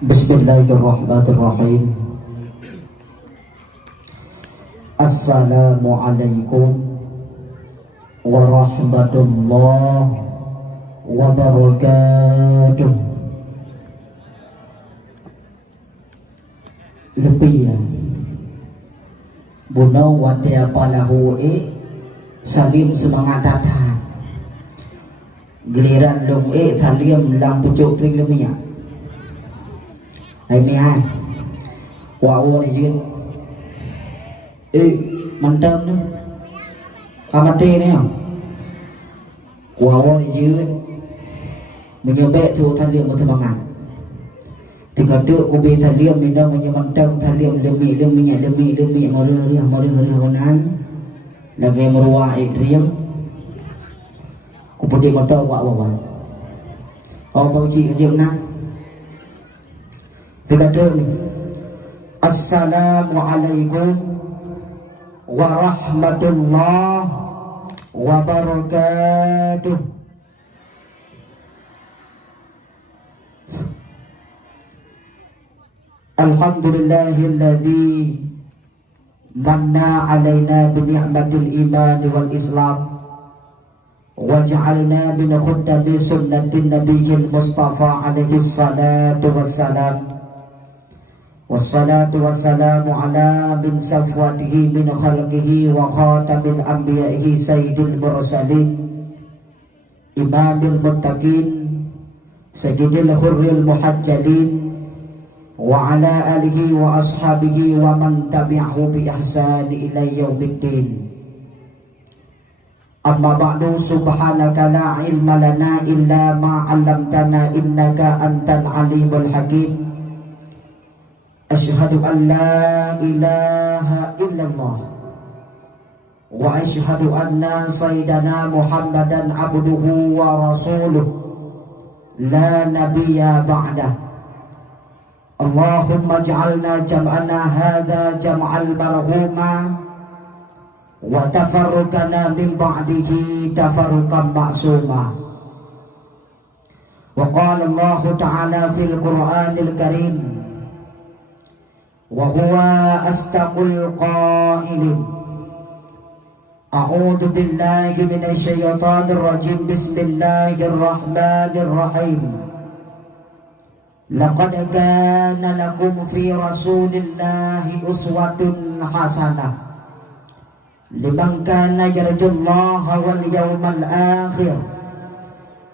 Bismillahirrahmanirrahim. Assalamualaikum warahmatullahi wabarakatuh. Lebih ya Bunau wadia palahu salim semangat datang giliran dong salim lam pucuk ring lemia hai mea wow ni mantap ni amate ni wow ni menyebek tu salim bertemangan tiga tu ubi salim minda menyemantap salim demi mari honan lagi meruah ikrim kupudi mata wak apa cik kerja nak tiga tu ni Assalamualaikum warahmatullahi wabarakatuh. Alhamdulillahilladzi manna alaina bi ni'matil iman wal islam wa ja'alna min khuddami sunnatin nabiyil mustafa alaihi salatu wassalam. Wassalatu wassalamu ala min safwatihi min khalqihi wa khatamil anbiya'ihi sayyidil mursalin imamil muttaqin sayyidil hurril muhajjalin wa ala alihi wa ashabihi wa man tabi'ahu bi ihsani ila yaumiddin. Amma ba'du, subhanaka la ilma lana illa ma 'allamtana innaka antal alimul hakim. Asyhadu an la ilaha illallah wa asyhadu anna sayyidana Muhammadan abduhu wa rasuluh la nabiyya ba'dah. Allahumma ij'alna jam'ana hadha jam'al marhuma wa tafarruqana min ba'dihi tafarruqan ma'suma. Wa qala Allah ta'ala fil Qur'anil Karim wa huwa astaqul qailin a'udzu billahi minasy syaithanir rajim bismillahir rahmanir rahim. Laqad kana lakum fi rasulillahi uswatun hasanah liman kana yarjullaha wal yawmal akhir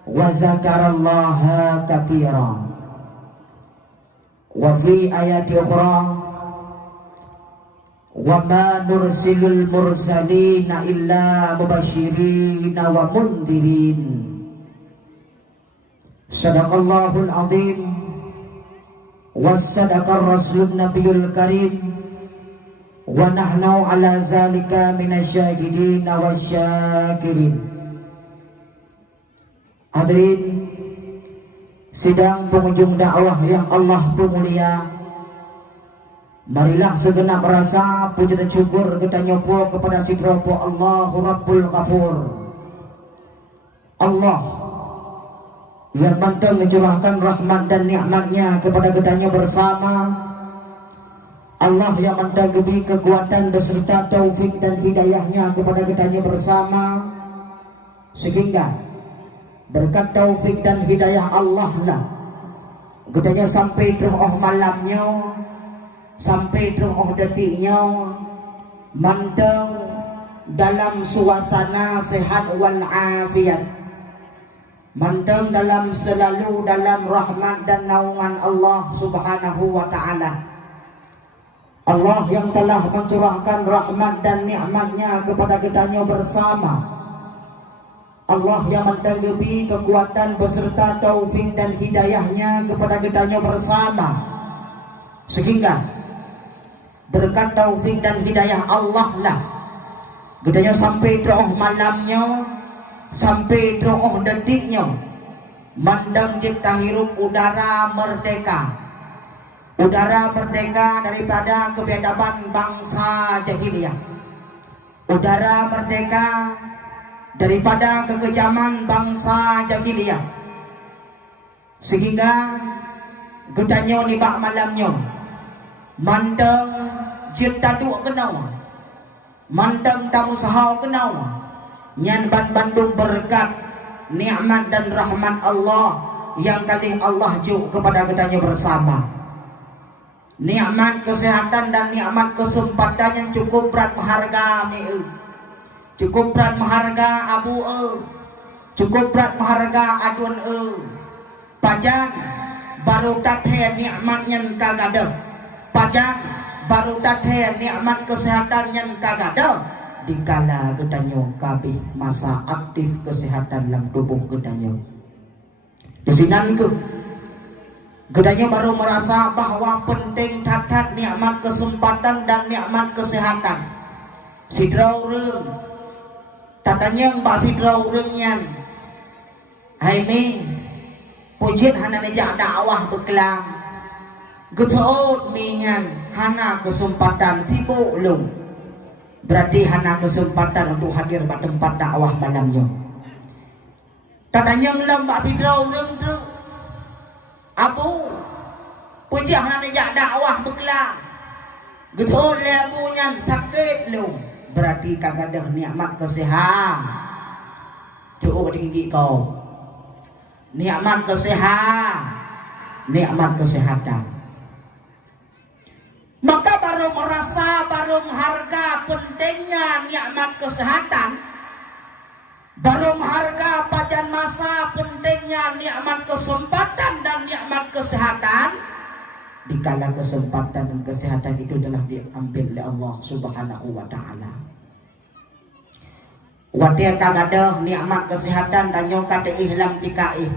wa zakarallaha katsiran. Wa fi ayati ukhra wa ma nursilul mursalina illa mubashirina wa mundirin. Sadaqallahul azim wa sadaqar rasulun nabiyul karim wa nahnu ala zalika minasyahidin wa syakirin. Hadirin sidang pengunjung dakwah yang Allah mulia, marilah segenap rasa puji dan syukur kita nyopo kepada si Propo Allahu Rabbul Ghafur. Allah yang mampu mencurahkan rahmat dan nikmatnya kepada kitanya bersama. Allah yang mampu beri kekuatan beserta taufik dan hidayahnya kepada kitanya bersama, sehingga berkat taufik dan hidayah Allah lah kitanya sampai terus malamnya, sampai terus detiknya manteng dalam suasana sehat wal afiat, manteng dalam selalu dalam rahmat dan naungan Allah subhanahu wa ta'ala. Allah yang telah mencurahkan rahmat dan nikmatnya kepada kitanya bersama. Allah yang mendampingi kekuatan beserta taufik dan hidayahnya kepada kitanya bersama, sehingga berkat taufik dan hidayah Allah lah kitanya sampai terus malamnya, sampai terus detiknya mandam cipta hirup udara merdeka daripada kebiadaban bangsa jahiliyah, udara merdeka daripada kekejaman bangsa jahiliyah, sehingga Gedanyo ni bak malamnyo mandang jit taduk kenau, mandang tamu sahau kenau, nyan Bandung berkat nikmat dan rahmat Allah yang kali Allah juk kepada gedanyo bersama. Nikmat kesehatan dan nikmat kesempatan yang cukup berat berharga ni, cukup berat berharga abu cukup berat berharga adun pajang baru tathe nikmat yang kagada, pajang baru tathe nikmat kesehatan yang kagada dikala gedanyo kabeh masa aktif kesehatan dalam tubuh gedanyo. Desinan ke gedanyo baru merasa bahwa penting tatat nikmat kesempatan dan nikmat kesehatan. Sidrau reung tatanya mbak sidrau reungnya hai ni pujit hana nejak dakwah beklang getot mingan hana kesempatan tibo lung, berarti hana kesempatan untuk hadir pada tempat dakwah malamnya. Tatanya ngelam mbak sidrau reung tu abu puji hana nejak dakwah beklang getot le abunya sakit lung, berarti kagak ada nikmat kesehatan. Cukup tinggi kau nikmat kesehatan, nikmat kesehatan. Maka baru merasa, baru mengharga pentingnya nikmat kesehatan, baru mengharga pada masa pentingnya nikmat kesempatan dan nikmat kesehatan. Dikala kesempatan dan kesehatan itu telah diambil oleh Allah Subhanahu wa Ta'ala. Wadia kagada nikmat kesehatan dan nyo kate ihlam tikaih.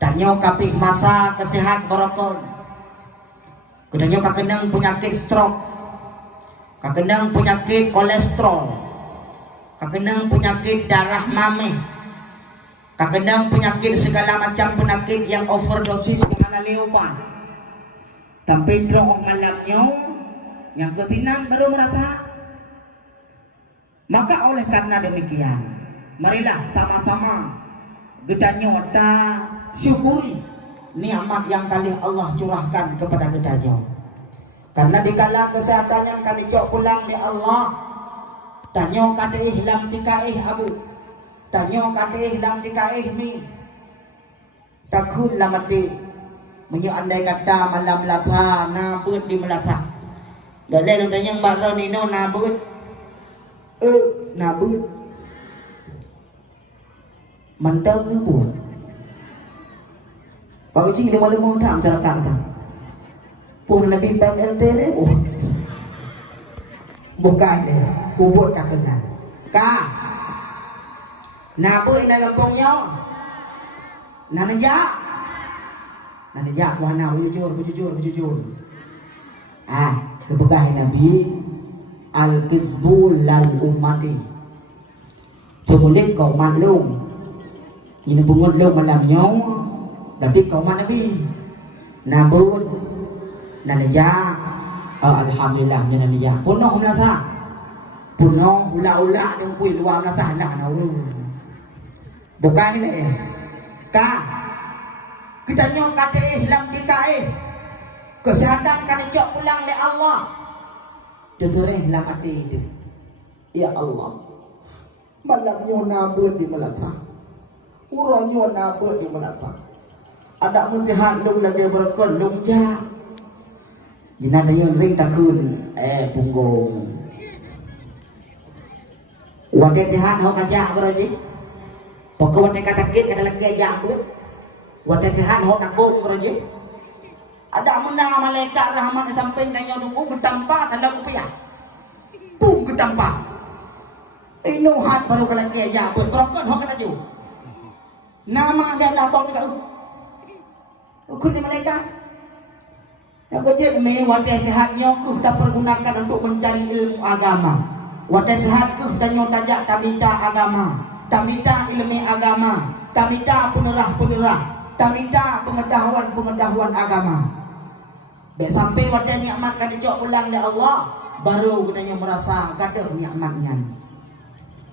Dan nyo kapih masa kesehat borokon. Kedanyo kakenang penyakit stroke, kakenang penyakit kolesterol, kakenang penyakit darah mameh, kakenang penyakit segala macam penyakit yang overdosis dengan leopan. Tapi drong malamnya yang ketinang baru merasa. Maka oleh karena demikian, marilah sama-sama gedanyo ta syukuri nikmat yang kali Allah curahkan kepada gedanyo. Karena dikala kesehatan yang kali cok pulang di Allah, tanyo kate ihlam tikaih abu, tanyo kate ihlam tikaih mi, takun lamati, menyo andai kata malam lata nabut di melata, dalai lu tanya mbak Ronino nabut. Nabut mantap ni pun bagi cing dia malu tak cara kata pun lebih bang LT ni bukan dia kubur tak kenal nabut ina kampungnya nanejak mana bujur kebegahan Nabi al-kizbu lal ummati Cumulik kau maklum ini bungut lu malamnya berarti kau Nabi nabut nanejak alhamdulillah nanejak punoh melasa punoh ula-ula yang kui luar melasa nak nauru bukan ini kita nyong kata ihlam dikaih kesehatan kan cok pulang oleh Allah. Jodoh dalam hati itu. Ya Allah, malamnya nabut di Melata, urangnya nabut di Melata. Ada mutihan dong lagi berkon dong jah. Jina yang ring takun punggung. Wadah tihan hok aja beroji. Pokok wadah katakit kada lagi aja aku. Wadah tihan hok takung beroji. Ada menang malaikat rahmat sampai nanya nunggu getampak tanda rupiah. Pum getampak. Inu hat baru kalian dia jabut. Berokon hok laju. Nama dia lapor juga. Ukur ni malaikat. Yang kecil me wadah sehatnya ku tak pergunakan untuk mencari ilmu agama. Wadah sehat ku tanyo tajak tamita agama. Tamita ilmu agama. Tamita penerah-penerah. Tamita pengetahuan agama. Baik sampai wadah nikmat kan dicok pulang dari Allah, baru katanya merasa gaduh nikmatnya.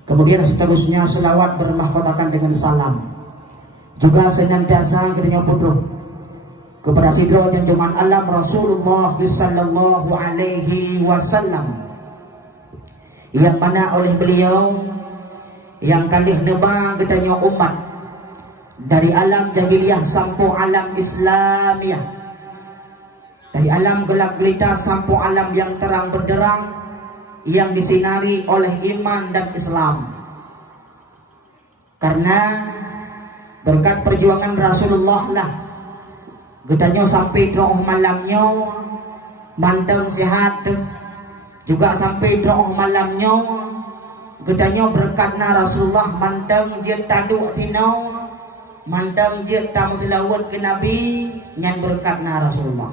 Kemudian seterusnya selawat bermahkotakan dengan salam. Juga senantiasa katanya putra kepada sidro junjungan alam Rasulullah sallallahu alaihi wasallam, yang mana oleh beliau yang kalih nebang katanya umat dari alam jahiliyah sampai alam Islamiyah, dari alam gelap gelita sampai alam yang terang benderang, yang disinari oleh iman dan Islam. Karena berkat perjuangan Rasulullah lah katanya sampai droh malamnya manteng sehat, juga sampai droh malamnya katanya berkatna Rasulullah manteng dia taduk tinau, manteng dia tamu selawat ke Nabi, ngan berkatna Rasulullah.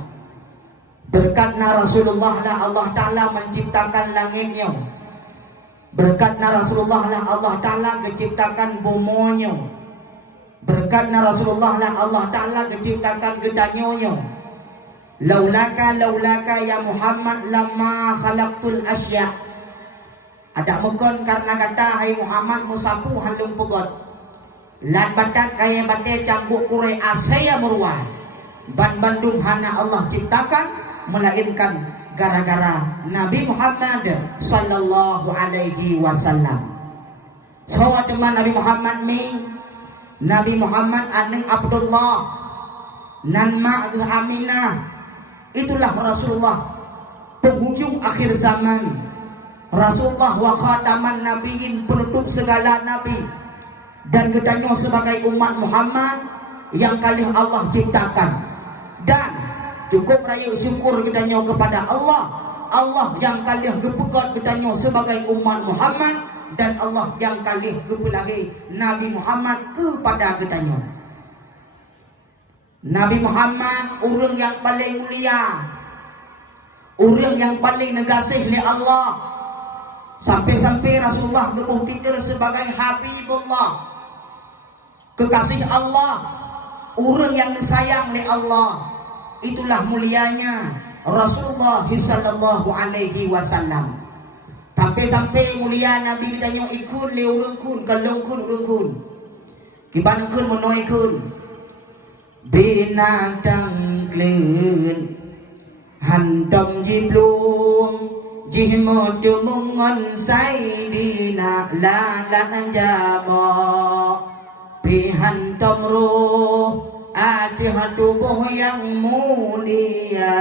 Berkatna Rasulullah lah Allah Ta'ala menciptakan langitnya, berkatna Rasulullah lah Allah Ta'ala menciptakan bumonya, berkatna Rasulullah lah Allah Ta'ala menciptakan gedanyonya. Laulaka ya Muhammad lama khalaqtul asya. Ada mungkin karena kata hai Muhammad musapu handung pegot lan badak kaya bate cambuk kure asaya murwah ban bandung hana Allah ciptakan, melainkan gara-gara Nabi Muhammad sallallahu alaihi wasallam. Sawa teman Nabi Muhammad Nabi Muhammad aning Abdullah nan ma Aminah, itulah Rasulullah penghujung akhir zaman, Rasulullah wa khataman nabiyyin, penutup segala nabi, dan gedanya sebagai umat Muhammad yang kali Allah ciptakan. Dan cukup raya syukur gedanya kepada Allah, Allah yang kali gepegat gedanya sebagai umat Muhammad, dan Allah yang kali gepelahi Nabi Muhammad kepada gedanya. Nabi Muhammad orang yang paling mulia, orang yang paling negasih oleh Allah. Sampai-sampai Rasulullah gebuh titel sebagai Habibullah, kekasih Allah, orang yang disayang oleh Allah. Itulah mulianya Rasulullah sallallahu alaihi wasallam. Sampai-sampai mulia Nabi ditanya ikun le urang kun kalong kun urang kun. Kibana kun menoi kun. Binatang kleun hantam jiblung jihmut mungon saidina lalan jamo pihantam roh hati tubuh yang mulia.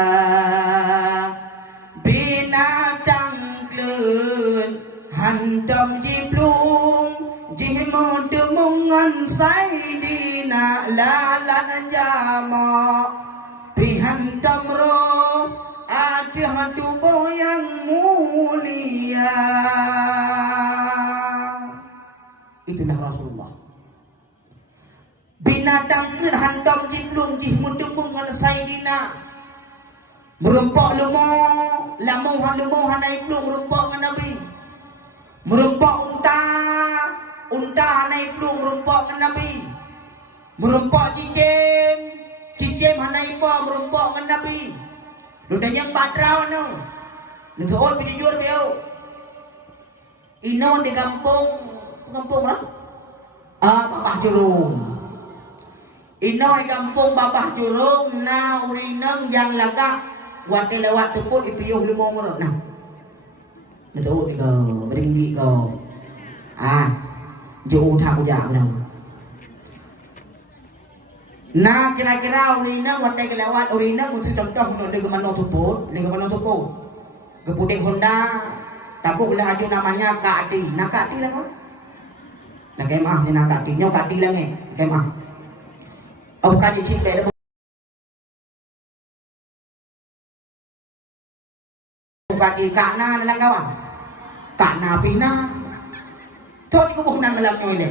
Binatang kleun hantam jiblung jihmut mungon saidina lalan jamo pihantam roh hati tubuh yang mulia. Itulah Rasulullah. Binatang hantam jiblung jihmudumung ala sayyidina, merempak lemah lamu halumu hanai blung merempak dengan Nabi, merempak unta hanai blung merempak dengan Nabi, merempak cicim hanai pa merempak dengan Nabi. Ludah yang badraw no. Nagsuot pinijur kayo. Inon di kampung lah. Babah Jurong. Inoy kampung Babah Jurong na urinang yang laga. Wate lewat tepuk ipiyuh limong mo na. Nagsuot ikaw, beringgi ikaw. Jauh tak ujak na. Nah kira-kira urinang watai kelewat urinang untuk contoh untuk lega mano tuput kepuding Honda tapuk lah aju namanya Kati. Nah Kati lah kan nah kemah ni nak Kati nyo Kati lah ni kemah bukan cicing beda Kati kakna dalam kawan kakna pina thôi ko bukan malam nyo ile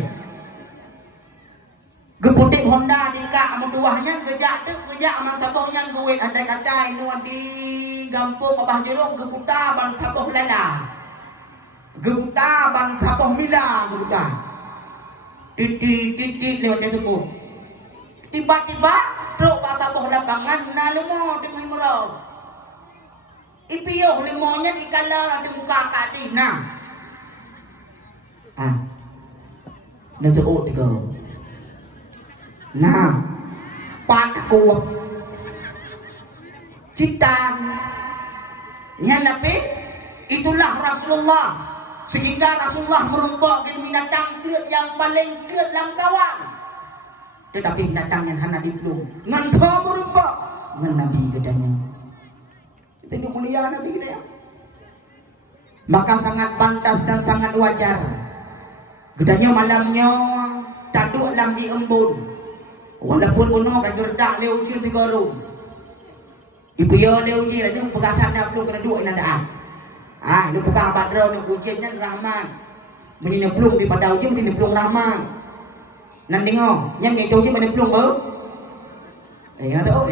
geputing Honda di kak menduahnya gejak amang sabohnya duit andai kata nuan di gampung Babah Jurong geputa bang saboh lala geputa bang saboh mila geputa titik lewat dia tu tiba-tiba truk bang saboh lapangan na lumo dengan merau ipiyo limonya dikala di muka kak na nang cuok tiga. Nah, pat kuat citan. Yang lebih itulah Rasulullah. Sehingga Rasulullah merupakan binatang kelut yang paling kelut dalam kawan. Tetapi binatang yang hana diplum ngan kau merupak ngan Nabi katanya. Kita mulia Nabi kita ya. Maka sangat pantas dan sangat wajar. Gedanya malamnya taduk lambi embun. Walaupun bunuh kan gerdak leu uji tiga rum. Ibu yo leu uji lah nyung pegatan nak belum kena duk nanti lu buka badro ni ujiannya Rahman. Meni neplung di pada ujian meni neplung Rahman. Nan dengar, nyam ni ujian meni neplung ber. Ya tahu.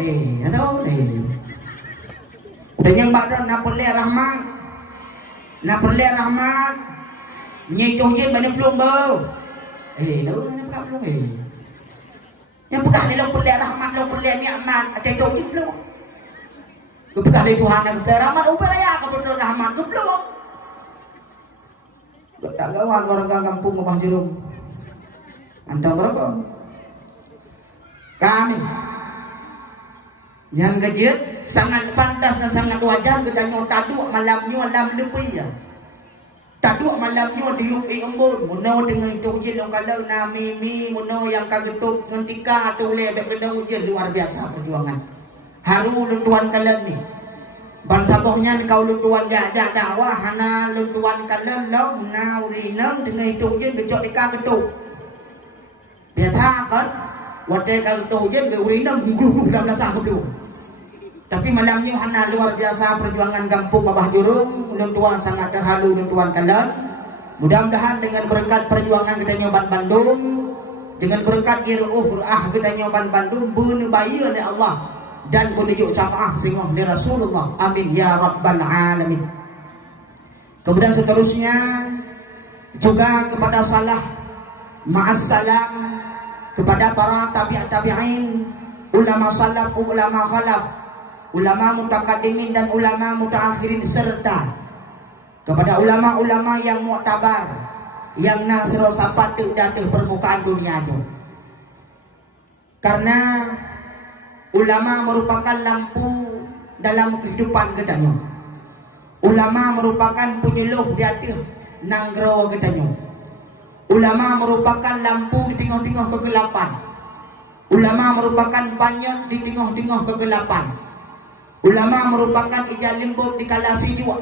Udah nyang badro nak perle Rahman. Nak perle Rahman. Nyi ujian meni neplung ber. Lalu nak buka belum Yang buka ni lo perle Rahman, lo perle ni aman. Ada ujian belum? Kebetulan dari Tuhan yang kebetulan rahmat, upaya kebetulan rahmat, kebetulan. Tak gawan warga kampung Abah Jerum. Antara mereka. Kami. Yang kecil, sangat pantas dan sangat wajar katanya taduk malamnya alam lebih ya. Taduk malamnya diuk embun. Muno dengan itu ujian yang kalau nami muno yang kagetuk ngendika atau lebek kena ujian luar biasa perjuangan. Haru luntuan kalam ni. Bansabohnya kau luntuan gajah dakwah hana luntuan kalam lau na urinang dengan itu je gejok dika ketuk. Biasa kan wate kalau itu je ke urinang guguh dalam lasah ketuk. Tapi malamnya hana luar biasa perjuangan kampung Abah Jurung, luntuan sangat terhalu luntuan kalam. Mudah-mudahan dengan berkat perjuangan kita nyoban Bandung, dengan berkat iruh kita nyoban Bandung berbahaya oleh Allah. Dan menuju syafaat singgoh dari Rasulullah. Amin ya rabbal alamin. Kemudian seterusnya juga kepada salah ma'assalam kepada para tabi'in, ulama salaf, ulama khalaf, ulama mutakaddimin dan ulama mutaakhirin, serta kepada ulama-ulama yang mu'tabar, yang nasro sapatu datang permukaan dunia itu. Karena ulama merupakan lampu dalam kehidupan kita. Ulama merupakan penyuluh di hati nanggro kita. Ulama merupakan lampu di tengah-tengah kegelapan. Ulama merupakan banyak di tengah-tengah kegelapan. Ulama merupakan ijal lembut di kala sijua.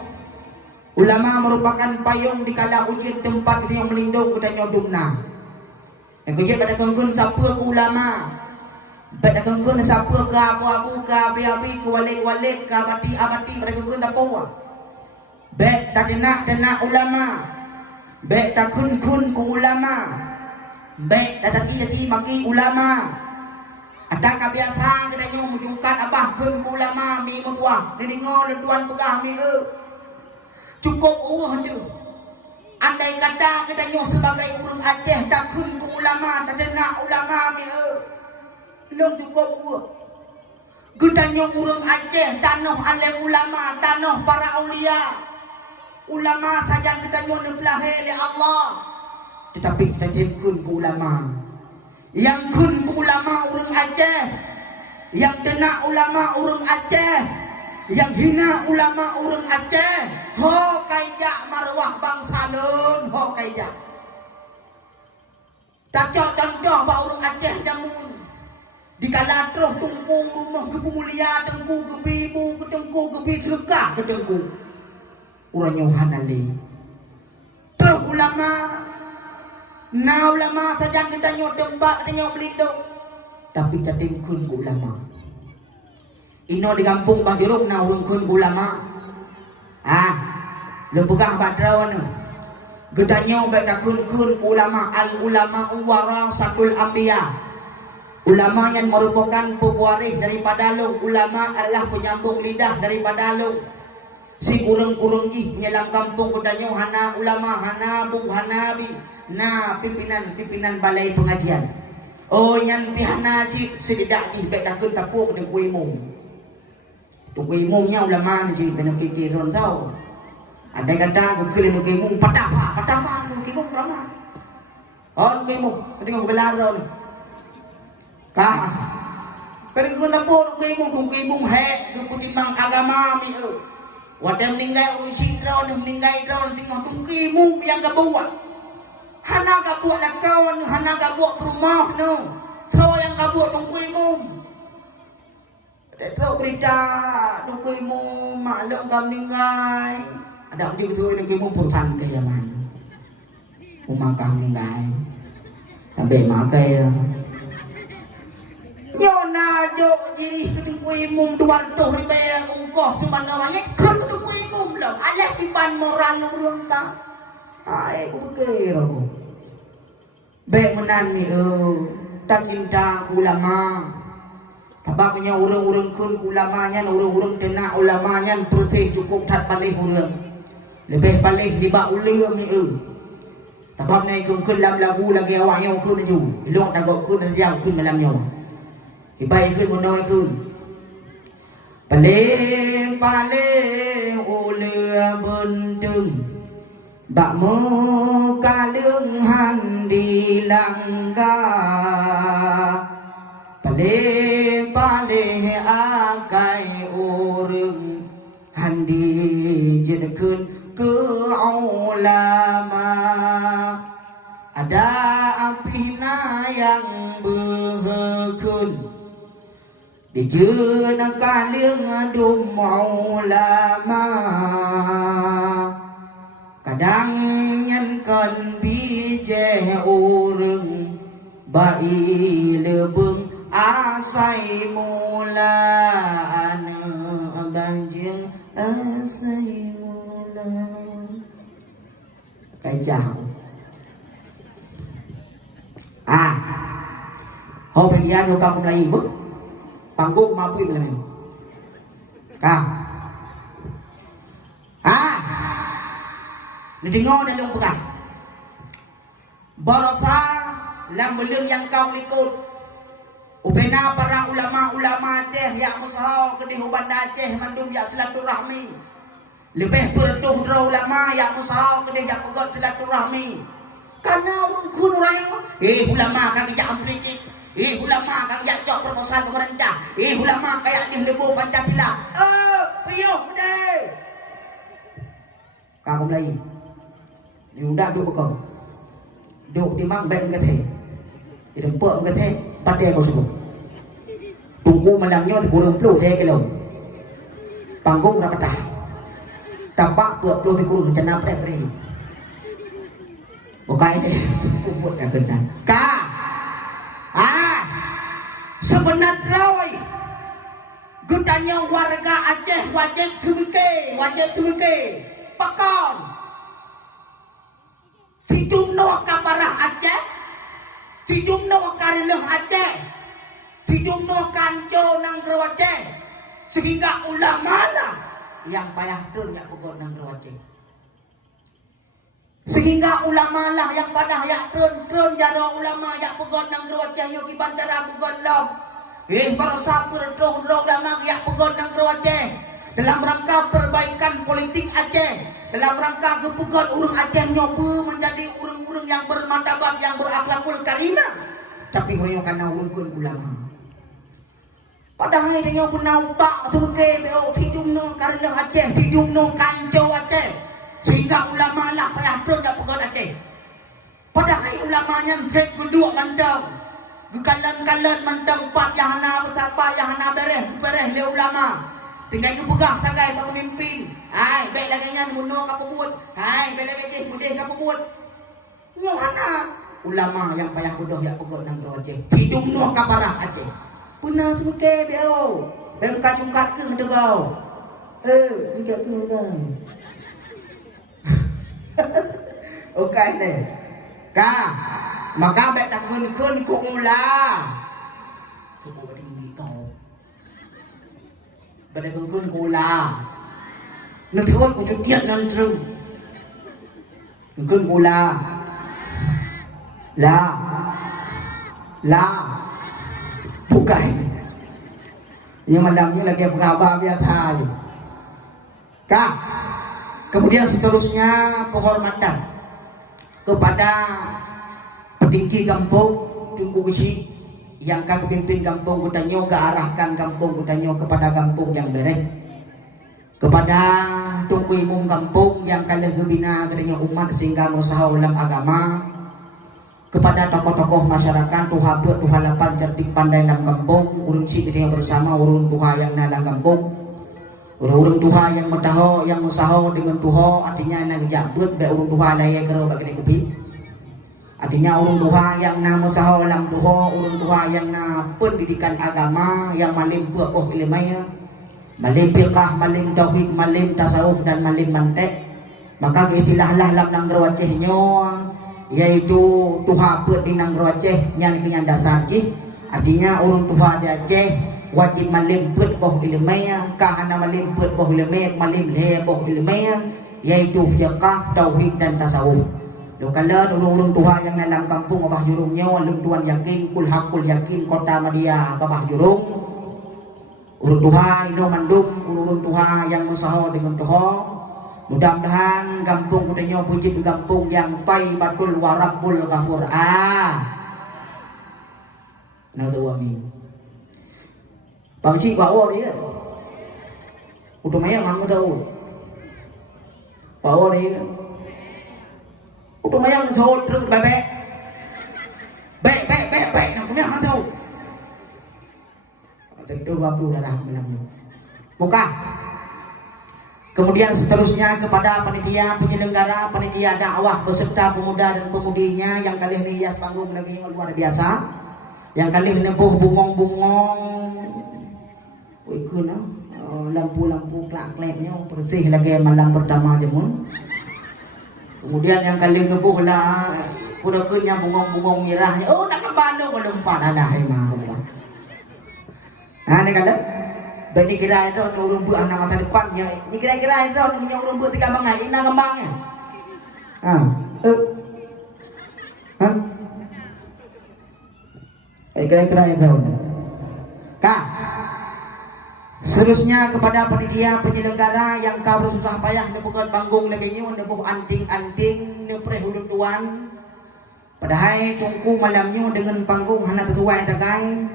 Ulama merupakan payung di kala ujian tempat yang melindung kita dumna. Yang kerja pada kengkun siapa ke ulama. Pada kengkun siapa ke abu-abu ke api-api ke walik-walik ke abati-abati pada kengkun tak bawa. Baik tak denak ulama. Baik tak kun-kun ke ulama. Baik tak taki-taki maki ulama. Ada kebiasaan katanya menjungkat abah kun ke ulama mi mutuah. Dia dengar tuan pegah mi cukup tu. Andai kata katanya sebagai urang Aceh tak kun ke ulama, tak denak ulama mi belum cukup gua. Gudanya urang Aceh tanah alim ulama, tanah para aulia. Ulama saja gudanya nebelahe oleh Allah. Tetapi kita jengkun ke ulama. Yang kun ke ulama urang Aceh, yang kena ulama urang Aceh, yang hina ulama urang Aceh, ho kaijak marwah bangsa leun, ho kaijak. Tak contoh bah urang Aceh jamun. Di kala terus tunggu rumah ke pemulia tengku ke bibu ke tengku ke bisrekah ke tengku urang Yohan Ali terus ulama na ulama saja kita nyok tempat kita nyok melindung tapi kita tingkun ke ulama ino di kampung Abah Jerum na urang kun ulama lembugang badrawan gedanya baik kun ulama al ulama warasatul anbiya. Ulama yang merupakan pewaris daripada long. Ulama adalah penyambung lidah daripada long. Si kurung-kurung ji menyelam kampung katanya hana ulama, hana bu, hana bi. Nah, pimpinan balai pengajian. Oh, yang pihana ji sededak ji baik dah kun tapuk de kuimung. Tu kuimungnya ulama ji benar kiti ron tau. Ada kata kekeli kuimung patah kuimung berapa? Oh, kuimung tengok gelar ron. Pero guna po nung kay mong he, kutimang agama mi Wadah meninggal usi drone meninggal drone tinggal tungki mung yang gabuat. Hana gabuat lah kawan, hana gabuat rumah no. So yang gabuat tungki mung. Tetap berita tungki mung maklum gam meninggal. Ada juga tu tungki mung perusahaan kaya man. Umakam meninggal. Sampai makai. Yona jo jadi tungki mung duan tuh ribe ungkoh cuma namanya kan tungki mung lah. Ada tiban moral nurun ka. Ai aku pikir aku. Baik menan ni tak cinta ulama. Tabaknya urang-urang kun ulamanya urang-urang tenak ulamanya perti cukup tak palih urang. Lebih palih liba ulium ni Tabak ni kun lam lagu lagi awaknya kun ju. Ilok tak kun rejang kun malamnya. Ibai kun monoi kun. Paling ulia benteng. Bak mo kalung handi langga. Paling akai orang handi jedekun ke ulama. Ada apina yang berhekun dijenak kalung dum ulama. Kadang nyankan bije orang bai lebeng asai mula ana banjing asai mula cái chào hôm nay dia no kamu lai bu panggung mampu ini Dengar dalam pegang Barosa Lam belum yang kau likut Ubena para ulama-ulama Aceh yang musahau Kedih uban Aceh Mandum yang silaturahmi Lebih bertuh ulama yang musahau Kedih yang pegot silaturahmi Karena orang kun orang ulama kan ijak amplitik ulama kan ijak cok perkosaan pemerintah ulama kayak di lebu Pancasila piyuh deh kamu lagi Điều đã đủ cầu Đủ thì mang bệnh cái thể Thì đừng vợ cái thể Bắt đe cầu chủ Tunggu mà làm nhau thì kurang peluk đe cái lồng Panggung rapat dah Tapak 20 kurang cenap deh kering Bukai deh Kumpul dah kendan Sebenarnya Gudanya warga Aceh wajib tumike Pakon Si jumno kaparah Aceh Si jumno karileh Aceh Si jumno kanco nanggro Aceh Sehingga ulama lah Yang payah turun yang pegod nanggro Aceh Sehingga ulama lah yang pada yang turun jara ulama yang pegod nanggro Aceh Yang kiban cara pegod lom Barosa turun ulama yang pegod nanggro Aceh Dalam rangka perbaikan politik Aceh dalam rangka kepegon urang Aceh nyoba menjadi urang-urang yang bermartabat yang berakhlakul karimah tapi hoyo kana urang ulama padahal dia nyoba nampak tu ke beo tidungno karila Aceh tidungno kanco Aceh sehingga ulama lah payah terus pegon Aceh padahal ulamanya trek gunduk mandang gekalan-kalan mandang pat yang hana betapa yang hana beres le ulama tinggal kepegah tagai pak pemimpin hai baik lagi nya muno kapubut hai baik lagi je mudih kapubut nyo hana ulama yang payah bodoh ya pegot nang Aceh hidung no kaparah Aceh punah suke beo bem kajung katkeung debau enggak keung oke deh maka baik tak kun ku ulah cukup Bada kengkun kula Ngetrun kucuk tiap nantrung Kengkun kula La Bukan Yang malamnya lagi pengabar biasa Kemudian seterusnya penghormatan Kepada petinggi kampung Tunggu Besi yang kepimpin kampung Kutanyo arahkan kampung Kutanyo kepada kampung yang beres, kepada tungku imum kampung yang kalian membina katanya umat sehingga usaha ulam agama, kepada tokoh-tokoh masyarakat tuha buat tuha lapan cerdik pandai dalam kampung urung si katanya bersama urung tuha yang dalam kampung urung tuha yang mentaho yang usaha dengan tuha artinya nak jabut be urung tuha layak kero bagi kopi. Artinya urung tuha yang na usaha dalam tuha, urung tuha yang na pendidikan agama yang malim buat oh ilmaya, malim fiqah, malim tauhid, malim tasawuf dan malim mantek. Maka istilahlah dalam nangro Acehnya yaitu tuha buat di nangro Aceh yang dengan dasar cih. Artinya urung tuha di Aceh wajib malim buat oh ilmaya, kahana malim buat oh ilmaya, malim le oh ilmaya yaitu fiqah, tauhid dan tasawuf. Kalau urung-urung tuha yang dalam kampung abah jurungnya lum tuan yakin kul hakul yakin kota Madia abah jurung urung tuha ino mandum urung tuha yang usaha dengan tuha. Mudah-mudahan kampung Kutanyo puji kampung yang taibatul warabul ghafur. Nah tu amin. Bang si bawa dia. Udah mayang ang tahu. Bawa dia. Udah mayang jauh terus bebek nak punya hang tahu tentu waktu darah malamnya buka. Kemudian seterusnya kepada panitia penyelenggara panitia dakwah beserta pemuda dan pemudinya yang kali ini hias panggung lagi luar biasa, yang kali menempuh bungong-bungong ikut lampu-lampu klak-klaknya bersih lagi malam pertama jemun. Kemudian yang kali ngebuh lah pura-pura bungong-bungong mirahnya. Oh nak kembali belum pada lah emang. Nah ni kalau bani kira itu urung buat anak masa depannya. Ni kira-kira itu punya urung buat tiga bangai ina kembangnya. Kira-kira itu. Kak. Seterusnya kepada panitia penyelenggara yang kau bersusah payah nepukan panggung lebihnya nepuh anting-anting nepreh hulun tuan. Padahal tungku malamnya dengan panggung hana tetuai takai.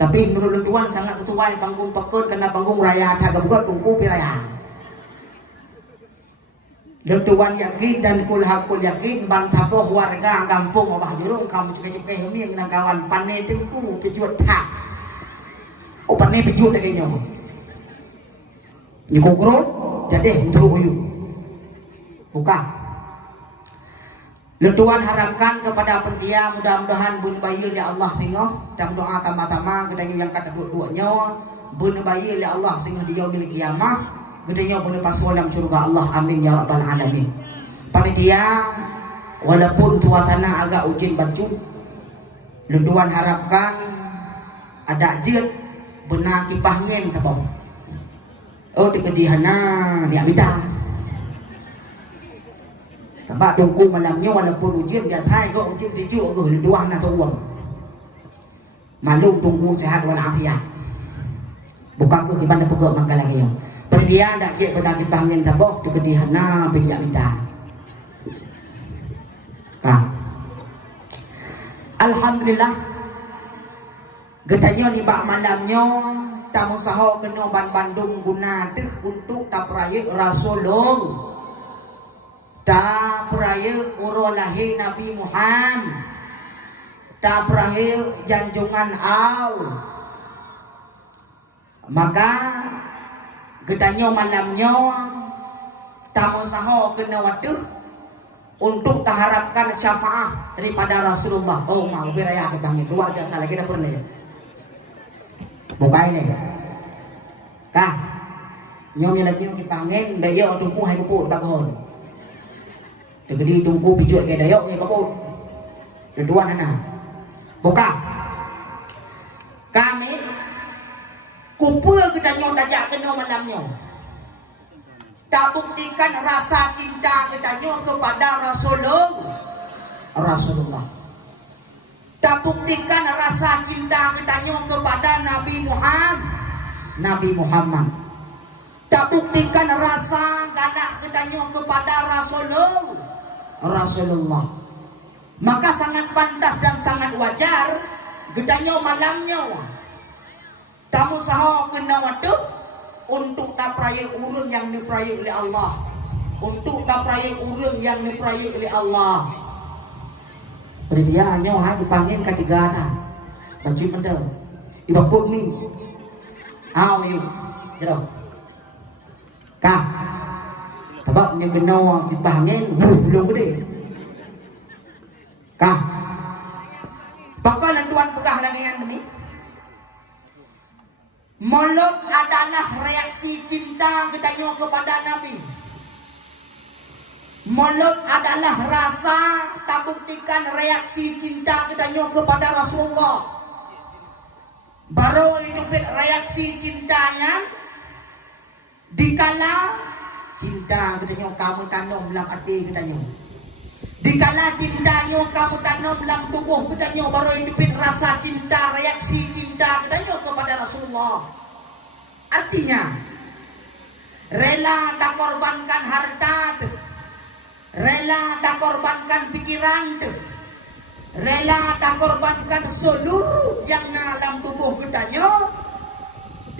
Tapi menurut tuan sangat tetuai panggung pakut karena panggung raya tak buat tungku piraya. Dan tuan yakin dan kulhakul yakin bantapoh warga kampung obah jurung kamu cukai-cukai hemi dengan kawan panai tengku kejuat tak. Opat ni pejut lagi nyawa. Ni kokro jadi untuk uyu. Buka. Tuan harapkan kepada pendia mudah-mudahan bun bayi ya Allah singo dan doa tama-tama kedanya yang kata dua-duanya bun bayi ya Allah singo di yaumil qiyamah kedanya bun pasuan dalam surga Allah amin ya rabbal alamin. Panitia walaupun suasana agak ujin baju Tuan harapkan ada jil benar kipah ngeng kapau. Oh tikadihana dia minta. Tempat tunggu malamnya walaupun ujian dia thai kok ujian tijuk ke dua na tuang. Malum tunggu sehat walafiat. Bukan ke gimana pegak mangkal lagi. Perdia dak je benar kipah ngeng kapau tikadihana dia minta. Alhamdulillah. Getanya ni bak malamnya tamu saho kena Bandung guna deh untuk tapraya Rasulullah. Tapraya urang lahir Nabi Muhammad. Tapraya janjungan al. Maka getanya malamnya tamu saho kena waduh untuk terharapkan syafaat daripada Rasulullah. Oh mau beraya ke bangnya luar biasa lagi dah pernah ya. Buka ini kah nyonya lagi kita panggil daya tungku hai buku bagon jadi tungku pijut ke daya ni kaput tuan ana buka kami kumpul kita nyon dajak kena malamnya tak buktikan rasa cinta kita nyon kepada Rasulullah tak buktikan rasa cinta kita kepada Nabi Muhammad. Tak buktikan rasa ganak kita kepada Rasulullah. Maka sangat pantas dan sangat wajar Gedanyo malamnya tamu saho kena waktu untuk tak peraya urun yang diperaya oleh Allah, untuk tak peraya urun yang diperaya oleh Allah. Jadi dia hanya dipanggil ketiga dah. Baju mental. Ibaput ni. How you? Jero. Kah. Sebab dia kena dipanggil belum gede. Kah. Bakalan tuan pegah lagi yang ini. Mulut adalah reaksi cinta kita kepada Nabi. Mulut adalah rasa tak buktikan reaksi cinta kita kepada Rasulullah. Baru itu reaksi cintanya dikala cinta kita kamu tanam dalam hati kita. Dikala cintanya kamu tanam dalam tubuh kita, baru itu rasa cinta, reaksi cinta kita kepada Rasulullah. Artinya rela tak korbankan harta, rela tak korbankan pikiran, rela tak korbankan seluruh yang dalam tubuh kita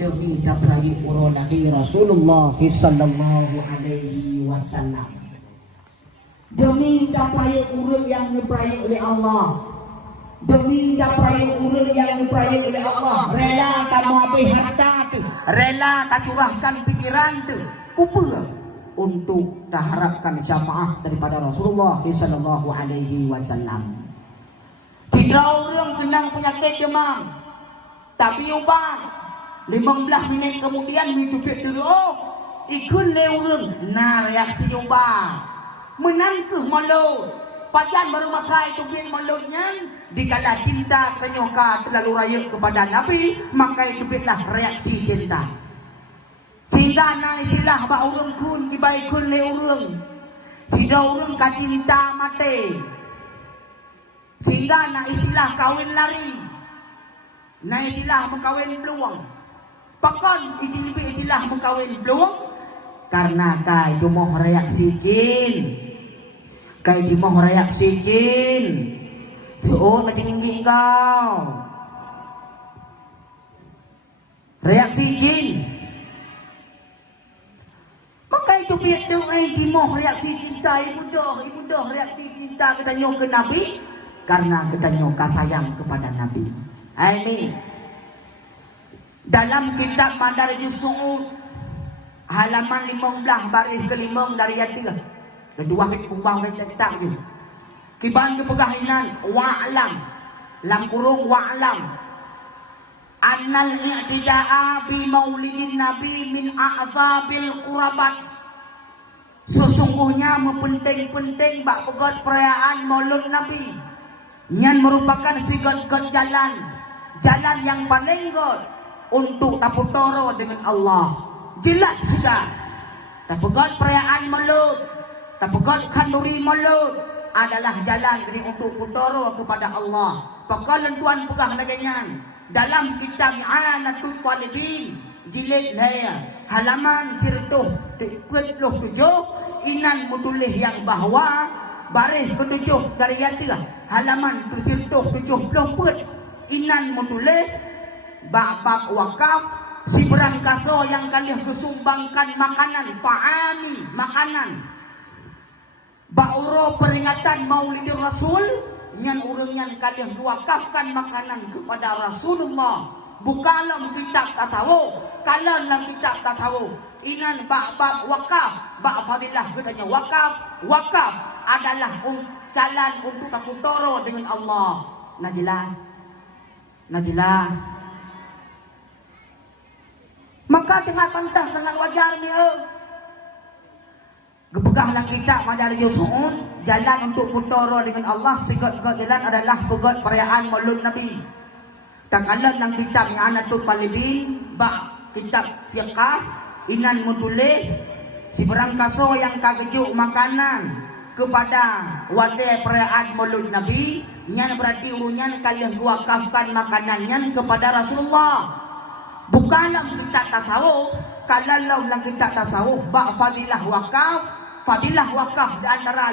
demi tabrahi urolahi Rasulullah sallallahu alaihi wasallam. Demi tabrahi urul yang diperaya oleh Allah, demi tabrahi urul yang diperaya oleh Allah, rela tak habis harta tu, rela tak curahkan pikiran tu, upah untuk tak harapkan syafaat daripada Rasulullah sallallahu alaihi wasallam. Tidak orang senang penyakit demam, tapi ubah 15 minit kemudian ditupik dulu, ikut leurun, nah reaksi ubah, menangkeh mulut, pajan baru makai tupik mulutnya, dikala cinta kenyoka terlalu raya kepada Nabi, maka itupiklah reaksi cinta. Sehingga na istilah ba urang kun gibai kun le urang. Sehingga urang ka cinta mati. Sehingga na istilah kawin lari. Na istilah mengkawin beluang. Pakon istilah mengkawin beluang karena kai dumoh reaksi jin. Kai dumoh reaksi jin. Oh tadi tinggi kau. Reaksi jin. Maka itu biar tu timoh reaksi cinta ibu dah reaksi cinta kita nyok ke Nabi karena kita nyok sayang kepada Nabi. Ini dalam kitab Madarijus Su'ud halaman 15 baris ke-5 dari ayat 3. Kedua kita kumbang kita tak je. Kiban kepegahinan wa'lam lam kurung wa'lam annal i'tida'a bi maulidin nabi min a'zabil qurabat. Sesungguhnya mempenting-penting bak pegot perayaan maulud nabi. Yang merupakan sigot-got jalan yang paling god untuk taputoro dengan Allah. Jelas sudah. Tapegot perayaan maulud, tapegot kanduri maulud adalah jalan untuk putoro kepada Allah. Pakalan tuan pegah laginya dalam kitab I'anatul Talibin jilid halaman 177 inan menulis yang bahawa baris ke-7 dari ayat 3 halaman 170 inan menulis bab wakaf si berangkaso yang kalian kesumbangkan makanan ta'ami makanan bauro peringatan Maulid Rasul yang urangnya kalian wakafkan makanan kepada Rasulullah. Bukalam kitab tasawuf, kalam kitab tasawuf. Inan bab wakaf, bab fadilah katanya wakaf. Wakaf adalah jalan untuk takutoro dengan Allah. Najilah. Maka sangat pantas, sangat wajar ni. Kepegahlah kita Madarijus Su'ud, jalan untuk putoro dengan Allah. Segot-got jalan adalah pegot perayaan maulud Nabi. Tak kalah dalam kitab I'anatul Talibin, bab kitab fiqah, inan menulis si berangkaso yang kagejuk makanan kepada wadai perayaan maulud Nabi, nyan berarti urunyan kalian wakafkan makanannya kepada Rasulullah. Bukanlah kitab tasawuf, kalau dalam kitab tasawuf bab fadilah wakaf. Fadilah wakaf di antara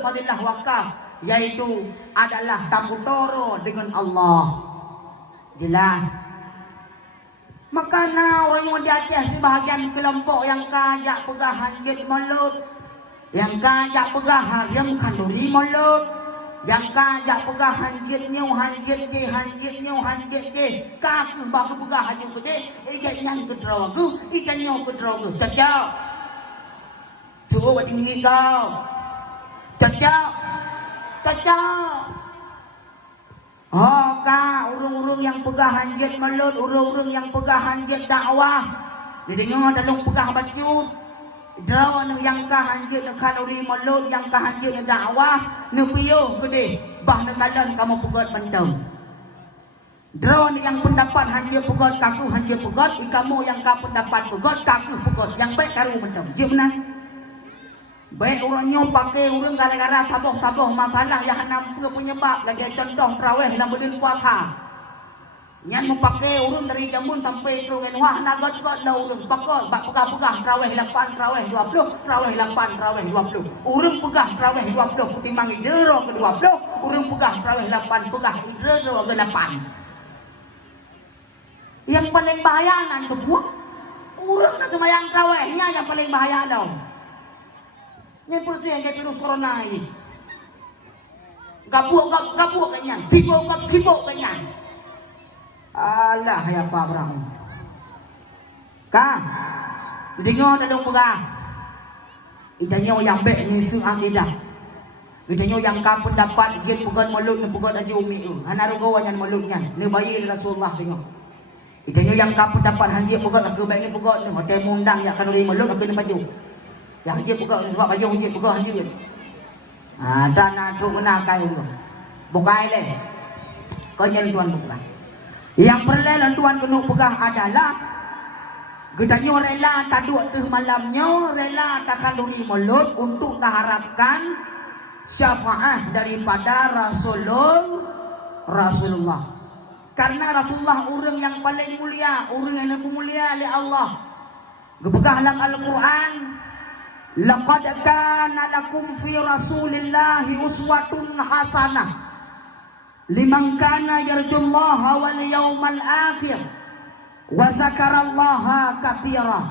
fadilah wakaf yaitu adalah taputoro dengan Allah. Jelas. Makana orang yang di Aceh sebahagian kelompok yang kajak pegah hanjit mulut, yang kajak pegah hariam kanduri mulut, yang kajak pegah hanjit je, kaku baku pegah haju gede, ijat yang kedrawagu, ikan yang kedrawagu, cacau. Suruh buat ini kau, cacau. Oh kak, urung-urung yang pegah hanjit mulut, urung-urung yang pegah hanjit dakwah. Dia dengar dalam pegah baju. Draw yang kah hanjit kalori mulut, yang kah hanjit dakwah, nepiyo gede. Bah nekalan kamu pegot bentang. Draw yang pendapat hanjit pegot, kaku hanjit pegot, ikamu yang kah pendapat pegot, kaku pegot. Yang baik karu bentang. Jemna. Baik orangnya pakai orang gara-gara taboh-taboh masalah yang nampu penyebab lagi contoh terawih dalam bulan puasa. Yang memakai orang dari jamun sampai kerungan wah nagot-got dah orang pakai bak pegah-pegah terawih 8 terawih 20 terawih 8 terawih 20 orang pegah terawih 20 ketimbang idero ke 20 orang pegah terawih 8 pegah idero ke 8. Yang paling bahaya nanti buat orang nak semayang terawihnya yang paling bahaya dah. Yang perlu yang jadi virus corona ini. Gabuk kanyan, kibuk kanyan. Allah ya Pak Abraham. Kah, dengar dalam pegah. Itanya yang baik ni akidah. Itanya yang kau pendapat dia pegat mulut ni pegat aja umi tu. Anak rugo yang mulutnya. Ni bayi Rasulullah tengok. Itanya yang kau pendapat hanya pegat aku baik ni pegat ni. Hotel mundang yang akan dari mulut aku ni baju. Yang dia pegang sebab baju dia pegang dia. Dan tu kena kayu tu. Bukai le. Kau jangan tuan bukan. Yang perlu tuan kena pegang adalah gedanya rela tak duduk tu malamnya, rela tak kanduri mulut untuk mengharapkan syafaat daripada Rasulullah. Karena Rasulullah orang yang paling mulia, orang yang lebih mulia oleh Allah. Gepegang dalam Al-Quran. Laqad kana lakum fi Rasulillahi uswatun hasanah liman kana yarjullaha wal yawmal akhir wa zakarallaha katsira.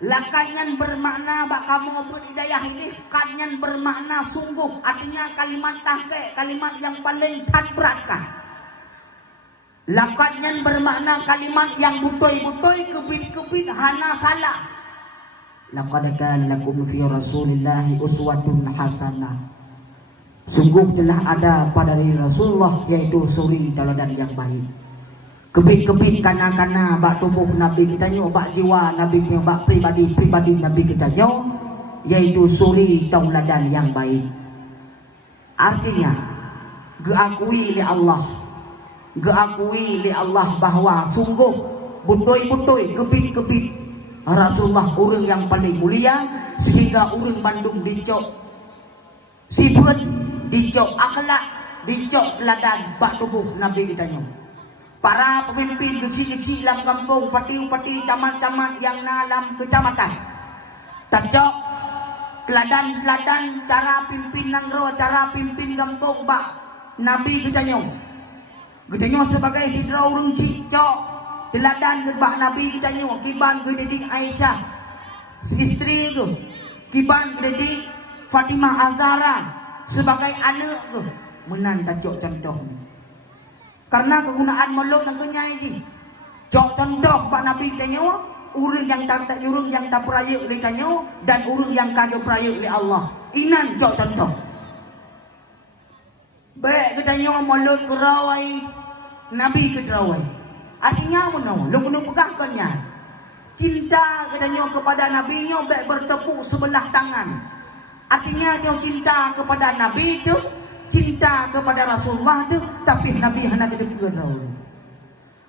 Lakanyan bermakna bak kamu berdaya ini, kanyan bermakna sungguh, artinya kalimat tahqiq, kalimat yang paling beratkan. Lakatnya bermakna kalimat yang butoi-butoi, kebit-kebit, hana salah. Laqad kana lakum fi Rasulillahi uswatun hasanah. Sungguh telah ada pada diri Rasulullah yaitu suri teladan yang baik. Kebit-kebit kana-kana bak tubuh Nabi kita nyo, bak jiwa Nabi kita, bak pribadi Nabi kita nyo, yaitu suri tauladan yang baik. Artinya geakui oleh Allah bahawa sungguh butoi-butoi, kebit-kebit Rasulullah orang yang paling mulia, sehingga orang Bandung dicok sifat, dicok akhlak, dicok teladan bak tubuh Nabi kita nyo. Para pemimpin gesi-gesi dalam kampung, pati-pati, camat-camat yang dalam kecamatan tajok teladan cara pimpin nangro, cara pimpin kampung bak Nabi kita nyo. Gedenya sebagai sidra urung cicok teladan bak Nabi kita nyo. Kiban gededi Aisyah isteri tu, kiban gededi Fatimah Azhara sebagai anak tu, menan tajok contoh ni. Karena kegunaan mulut dan kenyai ni cok contoh bak Nabi kita nyo, urang yang tak urang yang tak peraya oleh kita nyo, dan urang yang kagak peraya oleh Allah. Inan cok contoh. Baik katanya mulut kerawai, Nabi kerawai. Artinya mana? Lu kena pegangkannya. Cinta katanya kepada Nabi nya baik bertepuk sebelah tangan. Artinya dia cinta kepada Nabi itu, cinta kepada Rasulullah itu, tapi Nabi hendak kita kerawai.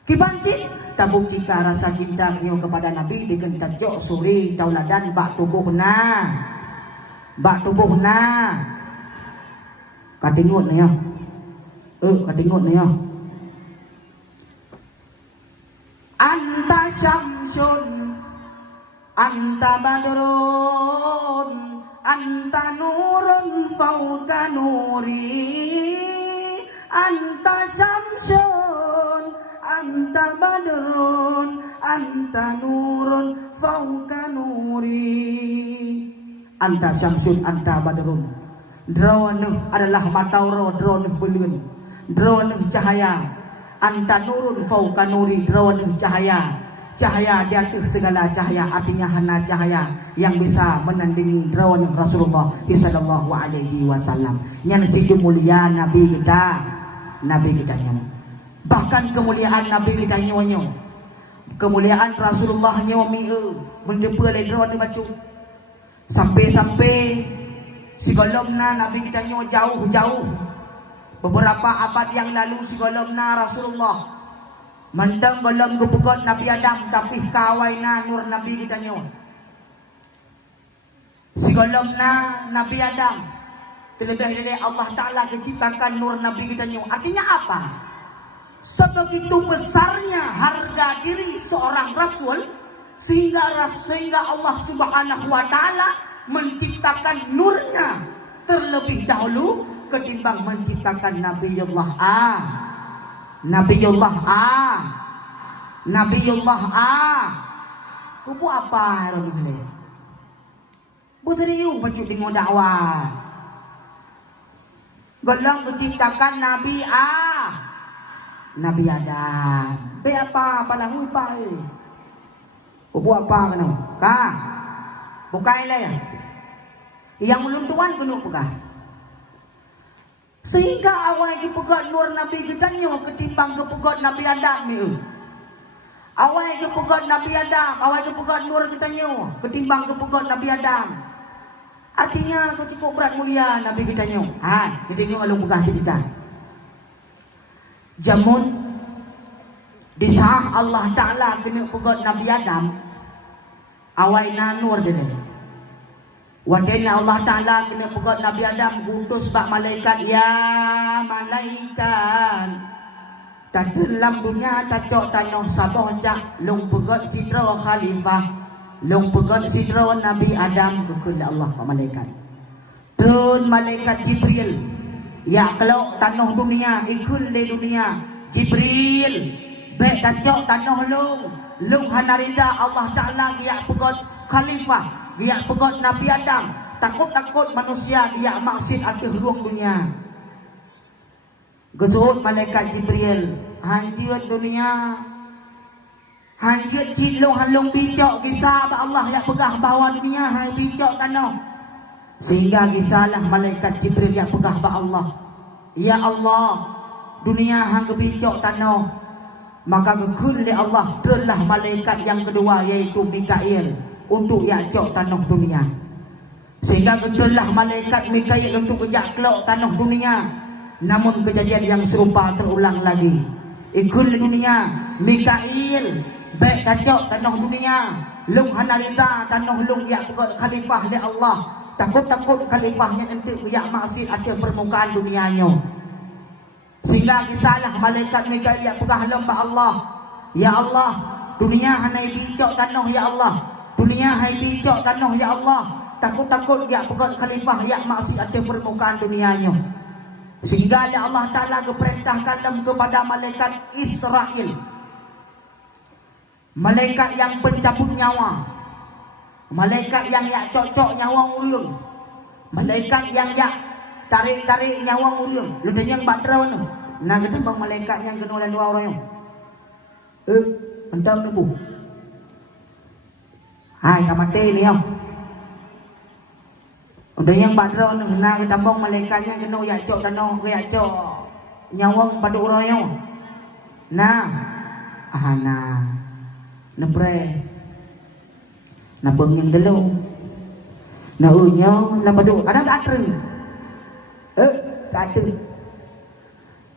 Kibanci tabung jika rasa cinta dia kepada Nabi dengan tajuk suri tauladan bak tubuh na. Katingot na ya. Katingot na ya. Anta syamsun, anta badrun, anta nurun fauka nuri. anta syamsun anta badrun anta nurun fauqa nuri. Anta syamsun anta badrun. Drawanu adalah matauro drawanu beliun. Drawanu cahaya. Anta nurun fauqa nuri. Drawanu cahaya. Cahaya di atas segala cahaya, artinya hana cahaya yang bisa menandingi drawanu Rasulullah sallallahu alaihi wasallam. Yang situ mulia Nabi kita nyawa. Bahkan kemuliaan Nabi kita nyawa. Kemuliaan Rasulullah nyawa menjumpa le drawanu bacu. Sampai si golomna Nabi kita nyawa jauh-jauh. Beberapa abad yang lalu si golomna Rasulullah mandang golom gepugot Nabi Adam, tapi kawaina nur Nabi kita nyawa. Si golomna Nabi Adam, terlebih dari Allah Ta'ala menciptakan nur Nabi kita nyawa. Artinya apa? Sebegitu besarnya harga diri seorang Rasul, sehingga Allah Subhanahu Wa Ta'ala menciptakan nurnya terlebih dahulu ketimbang menciptakan Nabiullah kubu apa ini? Bukan yung pacu dengan dakwah. Golong menciptakan Nabi Adam. Be apa palahu pa eh. Kubu apa kanu? Ka. Bukai lah ya. Yang meluntuan kuno pegah. Sehingga awal kepegat nur Nabi kita nyawa ketimbang kepegat Nabi Adam ni. Awal kepegat Nabi Adam, awal kepegat nur kita nyawa ketimbang kepegat Nabi Adam. Artinya cukup berat mulia Nabi kita nyawa. Kita nyawa alung pegah cerita. Jamun di saat Allah Ta'ala kena pegat Nabi Adam, awal nur dia. Wadena Allah Ta'ala kena pegat Nabi Adam utus bak malaikat, ya malaikat tak dalam dunia tak cok tanah sabah jak long pegat sidra khalifah, long pegat sidra Nabi Adam kepada Allah bak malaikat. Turun malaikat Jibril, ya kalau tanah dunia ikut le dunia Jibril baik tak cok tanah long hanarida Allah Ta'ala ya pegat khalifah, dia pegat Nabi Adam. Takut-takut manusia dia maksud akhir ruang dunia. Gesuhut malaikat Jibril, hanjir dunia, hanjir cilung halung bicok kisah Allah yang pegah bawah dunia, hai bicok tanah. Sehingga kisahlah malaikat Jibril yang pegah bawah Allah. Ya Allah, dunia hang bicok tanah. Maka kekun oleh Allah terlah malaikat yang kedua yaitu Mikail untuk yakcok tanah dunia. Sehingga kedelah malaikat Mikail untuk kejak kelok tanah dunia. Namun kejadian yang serupa terulang lagi. Ikut dunia Mikail baik kacok tanah dunia, lung hanarita tanah lung yak khalifah di Allah. Takut-takut khalifahnya nanti yak maksud ada permukaan dunianya. Sehingga kisahlah malaikat Mikail yak pegah lembah Allah. Ya Allah, dunia hanai bicok tanah ya Allah. Dunia hai bicok tanah ya Allah. Takut-takut ya pegat khalifah ya maksud ada permukaan dunianya. Sehingga Allah Ta'ala keperintahkan kepada malaikat Israel, malaikat yang pencabut nyawa, malaikat yang ya cocok nyawa urung, malaikat yang ya tarik-tarik nyawa urung. Lu yang badraw nu. Nah kita bang malaikat yang kenulan dua orang yang entah nubu. Hai kamate ni yang udah yang badraw nu na kita bang malaikatnya kenu ya cok tanah ya cok nyawang pada orang yang. Nah ahana nepre napeng yang dulu na unyo na badu ada katren katren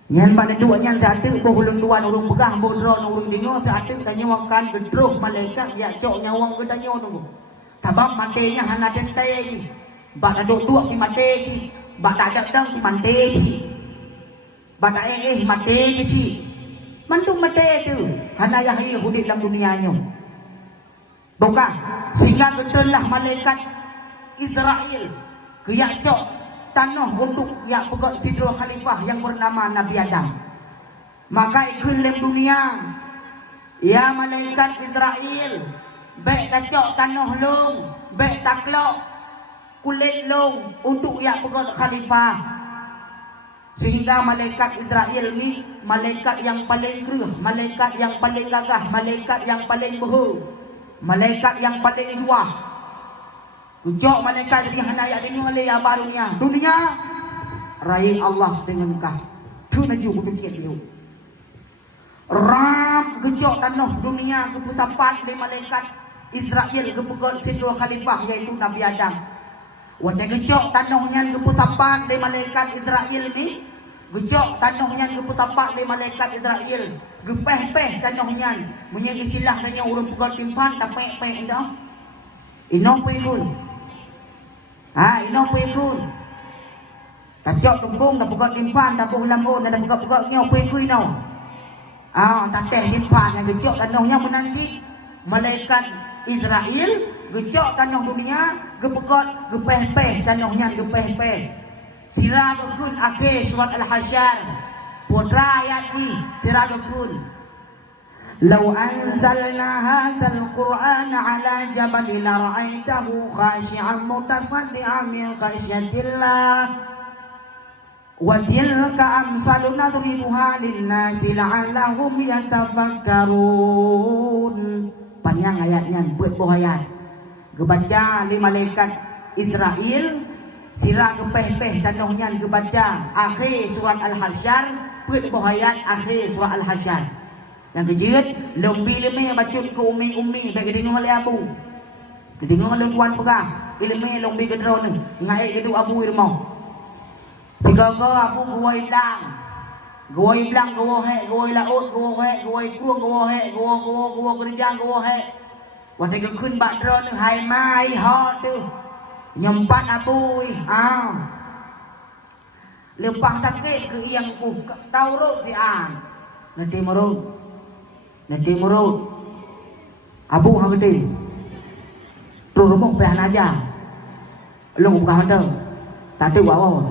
nyan pada dua nyan satu bolong dua urung pegah bodron urung dinyo satu tanya makan gedruh malaikat ya cok nyawang ke tanyo tu sabab matenya hana dentai ni bak dua di mate ci bak tak datang di mate ci bak mate ci mantung mate tu hana yang hidup dalam dunianya. Bukan sehingga betullah malaikat Israel kiyak cok tanah untuk yang pegot sidro khalifah yang bernama Nabi Adam. Maka ikut lem dunia, ya malaikat Israel, baik kacok tanah long, baik taklok kulit long untuk yang pegot khalifah. Sehingga malaikat Israel ni malaikat yang paling gerah, malaikat yang paling gagah, malaikat yang paling behu, malaikat yang paling juah. Kujok malaikat jadi hanaya ini oleh barunya dunia rai Allah dengan kah tu naju kucing dia ram gejok tanah dunia keputapan di malaikat Israel kepegot sidro khalifah yaitu Nabi Adam. Wanda gejok tanahnya keputapan di malaikat Israel ni, gejok tanahnya keputapan di malaikat Israel, gepeh-peh tanahnya, punya istilah tanya urang pegot timpan tak peh-peh dah. Ino pun. Ino pun. Kacok tumpung dah pegot timpan, dah buh lambun, dah pegot-pegot nyau pui-pui nau. Tak teh timpan yang gejok tanahnya menanci malaikat Israel, gejok tanah dunia, gepegot, gepeh-peh tanahnya gepeh-peh. Sirajul akhir surat Al-Hasyr. Putra ayat ni Sirajul. Lau anzalna hadzal Qur'an ala jabalin lara'aitahu khashi'an mutasaddian min khasyatillah. Wa tilka amsalun nadribuha lin-nasi la'allahum yatafakkarun. Panjang ayatnya, buat buah ayat. Gebaca li malaikat Israel, sirah gepeh-peh tanahnya gebaca akhir surat Al-Hasyr, buat buah ayat akhir surat Al-Hasyr. Yang kejut, lombi lemeh baca ke umi-umi, baik kedengar oleh abu. Kedengar oleh puan pegah, ilmeh lombi gedro ni, ngai geduk abu irmau. Tiga ke abu gua ilang. Gua ilang, gua hek, gua laut, gua hek, gua ikung, gua hek, gua kerja, gua hek. Waktu ke kun bak drone ni hai mai hot tu. Nyempat abu lepas takik ke yang ku taurut si nanti merut abu hang gede tu rumah pehan aja lu buka ada tadi wawa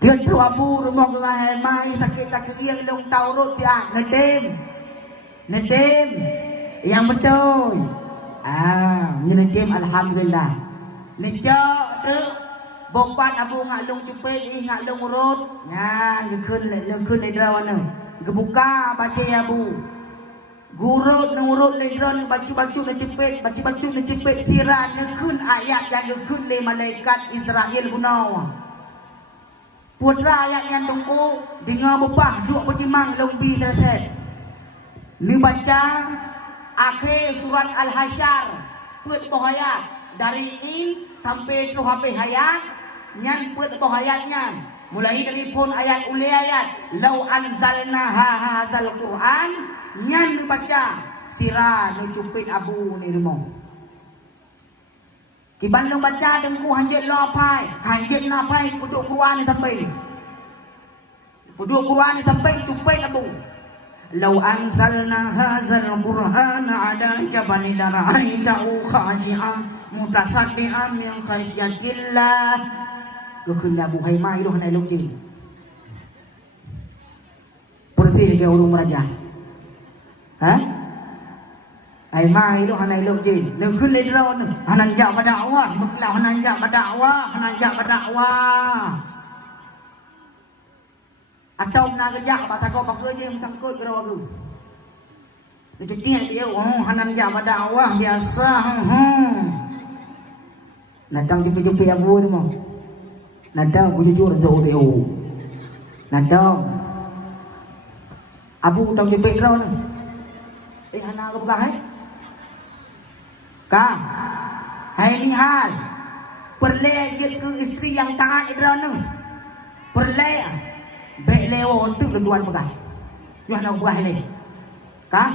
dia tu abu rumah ke hai mai takik yang lu taurut si nedim yang betul ngedim alhamdulillah necok tu bompat abu ngak long cepet ngak long urut ngan gekun le drawana gebuka baca abu gurut nurut le dron baca-baca le cepet baca-baca le cepet sirah nekun ayat yang gekun le malaikat Israel gunau putra ayat yang tunggu dengar bepah duk berjimang lombi terset ni baca akhir surat Al-Hasyr put ayat dari ini sampai tu habis ayat nyan put ayatnya mulai dari pun ayat uli ayat lau anzalna hadzal Qur'an nyan dibaca sirah nu cupit abu ni rumah kiban lu baca dengku hanjit lopai hanjit napai duduk Quran ni sampai duduk Quran ni sampai cupit abu. Lau anzalna hadzal Qur'an ala jabalin lara'aitahu khashi'an mutasaddian min khasyatillah. Kekena bu hai mai doh nai long ji. Pergi ke urung raja. Hai mai doh nai long ji. Lu kun le dron hanan ja badakwah, muklah hanan ja badakwah. Atau nak kerja bata kau bekerja mengangkut ke ragu. Itu dia hanan ja badakwah biasa. Nadang jumpa abu ni mah. Nadang jujur jauh deu. Nadang abu tang jumpa kau ni. Hana ke bukan Kah? Hai ni hal. Perle je ke isteri yang taat idra ni. Perle baik lewo untuk tuan bukan. Yo nak buah ni. Kah?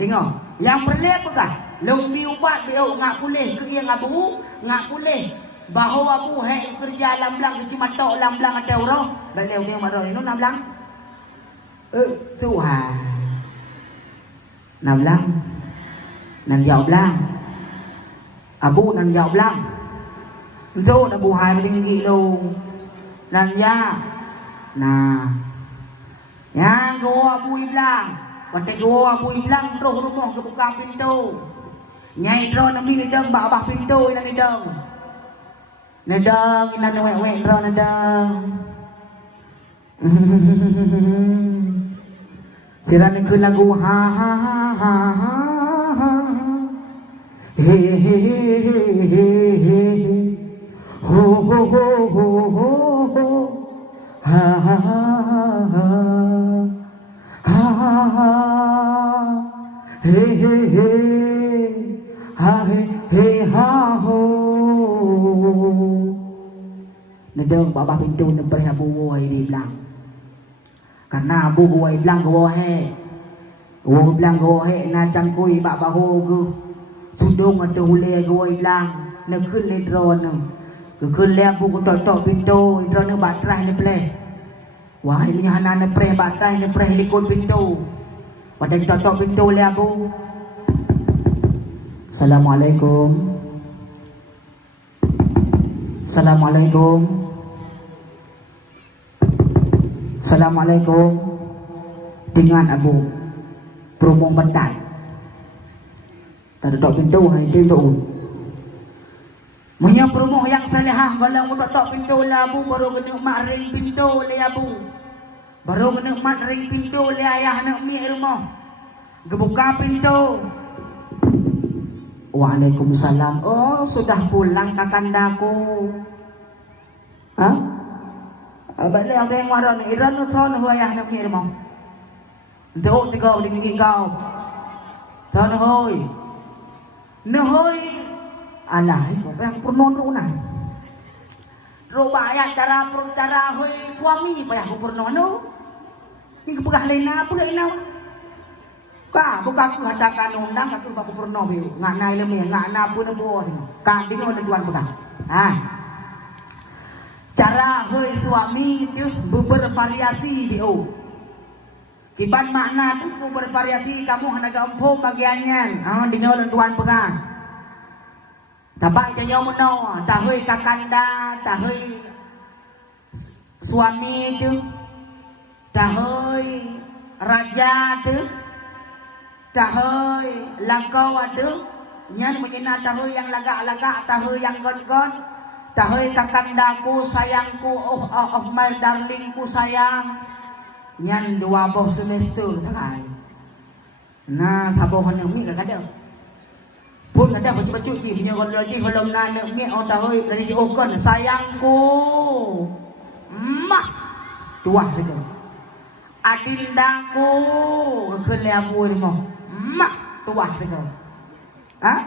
Dengar. Yang perle bukan. Long diubat beo ngak pulih ke yang abu ngak pulih bahawa abu hai kerja lamblang ke cimatok lamblang ada orang balik dia marah ini lamblang Tuhan lamblang nan jauh blang abu nan jauh blang Zo na buhay ng ilong. Nanya. Nah. Yang gawa buhay lang. Pati gawa buhay lang. Roh rumah kebuka pintu. Nyai roh nami nidang babah pintu ilang nidang. Nidang ilang wek-wek roh nidang. Sira nagku lagu ha ha ha ha ha. He he he he he. Ho ho ho ho ho ho. Ha ha ha ha. Ha ha ha. He he he. Ha he he ha ho. Nadang babah pintu nemperih abu woi di belang. Karena abu woi belang go he. Woi belang go he na cangkui bak bahu gu. Sudung atau hule go belang. Nak kun le drone. Ke le abu ko tok pintu, drone batrai ne pleh. Wah ini hana ne preh batrai ne preh likut pintu. Pada tok pintu le abu. Assalamualaikum. Assalamualaikum. Assalamualaikum. Dengan abu perumong bantai. Tak tok pintu hai tu. Punya perumah yang salihah kalau mau tok pintu labu baru kena mak ring pintu le abu. Baru kena mak ring pintu le ayah nak mi rumah. Gebuka pintu. Waalaikumsalam. Oh, sudah pulang kakandaku. Hah? Balik ada yang marah ni. Iran tu tahu nak ayah nak mi rumah. Untuk tiga di gigi kau. Tahu nak hoi. Nak hoi. Alah, yang pernah nak. Roba ayat cara hoi suami payah aku pernah nu. Ini kepegah lena pula ina. Ka buka aku hadakan undang aku baku pernah be. Ngak nai lemi ngak na pun buat. Ka dino ada tuan pegah. Ha. Cara hoi suami itu bervariasi bio. Kiban makna tu bervariasi kamu hendak empuk bagiannya. Ah dino ada tuan pegah. Tabai dia mono, tahui kakanda, tahui suami tu, tahui raja tu, tahui langkau tu, nyan mengenal tahui yang lagak-lagak, tahui yang gon-gon, tahui kakandaku sayangku, oh my darlingku sayang, nyan dua boh semester takai. Nah, saboh hanya mi kadang. Pun ada baju-baju ni punya kalau nak mi orang tahu dari diokon sayangku mak tuah itu adindaku keleabu ni mo mak tuah itu ha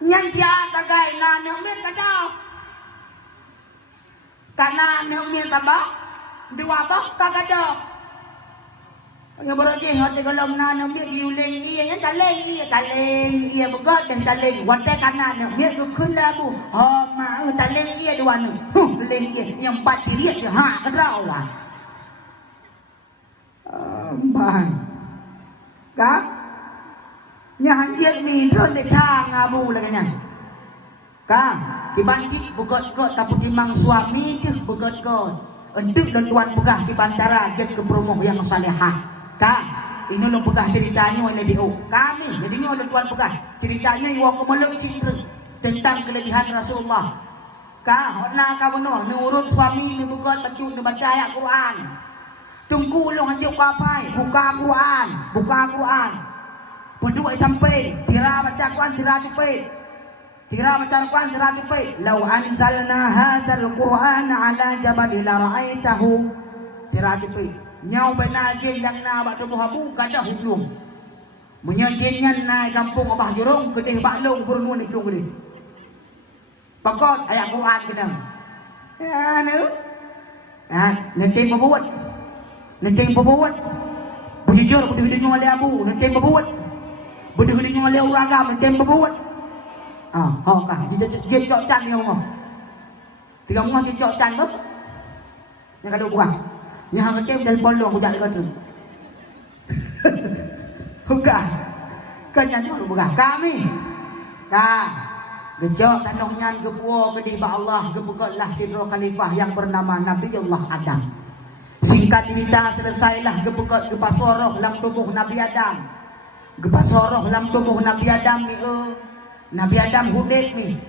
nyan dia tagai na mi kadau karena mi tabak dua bak kadau yang berarti hati kalau mana nak giuling dia yang taleng dia begot dan taleng wadah kanan dia kekun labu oh mak taleng dia dua nu taleng dia yang empat dia ha kedrau lah bang kak nyahan dia ni ron de chang abu lah kanya kak dibanci begot-got tapi timang suami tu begot-got untuk dan tuan begah di bantara jadi ke perumah yang salihah. Kak, ini lo pegah ceritanya oleh BO. Kami, jadi ini oleh tuan pegah ceritanya iwa kemeluk cerita tentang kelebihan Rasulullah. Kak, nak kau no, nurut suami ni bukan baca ayat Quran. Tunggu lo hanjuk papai, buka Quran. Berdua sampai, tira baca Quran, tira baca Quran, Lau anzalna hadzal Quran ala jabal la ra'aitahu siratipi. Nyau benar jin yang na bak tubuh abu kada hukum. Menyajinnya na kampung abah jurung kedih baklung purun ni cung kedih. Pakot ayat Quran kena. Ya nu. Nanti berbuat. Bujur budi oleh abu, nanti berbuat. Budi oleh orang agam, nanti berbuat. Kah. Dia cok can ni rumah. Tiga rumah dia cok can tu. Yang kada buang. Yang hakim dan bolong hujat kata. Bukan. Kanya dulu bukan. Kami. Gejok tanongnya gepuo gede ba Allah gebegotlah sidro khalifah yang bernama Nabiullah Adam. Singkat cerita selesailah gebegot gebasoroh dalam tubuh Nabi Adam. Gebasoroh dalam tubuh Nabi Adam ni Nabi Adam hudib ni.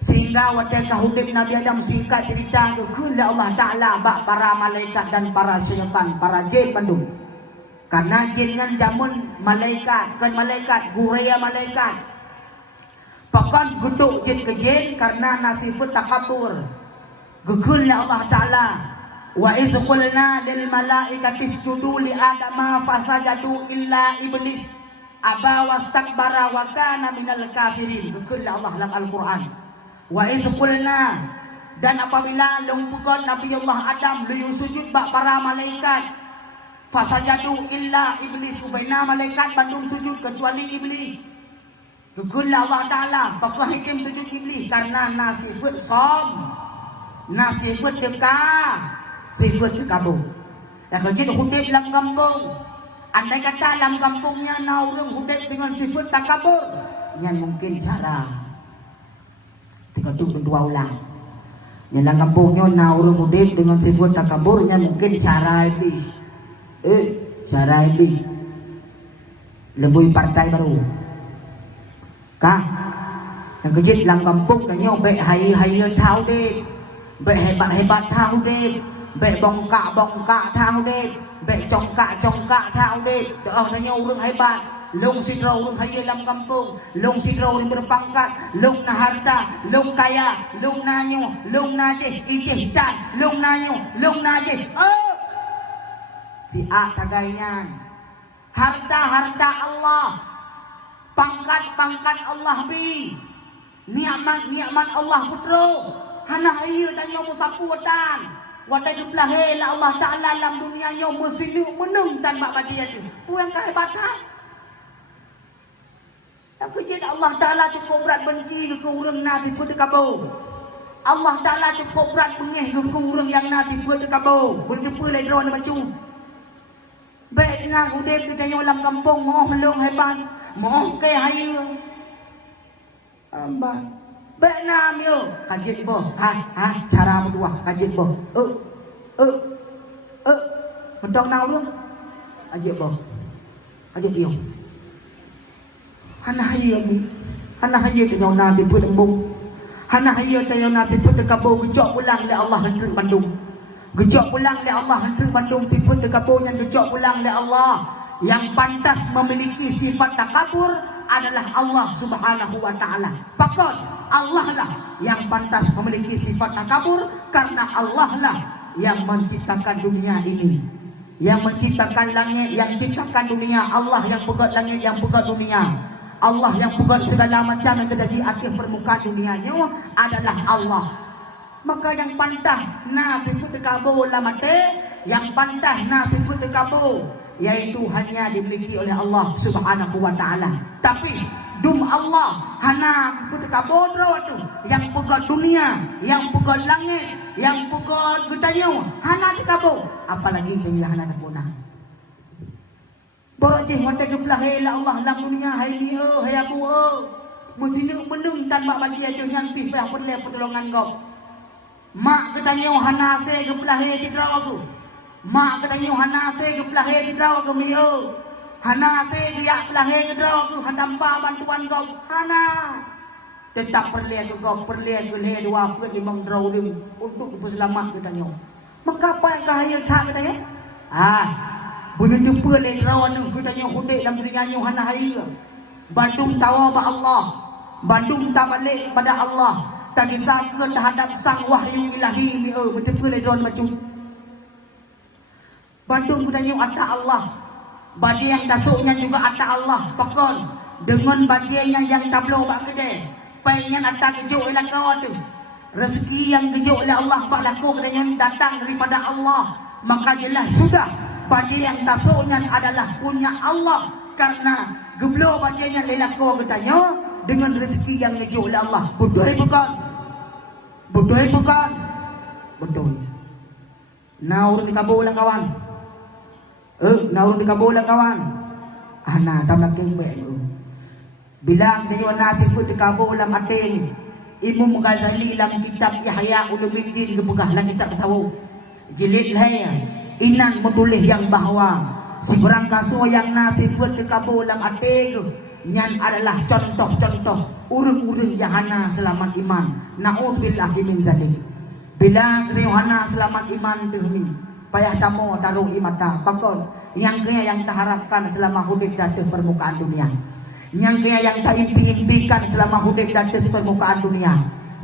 Sehingga waktu hudib Nabi Adam singkat cerita kekula Allah Ta'ala bak para malaikat dan para syaitan, para jin bandung. Karena jin kan jamun malaikat, kan malaikat, guraya malaikat. Pakan guduk jin ke jin karena nasibut takabur. Gegulnya Allah Ta'ala. Wa iz qulna lil malaikati isjudu li adama fasajadu illa iblis aba wastakbara wa kana minal kafirin. Gegulnya Allah dalam Al-Quran. Wa iz qulna, dan apabila lumpukan Nabi Allah Adam liu sujud bak para malaikat fasajadu illa iblis, ubaina malaikat bandung sujud kecuali iblis. Gugullah Allah Ta'ala pakah hikim sujud iblis karena nasibut som, nasibut dekah, sibut dekabung. Dan kalau hudib dalam kampung, andai kata dalam kampungnya naurung hudib dengan sibut takabur, yang mungkin cara tinggal dua ulang. Yang dalam kampungnya naurung hudib dengan sibut takabur, yang mungkin cara iblis. Cara iblis lebih partai baru. Kah yang kejit dalam kampung kan nyo baik hai tahu deh, baik hebat tahu deh, baik bongkak tahu deh, baik congkak tahu deh. Doa nyo urang hebat, lung sidro urang hai dalam kampung, lung sidro urang berpangkat, lung na harta, lung kaya, lung nanyo, lung najih, ijih dan lung nanyo, lung najih. Si A tagainya harta Allah, pangkat Allah bi, nikmat Allah putro, hana ieu tanyo musaputan, wadai jublahe la Allah Ta'ala dalam dunia nyo musilu menung dan bak badia tu, puang kehebatan. Aku jadi Allah Ta'ala cukup berat benci ke urang nasi pun dekabo. Allah Ta'ala cukup berat bengih ke urang yang nasi pun dekabo. Berjumpa lagi drone macam. Baik dengan hudib tu tanyo dalam kampung, moh melung hebat. Mohon ke hayu amba benam yo kajian boh cara berdua kajian boh mentong nau lu kajian boh kajian yo hana hayu tu nabi pun embung hana hayu tu nabi pun dekabo gejok pulang le Allah hentreng Bandung gejok pulang le Allah hentreng Bandung tipun dekabo yang gejok pulang le Allah. Yang pantas memiliki sifat takabur adalah Allah Subhanahu wa Ta'ala. Pakon Allah lah yang pantas memiliki sifat takabur karena Allah lah yang menciptakan dunia ini, yang menciptakan langit, yang menciptakan dunia. Allah yang pegat langit, yang pegat dunia. Allah yang pegat segala macam yang terjadi atas permukaan dunianya adalah Allah. Maka yang pantas nabi pun dekabo lah mate, yang pantas nabi pun dekabo yaitu hanya dimiliki oleh Allah Subhanahu wa Ta'ala. Tapi dum Allah hana pun kabodro tu yang pegat dunia, yang pegat langit, yang pegat getanyo hana dikabo, apalagi dunia hana takuna. Borojih mata jumlah la Allah dalam dunia hai ni hai aku mesti menung dan mak bagi aja yang pi fa pun le pertolongan kau. Mak getanyo hana se jumlah di draw tu. Mak katanya hana se ke pelahe gedraw ke mio. Hana se dia pelahe gedraw ke hadampa bantuan kau. Hana. Tetap perlihat ke le dua pun di mangdraw rim untuk berselamat katanya. Maka apa yang kahaya tak katanya? Boleh jumpa le draw nu katanya hudib dalam dirinya hana hari. Bandung tawa ba Allah. Bandung tabalik pada Allah. Tak disangka terhadap sang wahyu ilahi mio. Betul le draw macam Bandung budaya ada Allah. Bagi yang dasuknya juga ada Allah. Pakon dengan bagiannya yang tablo bak gede. Pengen ada kejuk oleh kau tu. Rezeki yang kejuk oleh Allah bak laku yang datang daripada Allah. Maka jelas sudah bagi yang dasuknya adalah punya Allah. Karena geblo bagiannya lelaku katanya dengan rezeki yang kejuk oleh Allah. Betul bukan? Betul bukan? Betul. Naur dikabul kawan. Naun dikabola kawan. Ana tam nak kembek. Bilang dia nasi pun dikabola matin. Imam Ghazali dalam kitab Ihya Ulumuddin gebegah dalam kitab tahu jilid lahir inan menulis yang bahawa si berang kaso yang nasibut dekabo dalam hati nyan adalah contoh-contoh urung-urung jahana selamat iman. Na'udzubillah min zalik. Bila kriyohana selamat iman demi payah tamu taruh imata pakon yang kaya yang terharapkan selama hidup di permukaan dunia, yang kaya yang tak impi-impikan selama hidup di permukaan dunia,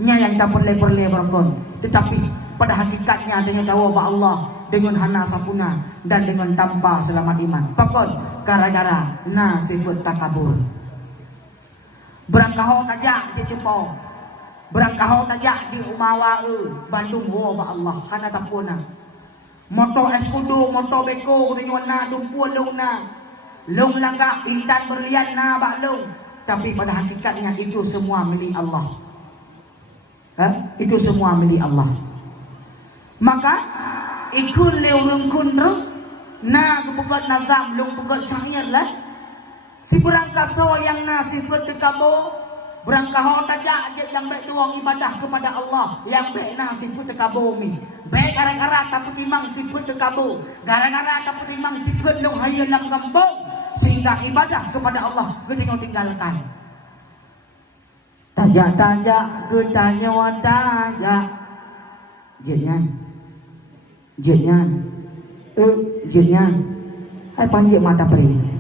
yang tak perle-perle berkon, tetapi pada hakikatnya dengan dawa Allah dengan hana sapuna dan dengan tanpa selamat iman pakon gara-gara nasibut takabur. Berangkahau tajak di Jepang, berangkahau tajak di Umawa Bandung ho ba Allah kana tapuna. Moto eskudu, moto beko dengan na dumpuan long na. Long langga intan berlian na ba long. Tapi pada hakikatnya itu semua milik Allah. Itu semua milik Allah. Maka ikun leurung kunru na kebukat nazam long bukat syahir lah. Si berangkaso yang nasifat dekabo berangkaho tajak je yang berdoang ibadah kepada Allah yang baik nasifat dekabo mi baik gara-gara tak timang sifat dekabo gara-gara tak timang sifat long hayal dalam kampung sehingga ibadah kepada Allah kita tinggalkan tajak-tajak ketanya tajak jenyan hai panggil mata peri.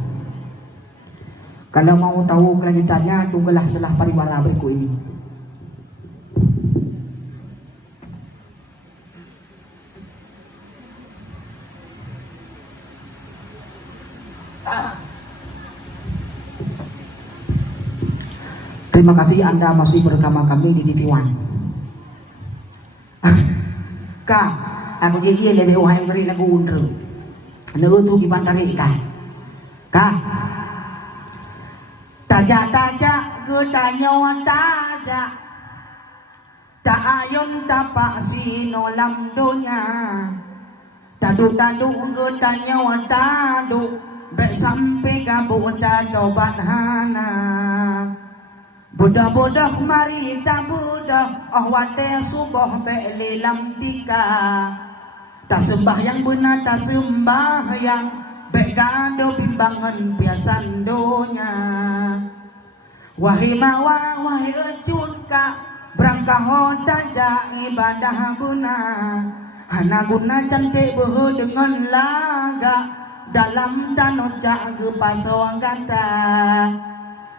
Kalau mau tahu kelanjutannya, tunggulah setelah pariwara berikut ini. Terima kasih Anda masih bersama kami di TV One. Kak, aku jadi lebih wahai beri lagu undur. Menurut gimana tarik ikan? Kak. Tajak-tajak gedanyo tajak tak ayun tapak sino lam dunya tadu-tadu gedanyo tadu bek sampai kabut tadu badhana budah-budah mari tak budah wate subuh bek lilam tika tak sembah yang benar tak sembah yang baik gado bimbangan piasan donya. Wahai mawa wahai ecun ka berangkah tajak ibadah guna hana guna cantik beho dengan laga dalam danau cak gepasau gata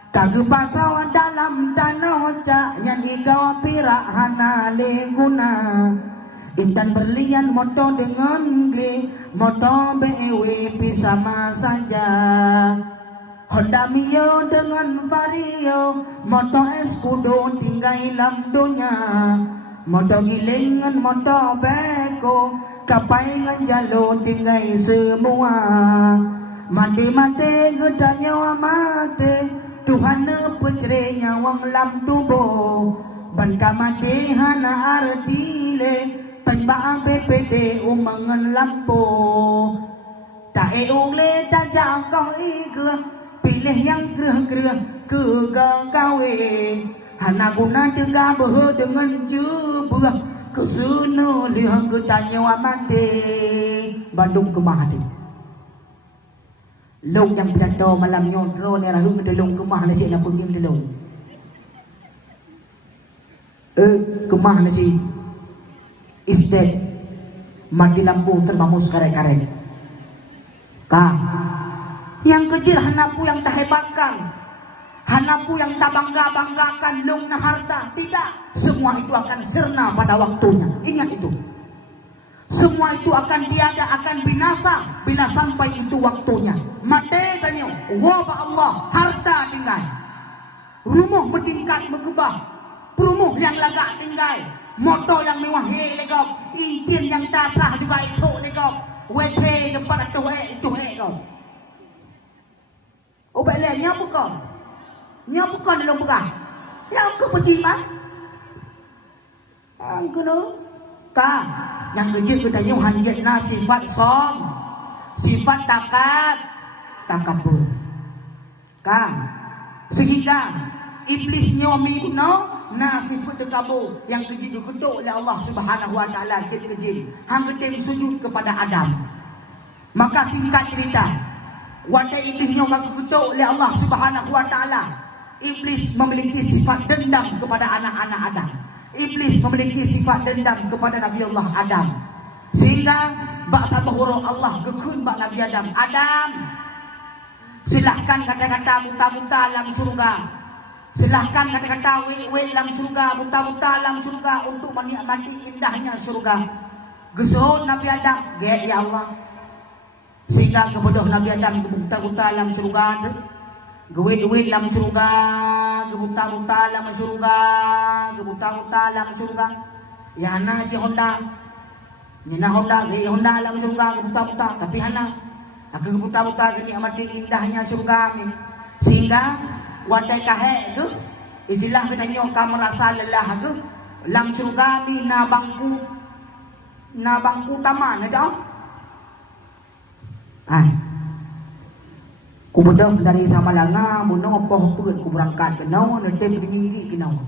kage pasau dalam danau cak yang igau pirak hana le guna intan berlian moto dengan gli moto BW pisama saja Honda Mio dengan Vario moto Escudo tinggal dalam dunia moto gilingan moto beko kapaingan jalo tinggal semua mati-mati gedanya mati Tuhan pecere nyawang lam tubuh bangka mati hana artile Tembak BPD umangan lampu tak eule tak jangkau iga pilih yang gerah-gerah ke gawe hana guna juga beho dengan jubah ke sana lihat ke tanya mati Bandung ke Mahadi long yang pidato malam nyodro ni rahung ke long ke Mahadi si nak pergi ke long ke Mahadi Istek mati lampu termamus karek-karek. Kang, yang kecil hanapu yang tak hebatkan, hanapu yang tak bangga-banggakan lungna harta. Tidak, semua itu akan sirna pada waktunya. Ingat itu. Semua itu akan tiada, akan binasa bila sampai itu waktunya. Mati tanya, wabah Allah, harta tinggal. Rumah bertingkat berkebah, rumah yang lagak tinggal. Motor yang mewah lekop, izin yang tak sah juga itu lekop, WP depan itu lekop. Obat lain nyapu kau dalam bekas, yang ke pencimat, yang kena, kah, yang kerja kita nyu hanjatna sifat som, sifat takabur, kah, sehingga iblis nyomi no sifat dekabo yang kejil dikutuk oleh Allah Subhanahu wa taala kejil. Hang ketim sujud kepada Adam. Maka singkat cerita, wadai iblisnya dikutuk oleh Allah Subhanahu wa taala. Iblis memiliki sifat dendam kepada anak-anak Adam. Iblis memiliki sifat dendam kepada Nabi Allah Adam. Sehingga bak sabahurung Allah gekun bak Nabi Adam. Adam, silahkan kata-kata buta-buta dalam surga. Silahkan kata-kata wet-wet dalam surga, buta-buta dalam surga untuk menikmati indahnya surga. Gesuhun Nabi Adam, get ya Allah. Sehingga kebodoh Nabi Adam buta-buta dalam surga, gewet-wet dalam surga, gebuta-buta dalam surga, gebuta-buta dalam surga. Ya hana si Honda, Nina Honda, Honda dalam surga, gebuta-buta. Tapi hana, aku gebuta-buta menikmati indahnya surga ni. Sehingga wadai kahek tu istilah kita ni orang merasa lelah tu lam surga ni na bangku taman ada ku bedah dari Samalanga buno apa perut ku berangkat ke nau nanti berdiri ke nau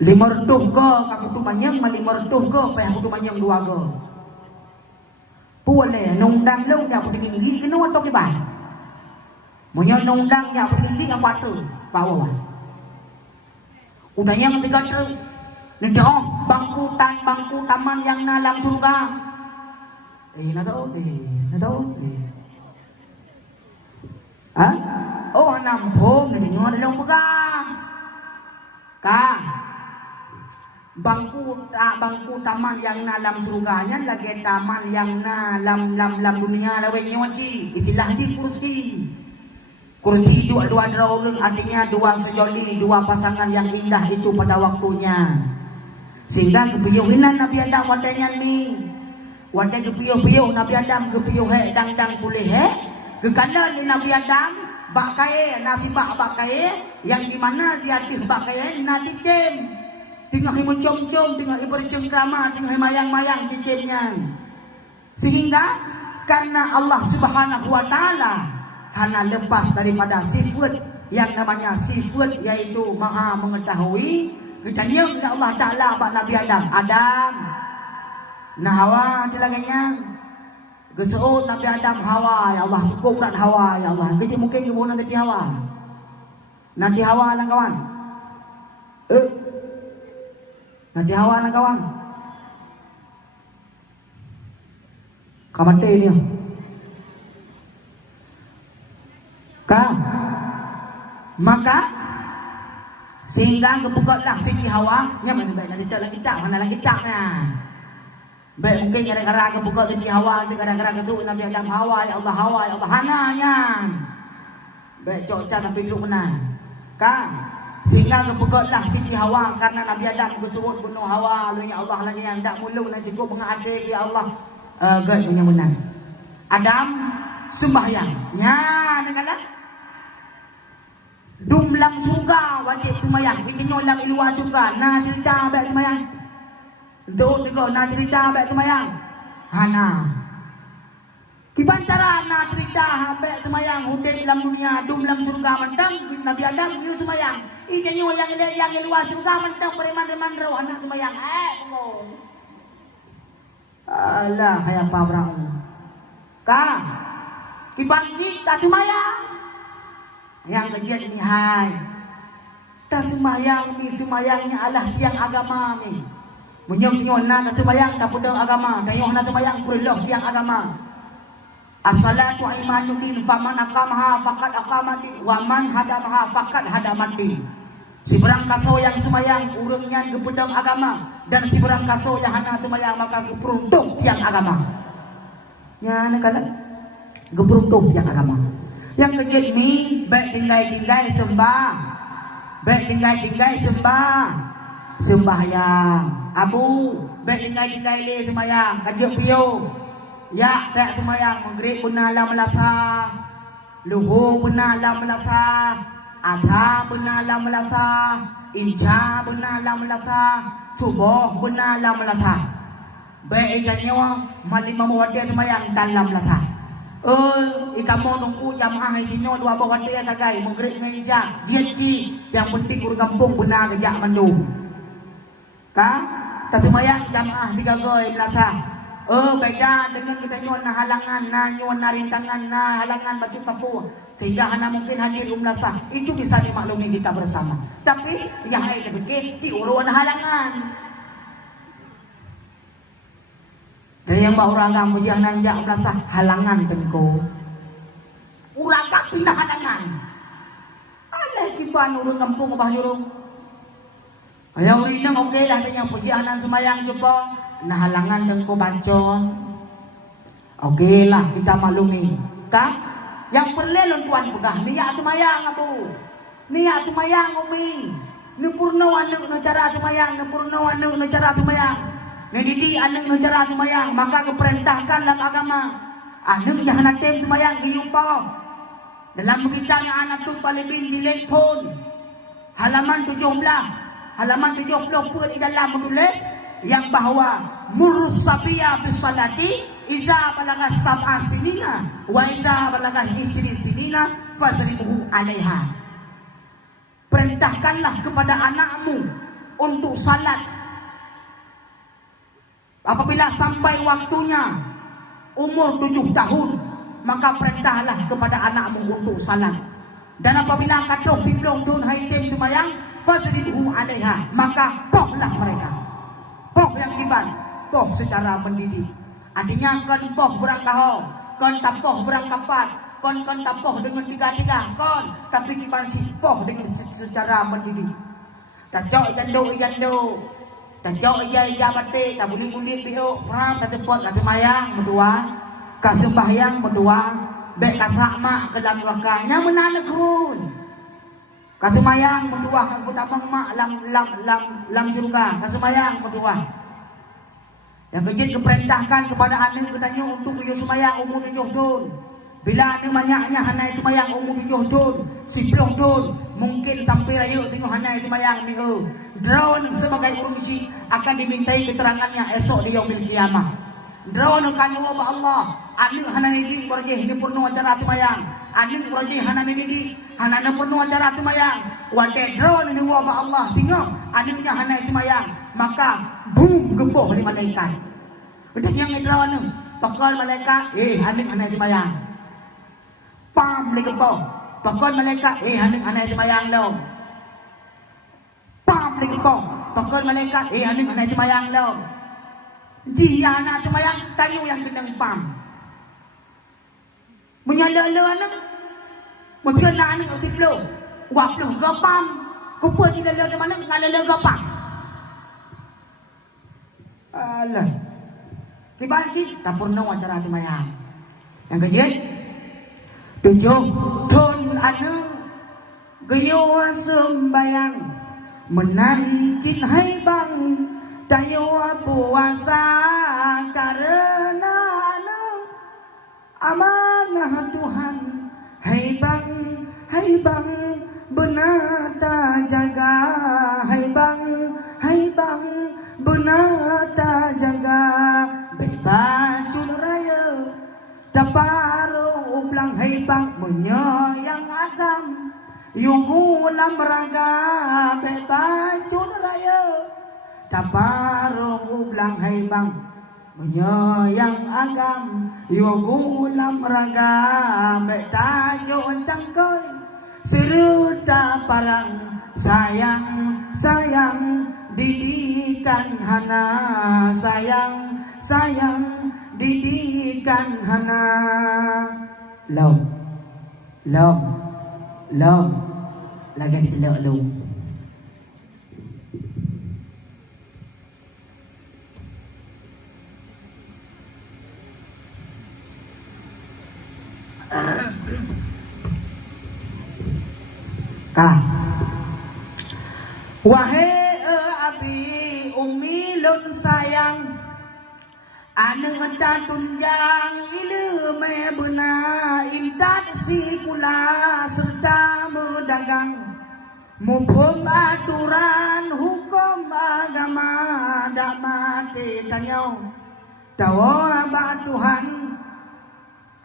500 ke aku tu manyang 500 ke payah aku tu manyang 2 ke boleh nungdang lu ya berdiri ke nau atau ke ban Munya undang-undangnya berdiri yang batu bawah. Udah yang ketiga tu, ni dah bangku taman yang dalam surga. Nak tahu? Oh nampung ni nyo dalam pegang. Bangku taman yang dalam surganya lagi taman yang dalam dunia lawan nyo ci. Istilah di kursi dua drawing artinya dua sejoli, dua pasangan yang indah itu pada waktunya. Sehingga kepiyuhinan Nabi Adam wadanya ni. Wadai kepiyuh Nabi Adam kepiyuh dang pulih Kekala ni Nabi Adam bakai nasi bakai yang di mana dia tih bakai nasi cem. Tengah mencom-com, tengah bercengkrama, tengah mayang-mayang cicenya. Sehingga karena Allah Subhanahu wa taala hanya lepas daripada sifat yang namanya sifat yaitu maha mengetahui. Kita nyam kepada Allah Ta'ala bak Nabi Adam. Nah Hawa tilaganya gesuut Nabi Adam Hawa ya Allah cukup dan Hawa ya Allah. Kecil mungkin kemudian nanti Hawa. Nanti Hawa lah kawan. Nanti Hawa lah kawan. Kamate ni. Maka sehingga kebukatlah Siti Hawa nyaman baik nanti lagi tak mana lagi tak baik mungkin gara-gara kebuka Siti Hawa gara-gara ketuk Nabi Adam Hawa ya Allah hananya baik cocok sampai duduk benar sehingga kebukatlah Siti Hawa karena Nabi Adam kesuruh bunuh Hawa lu ya Allah lagi yang tak mulu nak cukup mengadik ya Allah gak punya benar Adam sembahyang kata dumlam surga wajib semayang ikinyo lang iluwa surga na cerita baik semayang doon juga na cerita baik semayang hana kiban cara na cerita baik semayang hutin dalam dunia dumlam surga mentang Nabi Adam yu semayang ikinyo yang iluwa surga mentang beriman roh anak semayang alah hayang pabrang kiban cita semayang yang kejadian ini hai tak semayang ni semayangnya Allah yang agama ni menyong na semayang tak pedang agama kayoh na semayang kurloh yang agama as-salatu imanuddin faman aqamaha faqad aqamati wa man hadamaha faqad hadamati seberang kaso yang semayang urungnya kepedang agama dan seberang kaso yang hana semayang maka keperuntuk yang agama ya nak kata keperuntuk yang agama yang kejadian ni baik tinggai sembah baik tinggai sembah sembahyang abu baik tinggai le sembahyang kajak piu ya tak sembahyang maghrib benar la melasa luhur benar la melasa asar benar la melasa insya benar la melasa subuh benar la melasa baik ikannya malim memuat sembahyang dalam melasa Ikamu nunggu jamaah hijino dua bawa dia kagai menggerik meja jiaci yang penting urang kampung benar kejak mandu. Tapi mayang jamaah digagoi belasa. Beda dengan kita nyon na halangan na nyon na rintangan na halangan baju kapu sehingga hana mungkin hadir belasa. Itu bisa dimaklumi kita bersama. Tapi yang hai lebih diurun halangan. Dari yang bawa orang mujian nanjak belasa halangan kenko. Urang pindah halangan. Alah kipan urun kampung bah jurung. Ayaw rinang okey lah dengan pujianan semayang jepang. Nah halangan dengko bancon. Okey lah kita maklumi. Kah? Yang perlu tuan pegah niat semayang abu. Niat semayang umi. Ni purno anu cara semayang, ni purno anu cara semayang. Ni didi anu cara semayang, maka keperintahkan dalam agama. Anu jangan tem semayang giyupa. Dalam begitanya anak tu paling bilik pun. Halaman 17. Halaman 70 pun di dalam menulis yang bahawa murus sabiya bisalati iza balaga sab'a sinina wa iza balaga isri sinina fazribuhu alaiha. Perintahkanlah kepada anakmu untuk salat apabila sampai waktunya umur 7 tahun, maka perintahlah kepada anakmu untuk salat. Dan apabila kata 10 tahun haitim semayang fazribuhu alaiha, maka pohlah mereka. Poh yang iban, poh secara mendidik. Artinya kon poh berangkah, kon tapoh berangkapat, kon tapoh dengan tiga-tiga, kon tapi iban si poh dengan secara mendidik. Tak jauh jando, tak jauh iya bate, tak boleh biho, pram tak tepot tak semayang berdua, kasembahyang berdua, bek kasakma ke dalam wakanya menanekun. Kasumayang berdua kan putamang mak lam surga. Kasumayang berdua. Yang kejit keperintahkan kepada anak katanya untuk tujuh sumayang umur 7 tahun. Bila anak banyaknya hanai sumayang umur 7 tahun, 10 tahun, mungkin sampai raya tengok hanai sumayang ni. Drone sebagai urusi akan dimintai keterangannya esok di yaumil kiamah. Drone kan Allah, anak hanai ni berjih di penuh acara sumayang. Anak berjih hanai ni Hanana penuh acara semayang. Wadah drone ini wabah Allah. Tengok anaknya hanai semayang. Maka boom gemboh di malaikat. Betul yang drone ni. Pakal malaikat. Anak hanai semayang. Pam di gemboh. Pakal malaikat. Anak hanai semayang dong. Pam di gemboh. Pakal malaikat. Anak hanai semayang dong. Jika anak semayang. Tayu yang kena pam. Menyala-la anak. Mungkin nak ni untuk flow, waploh gapam, kumpul kita lega mana ngala gapam. Alah, kiban sih tak pernah acara semayang. Yang kejadian, 7 tahun anu gayuh sembayang, menancin hai bang, tayo puasa karena anu amanah Tuhan. Hai bang, benata jaga. Hai bang, benata jaga. Bebacun raya, taparu uplang. Hai bang, menyayang agam, yungulam raga. Bebacun raya, taparu uplang. Hai bang, menyayang agam, yungulam raga. Betayo cangkoy, seruta parang. Sayang, didikan hana. Sayang, didikan hana. Lom, lagi telok lom. Wahai abi umi lun sayang, anu hendak tunjang ilu me bena indat si kula serta berdagang. Mumpung aturan hukum agama dak mati tanyau. Tawa ba Tuhan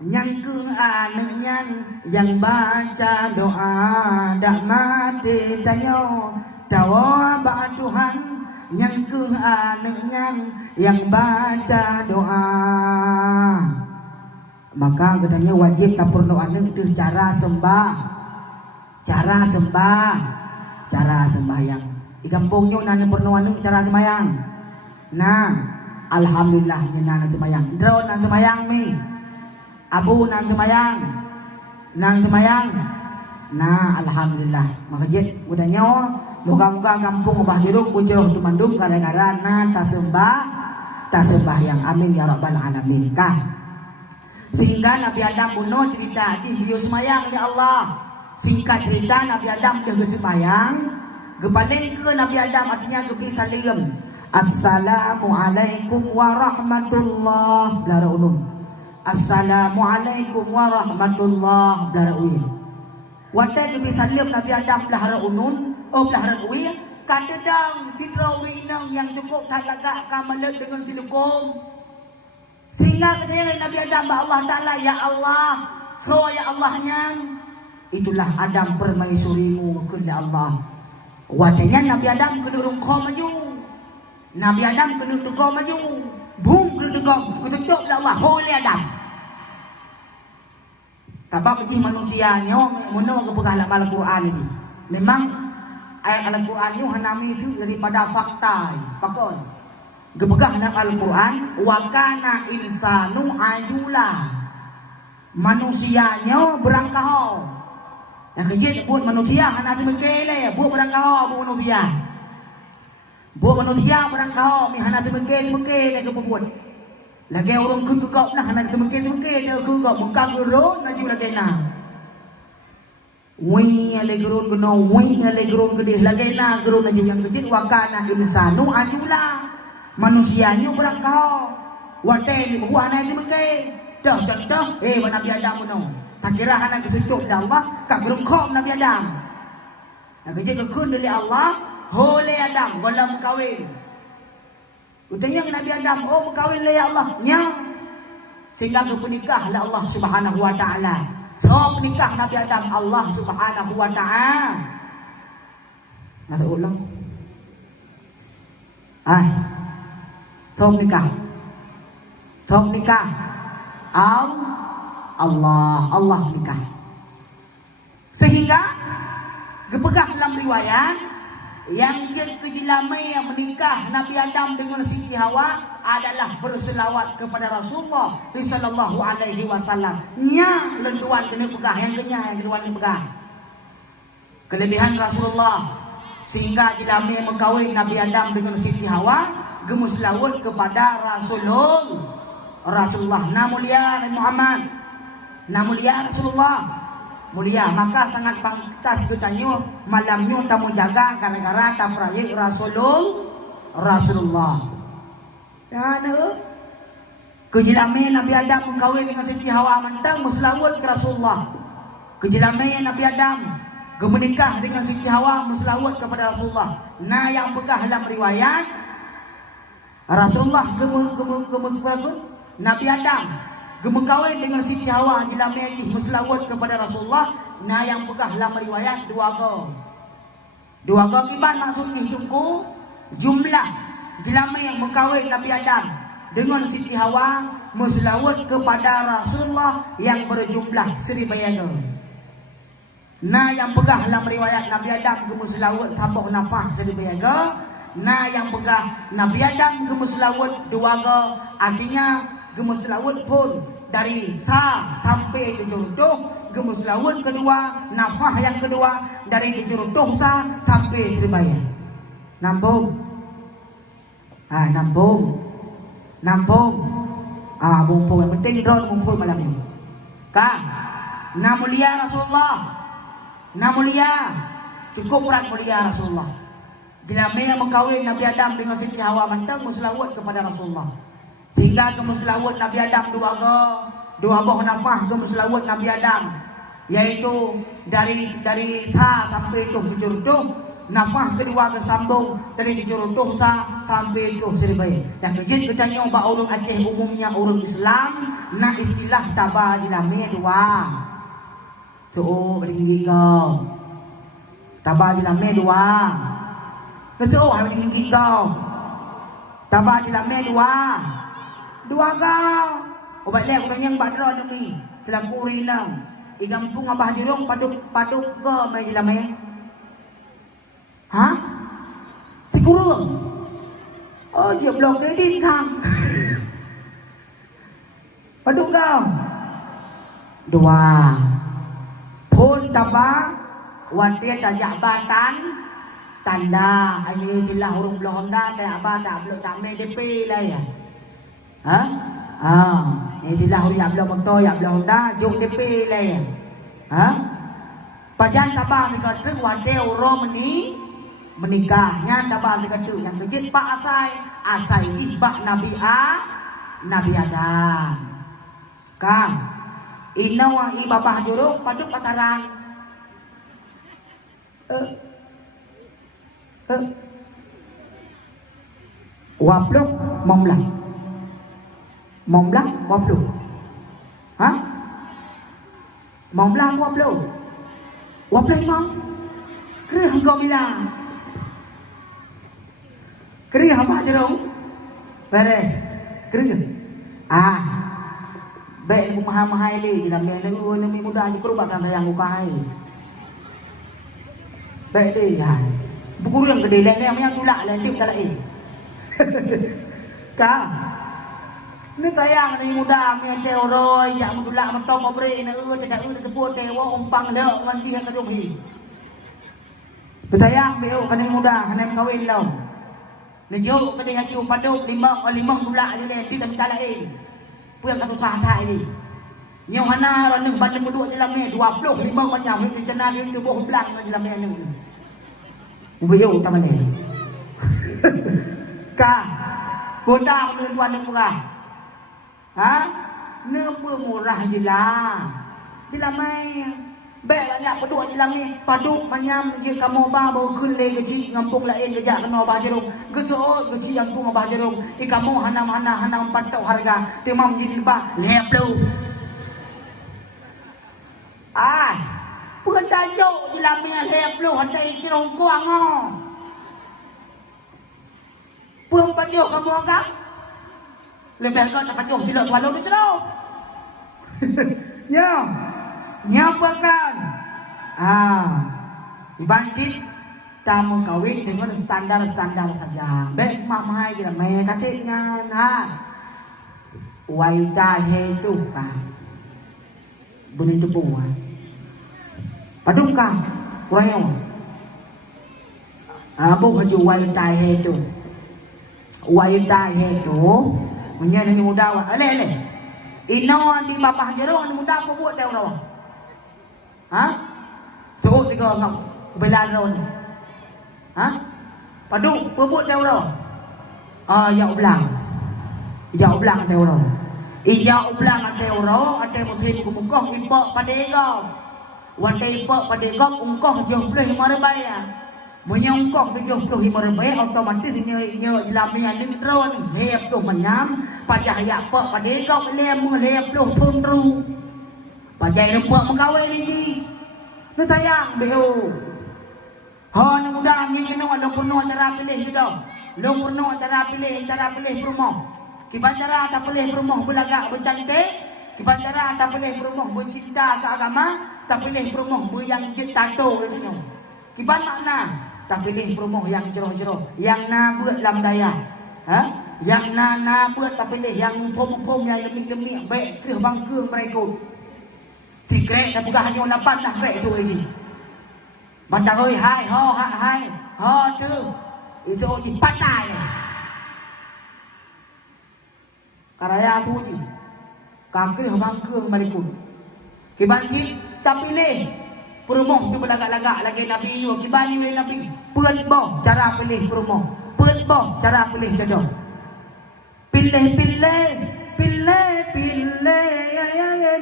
Yang keanenyan yang baca doa dak mati tanyo tawa ba Tuhan. Yang keanenyan yang baca doa. Maka katanya wajib tak perlu aneng tu cara sembah. Cara sembahyang. Di kampungnya nana perlu aneng cara sembahyang. Nah, alhamdulillah nana sembahyang. Drone nana sembahyang mi. Abu nang semayang. Nah, alhamdulillah. Maka jid udahnya moga-moga kampung Obah Jeruk Bujur Tumandung gara-gara na tasembah yang amin ya rabbal alamin. Kah sehingga Nabi Adam bunuh cerita video semayang ya Allah. Singkat cerita Nabi Adam dia semayang. Gepaling ke Nabi Adam artinya ke salim. Assalamualaikum warahmatullah. Belara ulum. Assalamualaikum warahmatullah belara uin. Watai lebih salim Nabi Adam belara unun, belara uin. Kata dang sidra winang yang cukup tak lagak kamalet dengan silukum. Sehingga ketika Nabi Adam Allah Ta'ala ya Allah, so ya Allahnya. Itulah Adam permaisurimu kepada Allah. Watainya Nabi Adam kelurung kau maju. Nabi Adam kelurung kau maju. Bung kelurung kututup Allah oleh Adam. Sebab begini manusianya menurut kepegang Al-Quran ini. Memang ayat Al-Quran itu hanami itu daripada fakta. Pakon. Kepegang Al-Quran wa kana insanu ajula. Manusianya berangkau. Yang kejit buat manusia hanami mengkele, buat berangkau buat manusia. Buat manusia berangkau mi hanami mengkele kebuat. Lagi orang kun kau nak nak mungkin dia kun kau muka gerun naju lagi na. Wih lagi gerun kena wih lagi gerun kedih lagi na gerun naju yang kecil wakana insanu ajula manusianya berang kau. Watai ni buah anak itu mungkin. Dah contoh Nabi Adam puno. Tak kira anak kesucuk dari Allah kak gerun kau Nabi Adam. Nak kecil kun dari Allah oleh Adam dalam kawin. Utanya Nabi Adam, berkahwin ya Allah. Nyang. Sehingga bernikah lah Allah Subhanahu wa taala. So menikah Nabi Adam Allah Subhanahu wa taala. Nak ulang. So menikah. Allah nikah. Sehingga dipegang dalam riwayat yang kejilamai yang menikah Nabi Adam dengan Siti Hawa adalah berselawat kepada Rasulullah sallallahu alaihi wasallam. Nya lenduan kena pegang yang lenduan pegang. Kelebihan Rasulullah sehingga jilamai mengkawin Nabi Adam dengan Siti Hawa gemus selawat kepada Rasulullah. Namulia Muhammad. Namulia Rasulullah. Mulia, maka sangat pantas katanya malamnya tamu jaga gara-gara tak perayaan Rasulullah. Ya ada. Kejilamai Nabi Adam mengkawin dengan Siti Hawa mentang muslawat ke Rasulullah. Kejilamai Nabi Adam menikah dengan Siti Hawa muslawat kepada Rasulullah. Nah yang begah dalam riwayat Rasulullah Nabi Adam gemengkawin dengan Siti Hawa jilamai muslawat kepada Rasulullah. Nah yang begah dalam riwayat dua go kiban maksud hidupku jumlah jilamai yang mengkawin Nabi Adam dengan Siti Hawa muslawat kepada Rasulullah yang berjumlah 1000 bayaga. Nah yang begah dalam riwayat Nabi Adam muslawat tambah nafah 1000 bayaga. Nah yang begah Nabi Adam muslawat 2 go artinya gemuslawat pun dari sa sampai kejurutuh. Gemuslawat kedua nafah yang kedua dari kejurutuh sa sampai Sribaya. Nampung. Bumpung yang penting drone bumpung malam ini. Kak, namulia Rasulullah. Namulia cukup berat mulia Rasulullah. Jilamai yang mengkawin Nabi Adam dengan Siti Hawa mentang muslawat kepada Rasulullah. Sehingga kemuslawat Nabi Adam dua boh nafah kemuslawat Nabi Adam, yaitu dari sa sampai itu kejurutuh nafas kedua kesambung dari dijurung dosa sampai ke seribai. Dan kejit ketanya ba orang Aceh umumnya orang Islam na istilah tabah dilame dua. So ringgi kau. Tabah dilame dua. So ringgi kau. Tabah dilame dua. Dua kau. Obat lek kanyang badro demi telangkuri nang. Igampung abah dirong paduk ke mai dilame. Hah? Tikurung. Oh, dia blok kredit kang. Paduk kau. Dua. Pun tabah wantia jabatan tanda ini sila hurung belum dah dah apa dah belum tak main DP lah ya. Hah? Ini sila hurung ya belum betul ya belum dah jom DP lah ya. Hah? Pajan tabah ni kata wantia orang ni menikahnya tabah ni kata yang kejit pak asai isbah Nabi Adam. Kang, inawa ibabah juruk paduk patarang. Wapluk momlang wapluk. Hah? Momlang wapluk. Wapluk mong. Keri kau bilang. Keri apa jerung? Bere. Keri. Baik mahal-mahal ni dalam yang ni mudah ni perubah kan yang ukai. Baik deh ya. Buku yang gede lain yang tulak lain tip kalau Kang. Ni tayang ni mudah ni teoroi yang tulak mentong ngobre na cedak tepuh tewa umpang le ngan dia ka dum hi. Tayang beu kan ni mudah kan kawin lau. Ni jo ka dia cium paduk limang tulak je le tidak kala Puan satu sahaja ini. Yang mana orang ni banding berdua dalam ni 25 banyak ni cina dia tu boh belang dalam ni. Ubeo taman ni. Ka goda ni tuan ni murah. Ha? Ni murah jelah. Jelah mai. Baik banyak berdua dalam ni. Paduk manyam je kamu ba bau kun le gaji ngampung lain kerja kena ba jerung. Geso gaji yang tu ba jerung. Kamu hanam pantau harga. Timam jadi ba leplu. Bukan tajuk dalam ni leplu handai sirong kuang oh. Pulang pajuk kamu agak. Lebih kau tak pajuk sila walau tu cerok. Ya. Nyapakan dibanjir tamu kawin dengan standar-standar saja. Baik mamai je mai katiknya waita hetu kan. Bunyi tu buat. Padukah wayo. Abu haju waita hetu. Waita hetu menjadi mudah ale. Ino di bapah jeruk ni mudah apa buat dah orang. Hah? Cukup tiga orang belan ron. Hah? Paduk pebut dah orang. Ya ulang. Ya ulang dah orang. Ya ulang ada orang, ada muslim kumukah impok pada kau. Wanda impok pada kau ungkah 75 bayar. Menyongkok 75 bayar otomatis nya Islamia ni ron. Hep tu menyam pada hayat pak pada kau lem pun ru. Pajai rupak mengawal lagi. Ni sayang behu. Ni mudah ni kena ada penuh cara pilih juga. Lu penuh cara pilih rumah. Kiban cara tak pilih rumah belagak bercantik. Kiban cara tak pilih rumah bercinta ke agama, tak pilih rumah yang jit tato ni. Kiban makna tak pilih rumah yang jeroh-jeroh, yang na buat dalam daya. Yang na buat tak pilih yang pom-pom yang lemik-lemik baik ke bangka mereka. Tikrek dah bukan hanya 8 dah krek tu lagi. Bandar oi hai tu. Itu di patai. Karaya tu je. Kangkir bangka mereka. Kibanci tak pilih. Perumah tu berlagak-lagak lagi Nabi Yusuf. Kibani oleh Nabi. Pun boh cara pilih perumah. Pun boh cara pilih jodoh. Pilih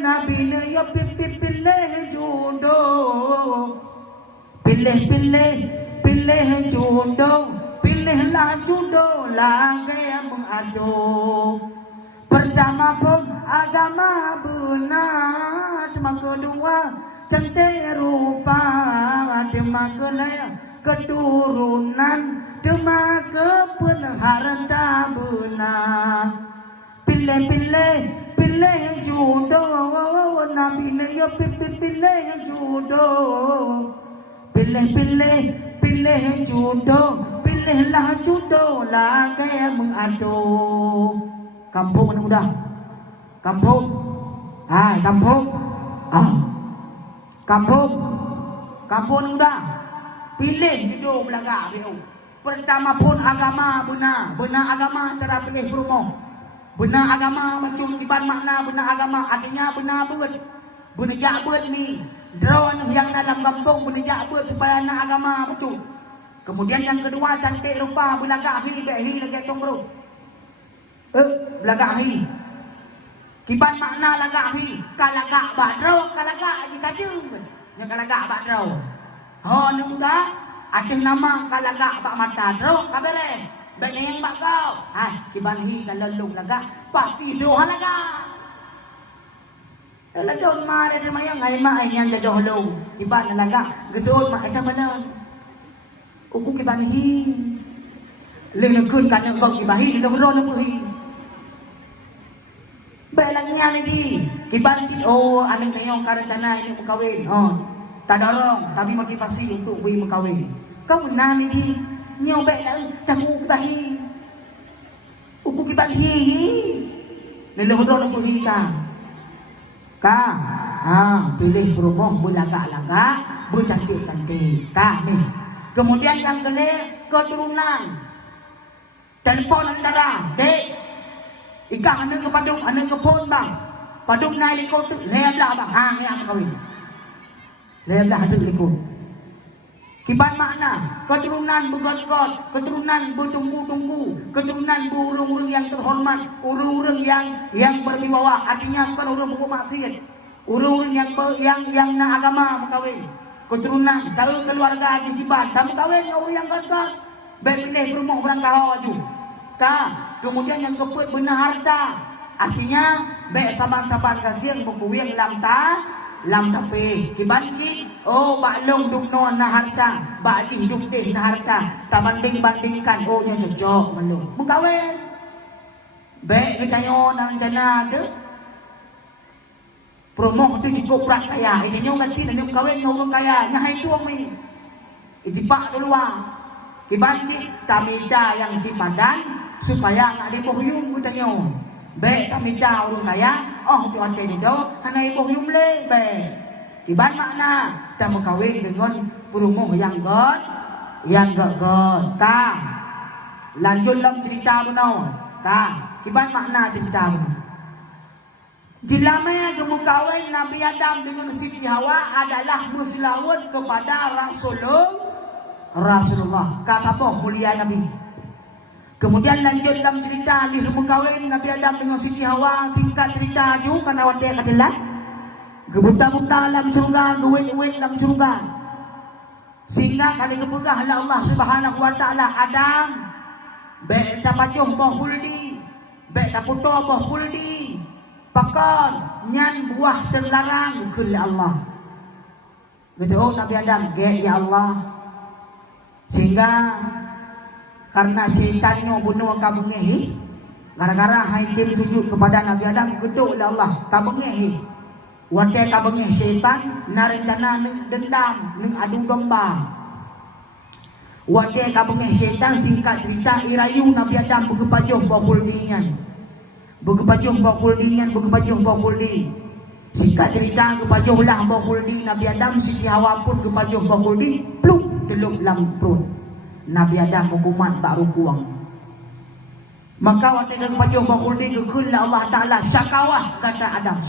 Nabi ne yo pilih jodoh. Pilih pilih jodoh, pilihlah jodoh lagi mengadu. Pertama pun agama benar, tema kedua cantik rupa, tema kelima keturunan, tema keempat harta benar. Pilih jodoh, Nabi ya pilih jodoh. Pilih jodoh, pilihlah jodoh lagi mengadu. Kampung mana mudah? Kampung. Kampung. Kampung. Kampung mana mudah? Pilih jodoh belakang biru. Pertama pun agama benar. Benar agama cara pilih rumah. Benar agama macam iban makna benar agama artinya benar beut. Benar jak beut ni. Drone yang dalam kampung benar jak beut supaya nak agama betul. Kemudian yang kedua cantik rupa belagak hi lagi tongro. Belagak hi. Kiban makna lagak hi, kalagak badro, kalagak dikaju. Yang kalagak badro. Ni muda ada nama kalagak bak mata dro kabere. Baik yang bak kau. Kiban hi kalelung lagak pasti doh lagak. Lagak mare de mayang ai mai yang jadoh lu. Kiban lagak gedut mak eta mana. Uku kiban hi. Leng keun kan yang kau kiban hi lo ro lo hi. Belangnya lagi. Kiban cik aning tayong karencana ini mau kawin. Tak dorong tapi motivasi untuk bui mau kawin. Kau benar ni nyobek lah tak kiban hi. Uku kiban hi. Lo ro lo hi pilih rumah berlagak-lagak, bercantik-cantik. Ni. Kemudian yang kedua, keturunan. Telepon antara, dek. Ikan ane ke padung, ane ke phone bang. Padung naik likut tu, leablah bang. Yang kawin. Leablah hadut likut. Kiban makna, keturunan bergot-got, keturunan bertunggu-tunggu, keturunan burung-burung yang terhormat, urung-urung yang berwibawa, artinya bukan urung bermaksiat, urung yang nak agama mengkawin, keturunan, kalau keluarga jiban, tak mengkawin urung yang got-got, pilih rumah orang kau tu, kemudian yang keempat benar harta, artinya baik saban-saban kasih berkuing lam tapi kibanci baklong dugno na harta baki hidup deh na harta bandingkan nya cocok melu mengkawin baik kita nyo na rencana tu promo tu cukup berat kaya ini nyo nanti na kawin orang kaya nyahai tuang ni ijipak dulu kibanci tamida yang simpadan supaya nak dipohyung kita nyo baik tamida orang kaya tu ante ni do karena ibu yum le be iban makna kita berkahwin dengan perumuh yang god lanjut dalam cerita benar iban makna cerita benar jilamanya berkahwin Nabi Adam dengan Siti Hawa adalah muslawat kepada Rasulullah kata apa mulia Nabi. Kemudian lanjut dalam cerita di rumah kawin Nabi Adam dengan Siti Hawa, singkat cerita juga karena wadah katalah gebuta-buta dalam surga, gewit-gewit dalam surga. Sehingga kali kepegah Allah Subhanahu wa taala Adam baik tapajuh bahuldi, baik taputo bahuldi. Pakon nyan buah terlarang ke Allah. Betul Nabi Adam, ya Allah. Sehingga karena syaitannya bunuh kabungehi gara-gara haidim tunjuk kepada Nabi Adam geduk oleh Allah kabungehi wadah kabungeh syaitan na rencana neng dendam neng adu domba wadah kabungeh syaitan singkat cerita irayu Nabi Adam begepajuh bahuldian singkat cerita gepajuh lah bahuldi Nabi Adam Siti Hawa pun gepajuh bahuldi pluk teluk dalam perut Nabi Adam hukuman baru buang. Maka waktu dia kepada bahuldi kekul Allah Ta'ala syakawah kata Adam.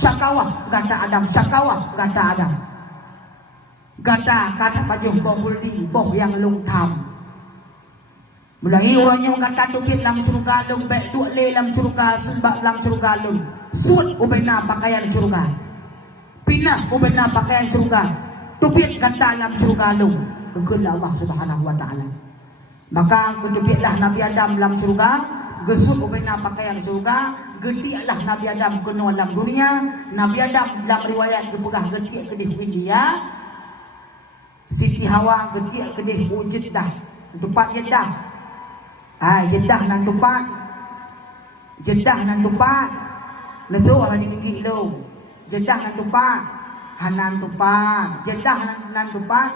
Kata pajuh bahuldi boh yang lung tham. Mulai orangnya kata tukit dalam surga lung baik tuak le dalam surga sebab dalam surga lung. Suat ubena pakaian surga. Pinah ubena pakaian surga. Tukit kata dalam surga lung. kegelah Allah Subhanahu wa taala. Maka kedebitlah Nabi Adam dalam surga, gesuk ubena pakaian surga, getiaklah Nabi Adam kena dalam dunia. Nabi Adam dalam riwayat kepegah getiak kedih India. Siti Hawa getiak kedih Jeddah, tempat Jeddah. Jeddah nan tempat. Jeddah nan tempat. Letu orang tinggi lo. Jeddah nan tempat. Hanan tempat. Jeddah nan tempat.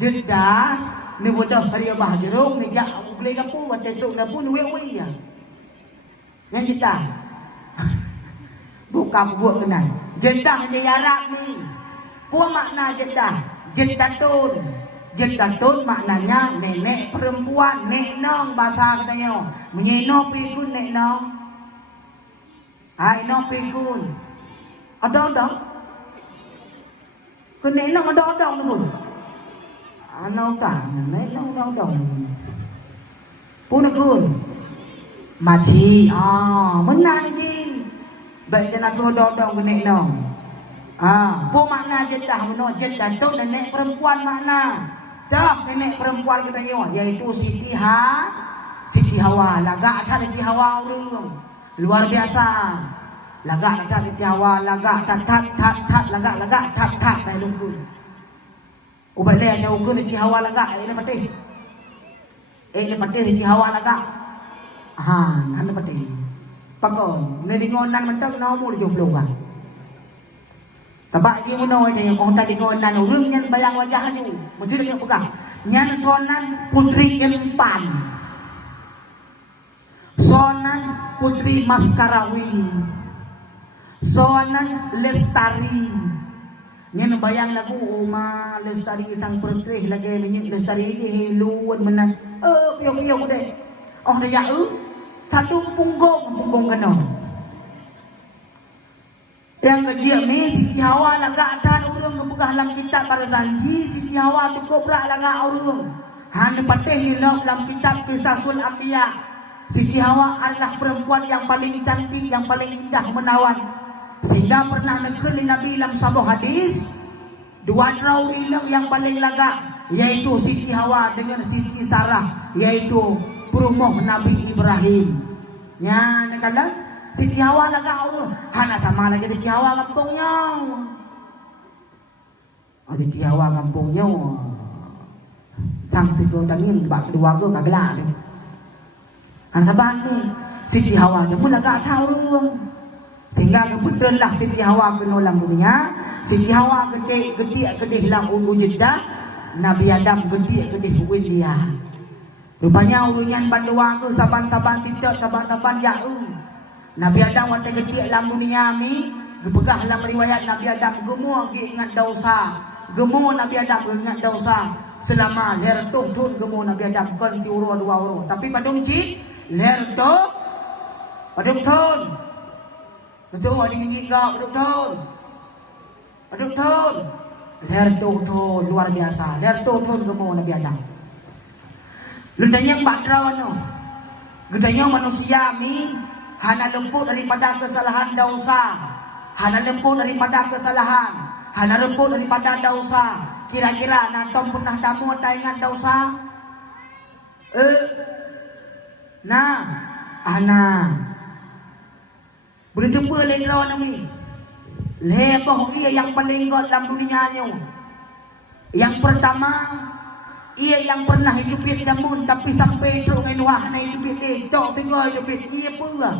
Jeddah ni bodoh hari abah jeruk ni jak boleh gapo buat tok gapo ni we ya. Yang Jeddah. Bukan buat kenal. Jeddah di Arab ni. Apa makna Jeddah? Jeddatun. Jeddatun maknanya nenek perempuan, nek nong bahasa katanya. Menyeno pikun nek nong. Hai nong pikun. Ada. Ke nek nong ada tu pun. Nong kan, nek nong ada. Pun kun. Maci, menang ji. Baik jangan aku ada ke nek nong. Apa makna Jeddah menurut Jeddah tu nenek perempuan makna. Dah nenek perempuan kita nyawa yaitu Siti Hawa. Lagak ada Siti Hawa orang luar biasa. Lagak ada Siti Hawa, lagak tat lagak tat dah lunggu. Ubat le ada ukur Siti Hawa lagak ini pati. Ini pati Siti Hawa lagak. Anu pati. Pakon, nedingonan mentok nomor 70. Tabak dia menoi yang orang tadi ngonan urang yang bayang wajahnya mesti dia pegang nyan sonan putri Empan sonan putri Maskarawi sonan Lestari nyan bayang lagu Uma Lestari sang putri lagi nyan Lestari ni luan menan piau deh orang dia satu punggung kanon. Yang kecil ni Siti Hawa lagak ada orang kepegah dalam kitab para zanji. Siti Hawa cukup rak lagak orang. Hanya patih ni dalam kitab Qisasul Anbiya. Siti Hawa adalah perempuan yang paling cantik, yang paling indah menawan. Sehingga pernah nekeli Nabi dalam sebuah hadis, dua rawi yang paling lagak yaitu Siti Hawa dengan Siti Sarah, yaitu perumoh Nabi Ibrahim. Ya, nekala Siti Hawa lagak orang. Hana sama lagi Siti Hawa kampungnya. Siti Hawa kampungnya. Sang tiga dangin bak kedua ke kagak ni. Hana saban ni Siti Hawa dia pun lagak tahu orang. Sehingga kebetulan lah Siti Hawa kena dalam dunia. Siti Hawa gede dalam Jeddah. Nabi Adam gede dia. Rupanya urunan bandua ke saban-saban tidak saban-saban jauh. Nabi Adam waktu kecil dalam dunia ni, gepegah dalam riwayat Nabi Adam gemuk ingat dosa. Gemuk Nabi Adam ingat dosa. Selama ler tun gemuk Nabi Adam kon si uru dua uru. Tapi padung ci ler tu padung tun. Betul ada gigi kau padung tun. Padung tun. Ler tu luar biasa. Ler tu gemuk Nabi Adam. Lutanya badrawan no. Gedanya manusia ni hana lemput daripada kesalahan dosa. Hana lemput daripada kesalahan. Hana lemput daripada dosa. Kira-kira nantom pernah tamu taingan dosa? Hana. Boleh jumpa lelo ni. Leboh ia yang paling god dalam dunia ni. Yang pertama, ia yang pernah hidupin jamun tapi sampai itu menuah na hidupin dia tok tengok hidupin ia pula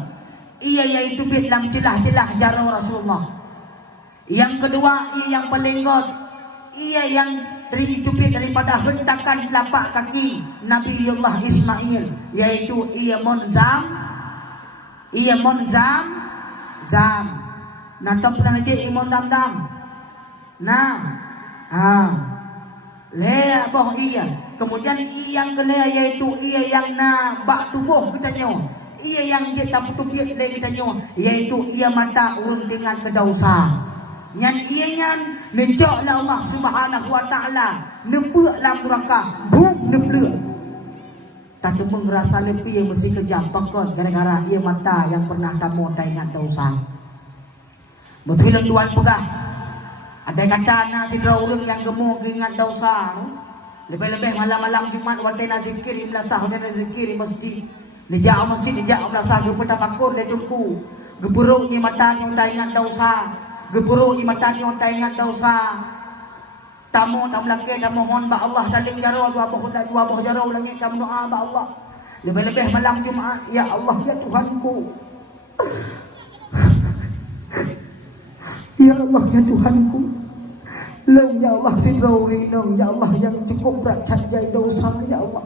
ia yang hidupin dalam celah-celah jara Rasulullah. Yang kedua, ia yang paling god, ia yang hidupin daripada hentakan telapak kaki Nabiullah Ismail, yaitu ia monzam nah tak pernah aja imon dam lea boh ia. Kemudian yang kelea yaitu ia yang bak tubuh katanya. Ia yang dia tak putus dia katanya, yaitu ia mata urun dengan kedosa. Nyan ia nyan menjoklah Allah Subhanahu wa taala nembuk dalam neraka. Bum nemblek. Tak cuma ngerasa lebih yang mesti kejam pakon gara-gara ia mata yang pernah tamu taingan dosa. Betul tuan pegah. Ada kata nak tidak orang yang gemuk ingat dosa. Lebih-lebih malam-malam Jumat wantai na zikir imlasah wantai na zikir di masjid. Dijauh masjid dijauh imlasah gepa tafakur le tuku. Geburuk ni mata ni untai ingat dosa. Geburuk ni mata ni untai ingat dosa. Tamu tam laki dan mohon ba Allah daling jaro dua buah jaro langit kam doa ba Allah. Lebih-lebih malam Jumat ya Allah ya Tuhanku. Ya Allah ya Tuhanku. Long ya Allah sidrawi long ya Allah yang cukup berat canjai dosa ya Allah.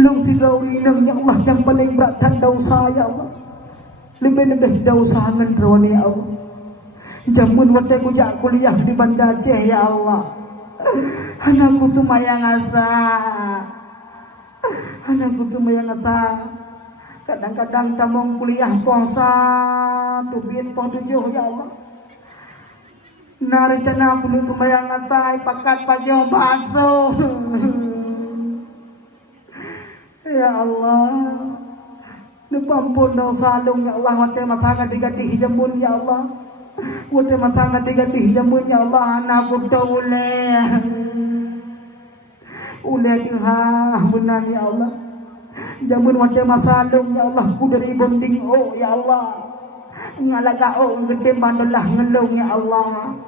Long sidrawi long ya Allah yang paling berat dan dosa ya Allah. Lebih-lebih dosa ngendron ya Allah. Jamun waktu kujak kuliah di Banda Aceh ya Allah. Anakku tu mayang asa. Anakku tu mayang asa. Kadang-kadang tamong kuliah puasa tubin pon 7 ya Allah. Na rencana aku tu mayang asa pakat pajong baso. Ya Allah. Nupampun dosa long ya Allah waktu mata gadi-gadi jamun ya Allah. Waktu mata gadi-gadi jamun ya Allah anakku tu Uleh ha benar ya Allah. Jamun waktu masa long ya Allah ku dari bonding ya Allah. Ngalaga gede bandolah ngelong ya Allah.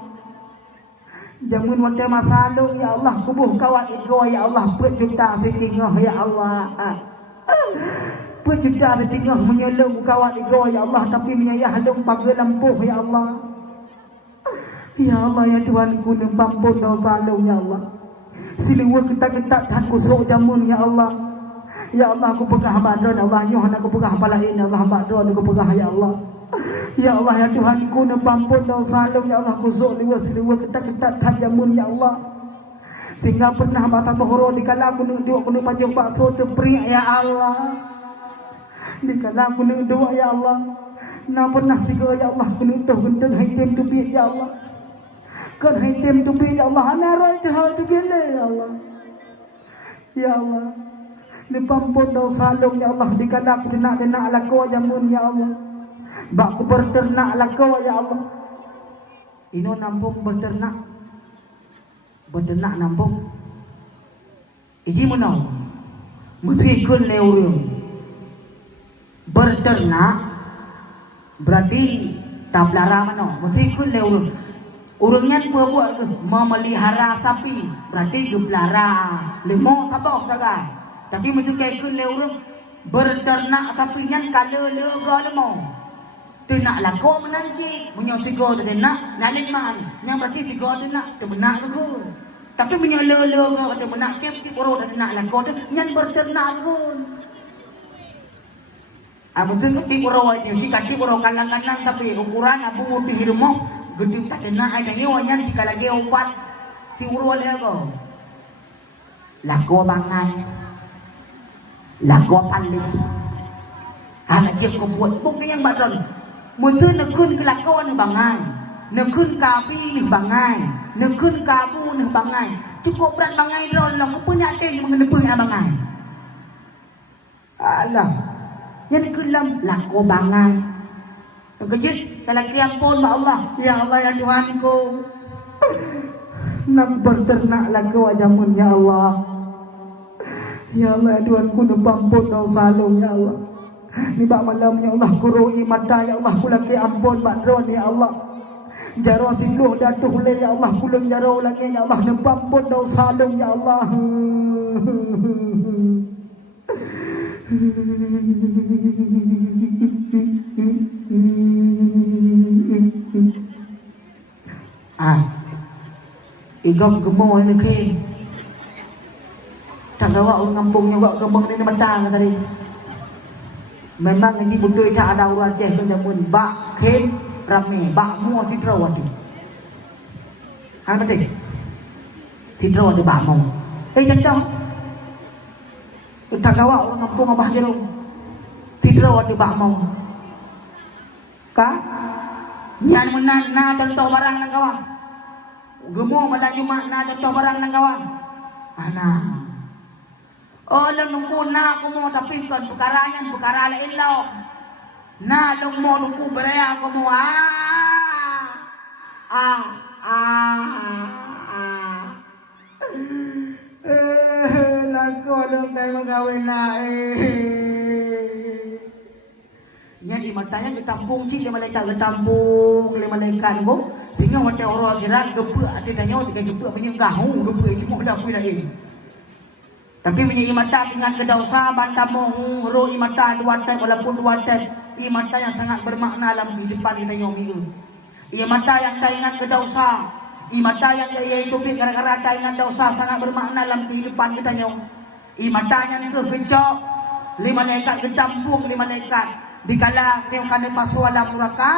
Jamun waktu masa long ya Allah kubuh kawat ego ya Allah berjuta setingah ya Allah. Berjuta setingah menyelong kawat ego ya Allah tapi menyayah long pagar lampuh ya Allah. Ya Allah ya Tuhanku nempampun dosa long ya Allah. Siluwa ketak-ketak dan kusuk jamun ya Allah. Ya Allah aku pegah badron Allah nyuhan aku pegah palahin Allah badron aku pegah ya Allah. Ya Allah ya Tuhanku nempampun dosa long ya Allah kusuk siluwa ketak-ketak dan jamun ya Allah. Sehingga pernah mata mohoro dikala aku nunduk aku pajong bakso teprik ya Allah. Dikala aku nunduk ya Allah. Na pernah tiga ya Allah kununtuh kuntun haitim tubik ya Allah. Kan haitim tubik ya Allah ana roy dah tubik ya Allah. Ya Allah. Nempampun dosa long ya Allah dikala aku denak lako jamun ya Allah. Bak ku berternak lako ya Allah. Ino nampung berternak. Berternak nampung. Iji menau. Mesti kun leurung. Berternak berarti tablara mana? Mesti kun leurung. Urungnya buat memelihara sapi berarti geplara lemong tabok dagai. Tapi mesti kayak kun leurung berternak sapi nyan kala lega lemong. Ternak lako menanci, menyo tiga ternak, nalin man. Yang berarti tiga ternak, ternak ke. Tapi menyo lega ada menak tip orang ternak lako tu nyan berternak pun. Betul tip orang itu, jika tip orang kalang-kalang tapi ukuran abu lebih rumah, gede tak ternak ada nyawa nyan jika lagi obat ti urut lega. Lako bangan. Lako paling. Anak cik kau buat bukti yang badron. Mesti nak kun kelakon ni bangai, nak kun kabi ni bangai, nak kun kabu ni bangai. Cukup berat bangai lon, aku punya ting mengenepung bangai. Allah, yang kun lam lako bangai. Kejut kalau kiampun ba Allah, ya Allah ya Tuhanku. Nak berternak lako jamun ya Allah. Ya Allah ya Tuhanku nempampun dosa long ya Allah. Ni bak malam ya Allah kurui mata ya Allah kulaki ampun badron ya Allah. Jaro siluh datuh le ya Allah kulung jaro lagi ya Allah nempampun dosa long ya Allah. Igam gemuk ni ke. Tak gawa orang kampungnya buat gemuk ni mentang tadi. Memang ini budaya tak ada orang Aceh tu jamun bak ken rame bak mua tidrawati. Hang betul. Tidrawati bak mau. Contoh. Tak gawa orang kampung abah jerung. Tidrawati bak mau. Ka? Nyan menan na contoh barang nang kawan. Gemo malam Jumat na contoh barang nang kawan. Ana. Oh nunggu na aku mau tapi kan perkara lain lau. Na long mau nunggu berea aku mau Lagu alung tay magawin na Nya di matanya ketampung cik lima malaikat ketampung lima malaikat mo. Tinggal macam orang gerak gepa ada tanya tiga gepa punya gahu gepa itu mau dah punya ini. Tapi punya mata dengan kedausa bantamu ro mata dua tet walaupun dua tet mata yang sangat bermakna dalam kehidupan kita nyomi. Mata yang ingat kedausa mata yang yaitu gara-gara ingat dosa sangat bermakna dalam kehidupan kita nyomi. Mata yang kekejok lima malaikat ketampung lima malaikat dikala kau kena masuk alam neraka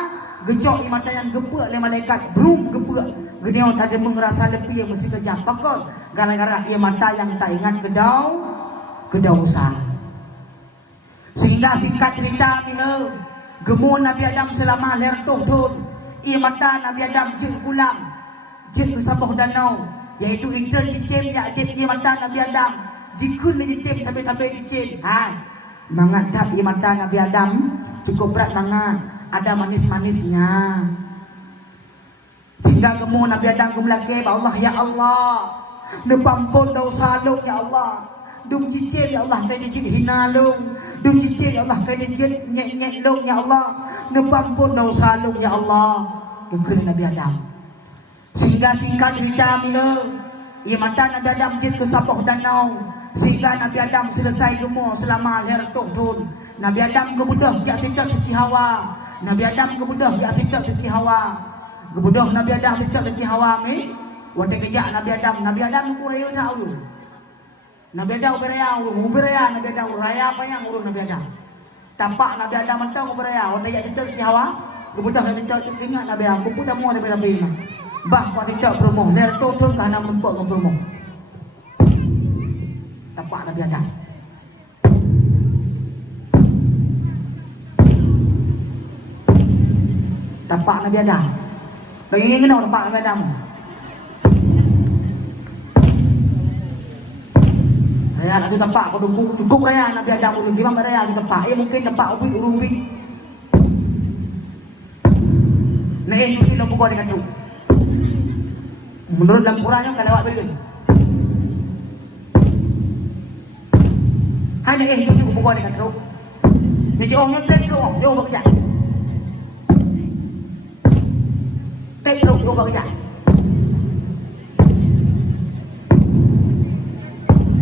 gejok mata yang gepa oleh malaikat brum gepa geniau ada merasa lebih yang mesti kejam pakot gara-gara ia mata yang tak ingat kedausan sehingga singkat cerita ni gemun Nabi Adam selama lahir tuhun ia mata Nabi Adam jin pulang jin bersabah danau iaitu intern cicim ya jin ia mata Nabi Adam jikun cicim sampai cicim mangat tak ia mata Nabi Adam cukup berat mangat ada manis-manisnya tinggal kamu Nabi Adam kumlaki Allah ya Allah nepampun dosa lu ya Allah dung cicil ya Allah kaya dijid hina lu dung cicil ya Allah kaya dijid nyek-nyek lu ya Allah nepampun dosa lu ya Allah kekeri Nabi Adam sehingga singkat cerita bila ia mata Nabi Adam jid ke sapoh danau sehingga Nabi Adam selesai umur selama lahir tuhun Nabi Adam kemudah dia sejak suci Hawa Nabi Adam kemudah dia sejak suci Hawa kemudah Nabi Adam sejak suci Hawa ni waktu kejak Nabi Adam kuraya tahu Nabi Adam beraya Nabi Adam raya apa yang urus Nabi Adam tampak Nabi Adam mentang beraya waktu kejak sejak suci Hawa kemudah Nabi Adam ingat Nabi Adam kupu dah mau Nabi Adam bah waktu kejak promo lahir tuhun kerana mempok ke promo tampak Nabi Adam tampak Nabi Adam bagaimana kena tampak Nabi Adam raya nak tampak kau cukup raya Nabi Adam urung gimana raya tampak mungkin tampak ubi nah ini nak buka dengan tu menurut dalam Quran yang kada awak beri hanya itu buka dengan tu jadi orang yang tu yo bekerja Yo bekerja.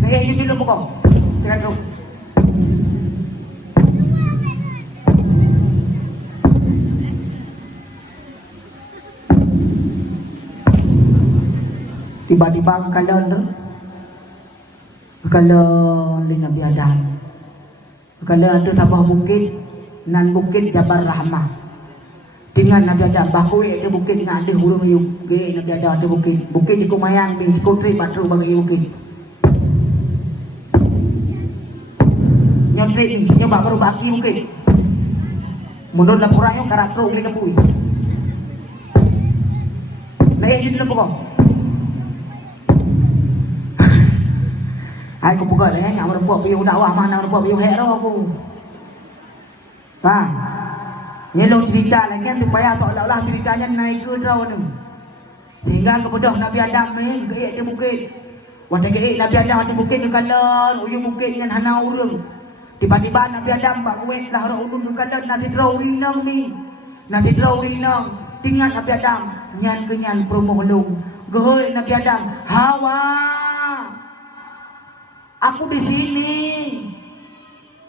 Ini dulu buka. Silakan dulu. Tiba-tiba kalau Nabi Adam. Kalau ada tabah bukit, nan bukit Jabal Rahmah. Dengan Nabi Adam bahu itu bukit dengan ada huruf yu ge Nabi Adam ada bukit cukup mayang di kotri batru bagi bukit nyotri nyoba baru baki bukit menurut laporan yang karakter oleh kepui nah ini dulu pokok aku buka lah yang merepok biu dakwah mana merepok biu hero aku Nyelong cerita lagi supaya seolah-olah ceritanya naik ke draw ni. Sehingga kemudian Nabi Adam ni geik di bukit. Waktu geik Nabi Adam di bukit ni kalan ujung bukit dengan hana urang. Tiba-tiba Nabi Adam bak kuat lah orang ulun kalan nasi draw rinang ni. Nasi draw rinang. Tinggal Nabi Adam nyan kenyan promo long. Gehoi Nabi Adam, Hawa. Aku di sini.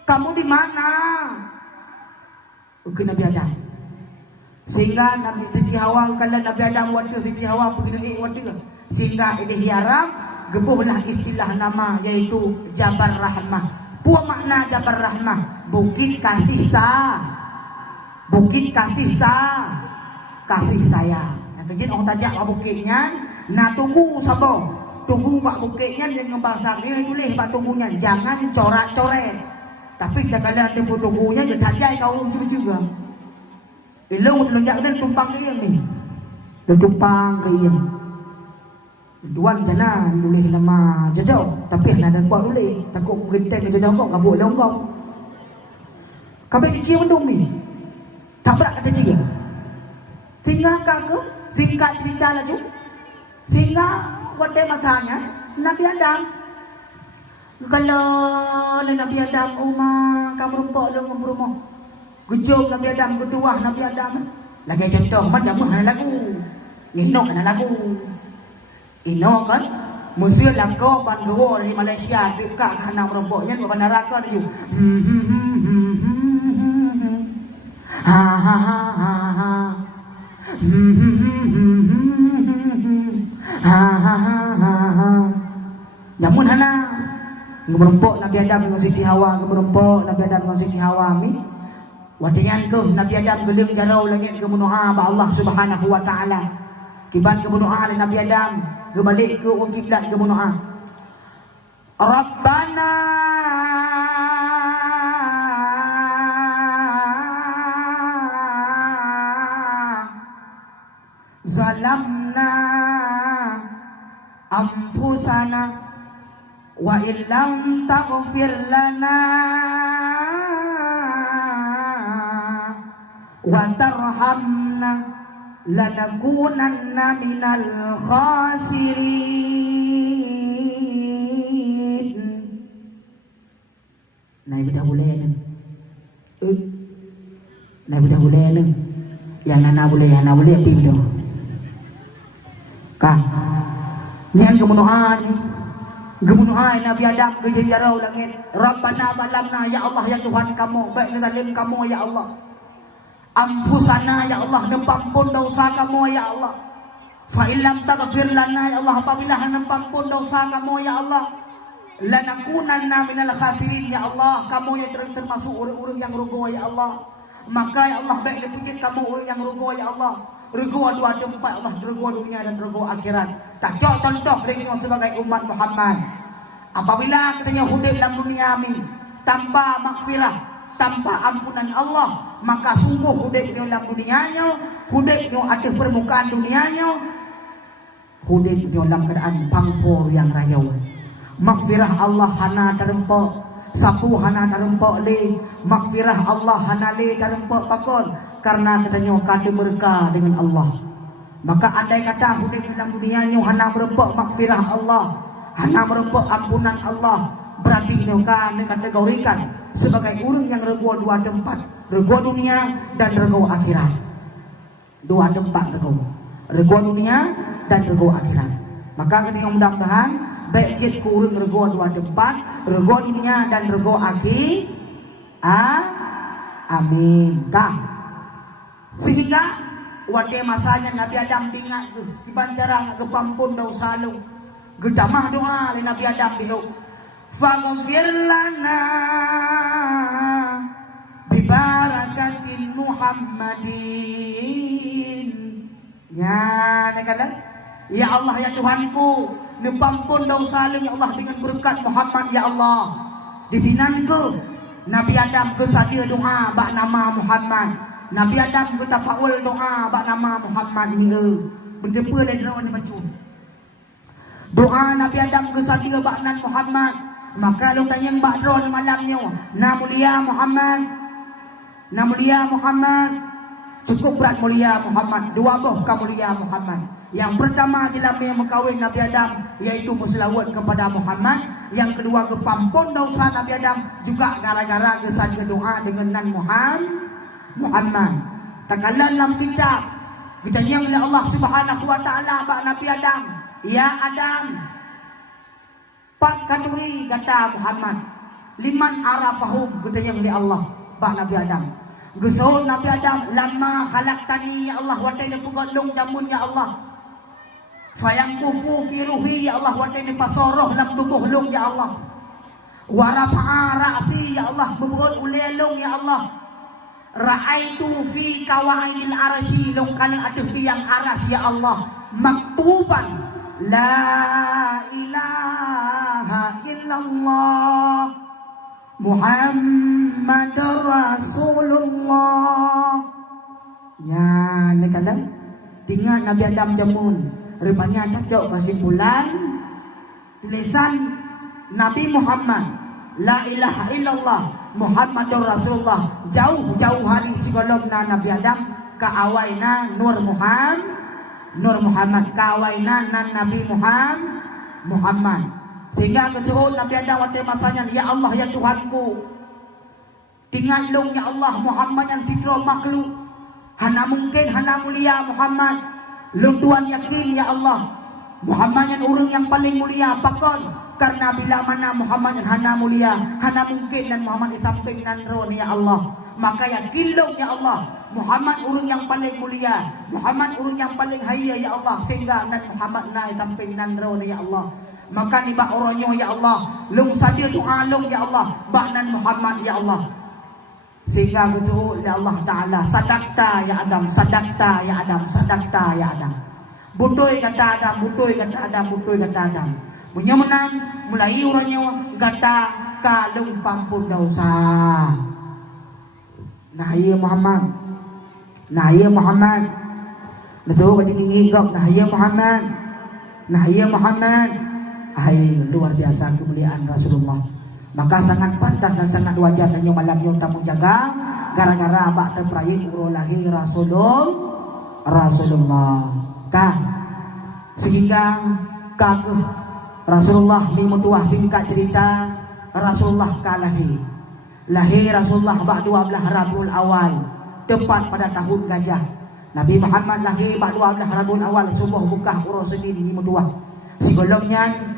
Kamu di mana? Ke Nabi Adam sehingga Nabi Siti Hawa kalau Nabi Adam waktu Siti Hawa pergi waktu sehingga ini haram gebuhlah istilah nama yaitu Jabal Rahmah puak makna Jabal Rahmah bukit kasih sayang yang kejin orang tajak bukitnya nak tunggu sabar tunggu pak bukitnya dengan bahasa ni tulis pak tunggunya jangan corak-coret tapi sekali ada tunggunya dia tajai kau juga. Ilmu telunjuk dan tumpang ke yang ni. Tumpang ke yang. Duan jana tulis nama jauh tapi nak dan buat tulis takut genteng ke jauh kau kabut longgong. Kabel kecil mendung ni. Tabrak kata dia. Tinggal ke singkat cerita lagi. Sehingga pada masanya Nabi Adam Kalau Nabi Adam umah kamu rumpok lu rumah. Gejok Nabi Adam ketua Nabi Adam. Lagi contoh macam mana lagu. Inok na lagu. Inok kan musuh langkau pan gua di Malaysia dekat kana rumpoknya bukan neraka dia. Ha ha ha ha ha. Ha ha ha ha. Jamun hana ngeberempok Nabi Adam dengan Siti Hawa, ngeberempok Nabi Adam dengan Siti Hawa mi. Wadian ke Nabi Adam gelim jarau langit ke menuha ba Allah Subhanahu wa taala. Kiban ke menuha Nabi Adam, ke balik ke kiblat ke menuha. Rabbana zalamna anfusana wa illam taghfir lana wa tarhamna lanakunanna minal khasirin. Này bây giờ boleh ni. Này bây giờ boleh ni. Yang anak boleh api tu. Kah. Nyan kemenuhan ni. Gemunuhai Nabi Adam ke jarau langit. Rabbana zalamna ya Allah ya Tuhan kamu, baik zalim kamu ya Allah. Ampusana ya Allah, nempampun dosa kamu ya Allah. Fa illam taghfir lana ya Allah, apabila nempampun dosa kamu ya Allah, lanakunanna minal khasirin ya Allah, kamu yang termasuk orang-orang yang rugi ya Allah. Maka ya Allah baik dipikir kamu orang yang rugi ya Allah. Rugi dua tempat Allah, rugi dunia dan rugi akhirat. Tak jauh contoh dengan sebagai umat Muhammad. Apabila katanya hidup dalam dunia ini tanpa maghfirah, tanpa ampunan Allah, maka sungguh hidup dalam dunianya, hidup ada permukaan dunianya, hidup dalam keadaan pangpor yang rayau. Maghfirah Allah hana terempok, sapu hana terempok le, maghfirah Allah hana le terempok pakon, karena katanya kata berkah dengan Allah. Maka andai kata hidup dalam dunianya hana merempok maghfirah Allah, hana merempok ampunan Allah, berarti mereka dikategorikan sebagai orang yang rego dua tempat, rego dunia dan rego akhirat. Dua tempat rego dunia dan rego akhirat. Maka kita mudah-mudahan baik jid ku orang rego dua tempat, rego dunia dan rego akhirat. Amin. Kah. Sehingga waktu masanya Nabi Adam diingat ke dibanjarang ke pampun dosa lu. Gedamah doa oleh Nabi Adam dulu. Faghfir lana bi barakatin Muhammadin. Ya, kata ya Allah ya Tuhanku, nempampun dosa lu ya Allah dengan berkat Muhammad ya Allah. Ditinanku Nabi Adam ke sadia doa bak nama Muhammad. Nabi Adam kita faul doa bak nama Muhammad ni. Benda apa lain doa ni macam doa Nabi Adam ke sadia bak nan Muhammad. Maka lu tanya bak doa ni malamnya, na mulia Muhammad, na mulia Muhammad. Cukup berat mulia Muhammad, dua boh ka mulia Muhammad. Yang pertama dalam yang mengkawin Nabi Adam, yaitu berselawat kepada Muhammad. Yang kedua kepampun dosa Nabi Adam, juga gara-gara ke sadia doa dengan nan Muhammad. Tak kala dalam kitab ditanya oleh Allah Subhanahu wa taala bak Nabi Adam, ya Adam, pak kaduri kata Muhammad, liman arafahum ditanya oleh Allah bak Nabi Adam. Gesol Nabi Adam, lama khalaqtani ya Allah, wa ta'ala pugolong jamun ya Allah. Fayang kufu fi ruhi ya Allah, wa ta'ala pasoroh lam tubuh long ya Allah. Wa rafa'a ra'si ya Allah, bubul ulelong ya Allah. Ra'aitu fi kawail arsy, longkang ada fi yang aras ya Allah, maktuban la ilaha illallah Muhammadur Rasulullah. Ya, nak kata tinggal Nabi Adam jamun, rupanya cocok kesimpulan tulisan Nabi Muhammad la ilaha illallah Muhammadur Rasulullah. Jauh-jauh hari sebelum Nabi Adam ka awaina Nur Muhammad ka awaina nan Nabi Muhammad. Sehingga kecuali Nabi Adam waktu masanya, ya Allah ya Tuhanku, tinggal long ya Allah Muhammad yang sidro makhluk, hana mungkin hana mulia Muhammad, long Tuhan yakin ya Allah Muhammad yang urung yang paling mulia pakon, karena bila mana Muhammad yang hana mulia, hana mungkin dan Muhammad di samping nan ron ya Allah, maka yakin long ya Allah Muhammad urung yang paling mulia, Muhammad urung yang paling haya ya Allah, sehingga dan Muhammad na di samping nan ron ya Allah. Maka ni bak oronyo ya Allah, lung saja doa lung ya Allah, bahnan Muhammad ya Allah. Sehingga betul ya Allah Ta'ala, sadakta ya Adam, sadakta ya Adam, sadakta ya Adam. Butoi kata Adam, butoi kata Adam, butoi kata Adam. Punya menang, mulai oronyo kata kalung pampun dosa. Nah ya Muhammad, nah ya Muhammad. Betul bagi tinggi kau, nah ya Muhammad, nah ya Muhammad. Hai, luar biasa kemuliaan Rasulullah. Maka sangat pantas dan sangat wajar dan yang malam yang tamu jaga gara-gara abak terperayaan uro lahir Rasulullah kan. Sehingga kagum Rasulullah ni mutuah singkat cerita Rasulullah lahir Rasulullah bak 12 Rabiul Awal tepat pada tahun gajah. Nabi Muhammad lahir bak 12 Rabiul Awal subuh buka uro sendiri ni mutuah. Sebelumnya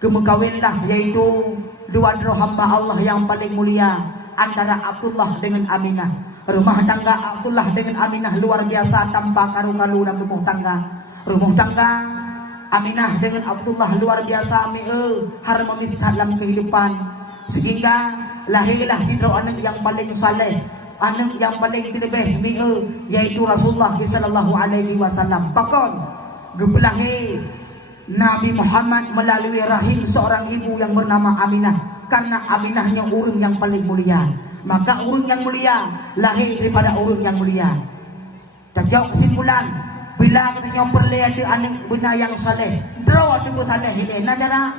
kemekawinlah yaitu dua hamba Allah yang paling mulia antara Abdullah dengan Aminah. Rumah tangga Abdullah dengan Aminah luar biasa tanpa karu-karu dalam rumah tangga. Rumah tangga Aminah dengan Abdullah luar biasa harmonis dalam kehidupan. Sehingga lahirlah sidro anak yang paling saleh, anak yang paling lebih yaitu Rasulullah sallallahu alaihi wasallam. Pakon gebelahir Nabi Muhammad melalui rahim seorang ibu yang bernama Aminah, karena Aminahnya urun yang paling mulia. Maka urun yang mulia lahir daripada urun yang mulia. Tajauh kesimpulan, bila katanya perlihat anak benar yang saleh, draw tunggu saleh ini. Nah cara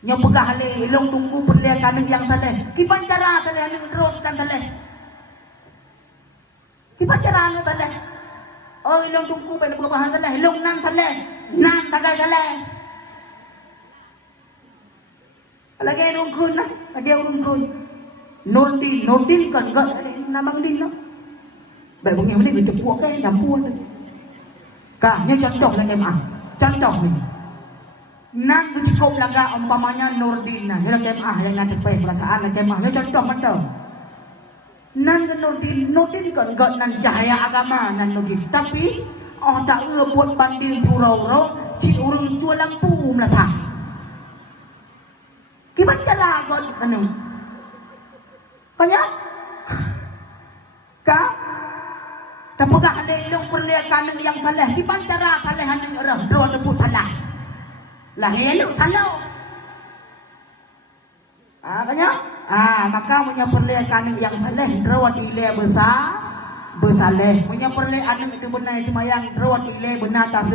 nyopegah halih ilong tunggu perlihat anak yang saleh. Kipan cara saleh anak draw dan saleh. Kipan cara anak saleh. Oh ilong tungku pada perubahan saleh, ilong nan saleh, nan tagai saleh. Lagi ilong kun lah, lagi ilong kun. Nurdin kan gak namang din lah. Baik bunyi ini bisa puak kan, nampuan. Kahnya contoh lah MA, contoh ni. Nan cukup laga umpamanya Nurdin lah, yang MA yang nanti perasaan lah MA, yang contoh betul. Nan Nurdin kan gak nan cahaya agama nan Nurdin, tapi tak buat banding surau si urang tua lampu melatah. Gimana cara gak anu? Banyak? Kak? Tapugah ada ilong perlihatkan yang salah. Gimana cara salah yang orang dua sebut salah? Lah ilong salah. Banyak? Maka punya perlihatkan yang saleh rawat ile besar bersaleh. Punya perlihatkan itu benar itu mayang rawat ile benar tak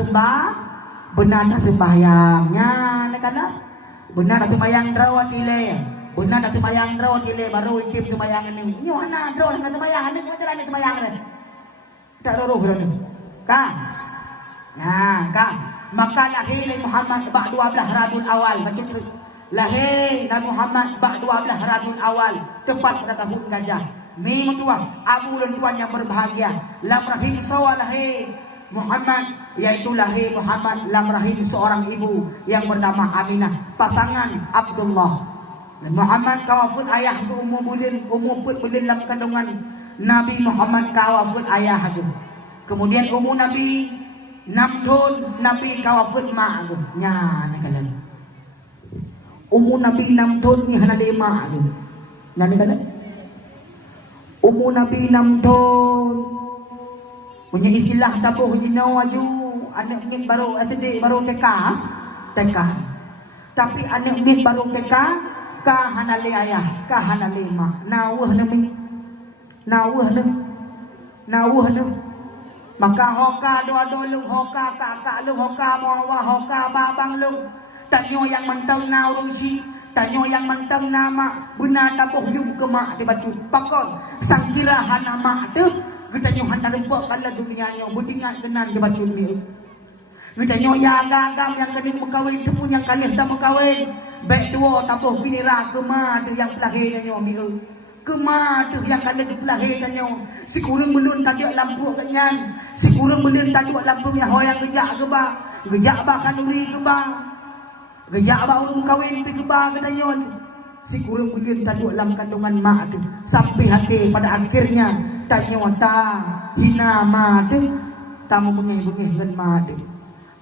sembahyangnya nakana benar tak mayang rawat ile benar tak mayang rawat ile baru ikim sembahyang ini nyona rawat tak sembahyang ini macam mana sembahyang ni tak roh ni kan. Nah kan maka lahir Muhammad bak 12 Rabiul Awal macam tu. Lahir Nabi Muhammad bak 12 Rabiul Awal tepat pada tahun gajah. Memang tuan abu dan tuan yang berbahagia. Lam rahim sawa lahir Muhammad, yaitu lahir Muhammad lam rahim seorang ibu yang bernama Aminah, pasangan Abdullah. Dan Muhammad kawapun ayah tu umum pun dalam kandungan Nabi Muhammad kawapun ayah tu. Kemudian umur Nabi 6 tahun Nabi kawapun mak tu. Nya nakalan. Umur Nabi 6 tahun ni hana dia mak tu. Nya nakalan. Umur Nabi 6 tahun. Punya istilah tabuh jinau aju anak min baru asyik baru TK. Tapi anak min baru TK ka hanali ayah, ka hanali mak. Nawuh nami. Maka hoka doa lu hoka kakak lu hoka mawa hoka babang lu. Tanyo yang mentang na urungsi, tanyo yang mentang nama benar tabuh yung ke mak dibacu. Pakon sang kirahan nama tu kita nyo hantar buat kalau dunia nyo budingat kenan dibacu ni. Ngedanyo ya agam yang kini mengkawin tepun yang kali sama kawin. Baik dua tabuh binira kema tu yang pelahir nyo miu. Kema tu yang kali ke pelahir nyo. Si kurang belun tadi lampu kanyan. Si kurang belun tadi lampu yang hoyang gejak ke ba. Gejak ba kanuri ke ba. Gejak ba urung kawin pi ke ba kedanyo. Si kurang belun tadi dalam kandungan mak tu. Sampai hati pada akhirnya tanyo ta hina ma tu. Tamu bengih-bengih dengan ma tu.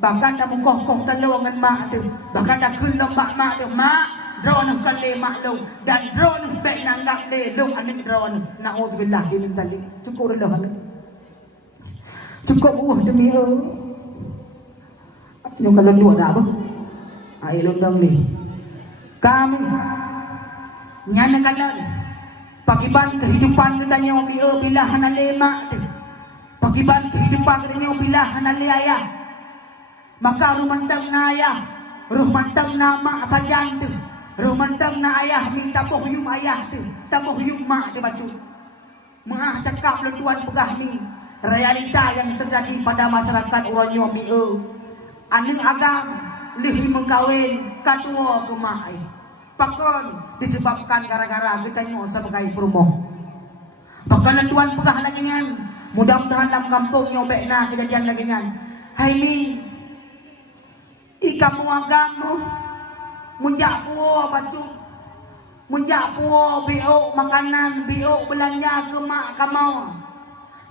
Bahkan dah mengkong-kong telur dengan mak tu. Bahkan dah kelong mak tu. Mak, drone kali mak lu. Dan drone sebab nanggap le. Lu anik drone. Na'udzubillah min tali. Cukup dah lah. Cukup demi yung kalau dua dah apa? Ay lundang ni. Kami nyana kalan. Pagiban kehidupan kita nyo bila hanale mak tu. Pagiban kehidupan kita nyo bila hanale ayah. Maka rumantang na ayah, rumantang na mak sajan tu, rumantang na ayah minta tabuh yung ayah tu, tabuh yung mak tu bacu. Mengah cakap lentuan pegah ni, realita yang terjadi pada masyarakat Uranyo Miu. Aneng agam lihi mengkawin katua ke mak. Pakon disebabkan gara-gara kita nyo sebagai perumoh. Pakon lentuan pegah lagi ngan, mudah-mudahan dalam kampung nyo bekna kejadian lagi ngan. Hai ni ikamu agamu munjak puo batu munjak puo bio makanan bio belanja ke mak kamu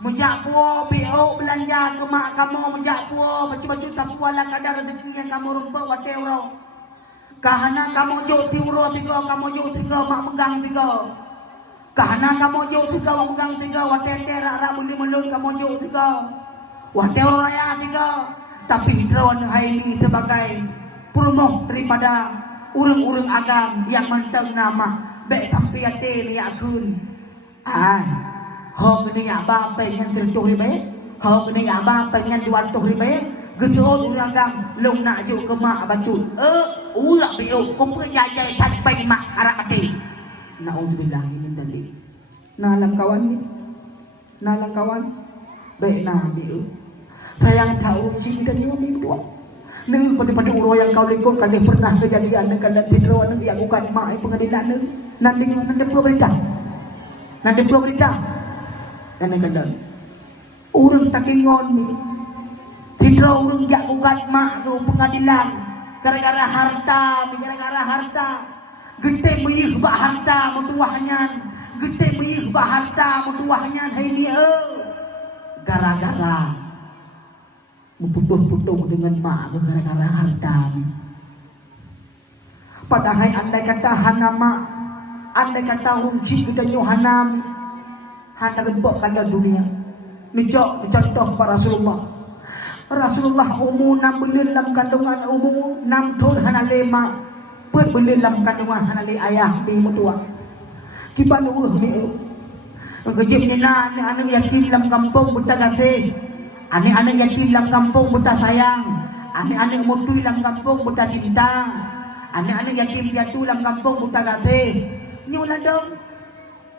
munjak puo bio belanja ke mak kamu munjak puo baju-baju tapuala kadar rezeki yang kamu rumpah wate euro kahana kamu jauh tiuro tiga kamu jauh tiga mak megang tiga kahana kamu jauh tiga mak megang tiga wate terak rak mulun kamu jauh tiga wate euro raya tiga. Tapi drone hari ini sebagai promoh daripada urang-urang agam yang mantang nama baik sampai ate ni akun. Ho ni apa pengen tertuh ribe? Ho ni apa pengen 200 ribe? Geso urang agam long nak juk ke mak bacut. Urak bio ko jaya sampai mak arak ate. Naudzubillah min dzalik. Nalang kawan baik na bio. Sayang tahu cinta dia minggu neng pada uro yang kau lingkup kali pernah kejadian dengan dan Pedro neng yang bukan mak pengadilan neng nanti berita dan neng urang takingon ni Pedro urang yang bukan mak tu pengadilan gara-gara harta gede meyih bah harta mutuahnya gede meyih bah harta mutuahnya hai dia gara-gara memputuh-putuh dengan mak gara-gara harta. Padahal andai kata hanama, andai kata hunci kita nyu hanam, hana gembok kata dunia. Mijok contoh para Rasulullah umur 6 bulan dalam kandungan umur 6 tahun hana lema, bulan dalam kandungan hana le ayah di mutua. Kiban ni, kejip ni na anak yakin dalam kampung bertagase. Anak-anak yatim dalam kampung buta sayang. Anak-anak mutui dalam kampung buta cinta. Anak-anak yatim piatu dalam kampung buta kasih. Nyulah dong.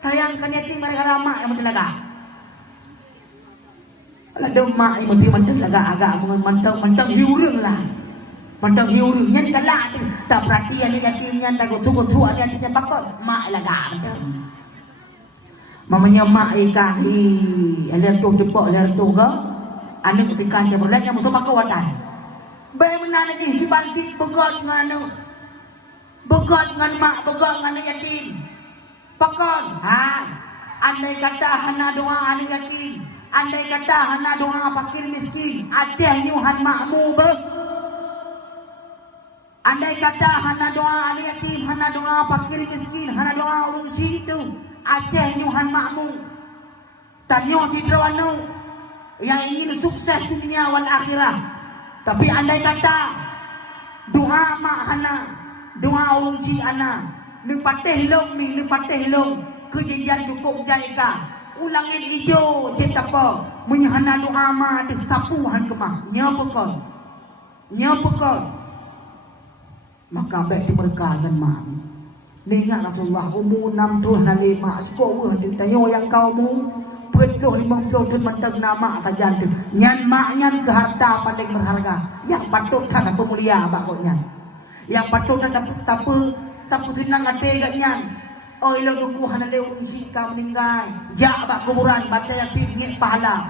Sayangkan yatim mereka mak yang mentelaga. Alah dong mak yang mentelaga agak mentang hiurung lah. Mentang hiurung. Yang galak tu. Tak perhatian yatimnya. Tak kutu-kutu yatimnya pakot. Mak laga mentang. Mamanya mak ikan alian tu cepok alian tu ke. Anak ketika dia berlaku yang betul maka wadah. Bagaimana lagi dibancik begot dengan anak, begot dengan mak, begot dengan anak yatim. Pakon, andai kata hana doa anak yatim, andai kata hana doa fakir miskin, aceh nyuhan makmu ber. Andai kata hana doa anak yatim, hana doa fakir miskin, hana doa urung situ, aceh nyuhan makmu. Tanyo tidro anu. Yang ingin sukses dunia wal akhirah. Tapi andai kata doa mak hana, doa urung si ana, lepateh long kejadian cukup jaika. Ulangin hijau cek apa? Menyahana doa mak de sapuhan kemah. Nyapakon. Maka baik diberkahan mak. Ingat Rasulullah umur 6 tahun dan 5 cukup tayo yang kau mu 50 tahun mentang nama kajian tu. Nyan maknya ke harta paling berharga. Yang patut tak apa mulia bakotnya. Yang patut tak apa senang ada gatnya. Oh ilo duku hana leu sika meninggal. Jak bak kuburan baca yasin ngit pahala.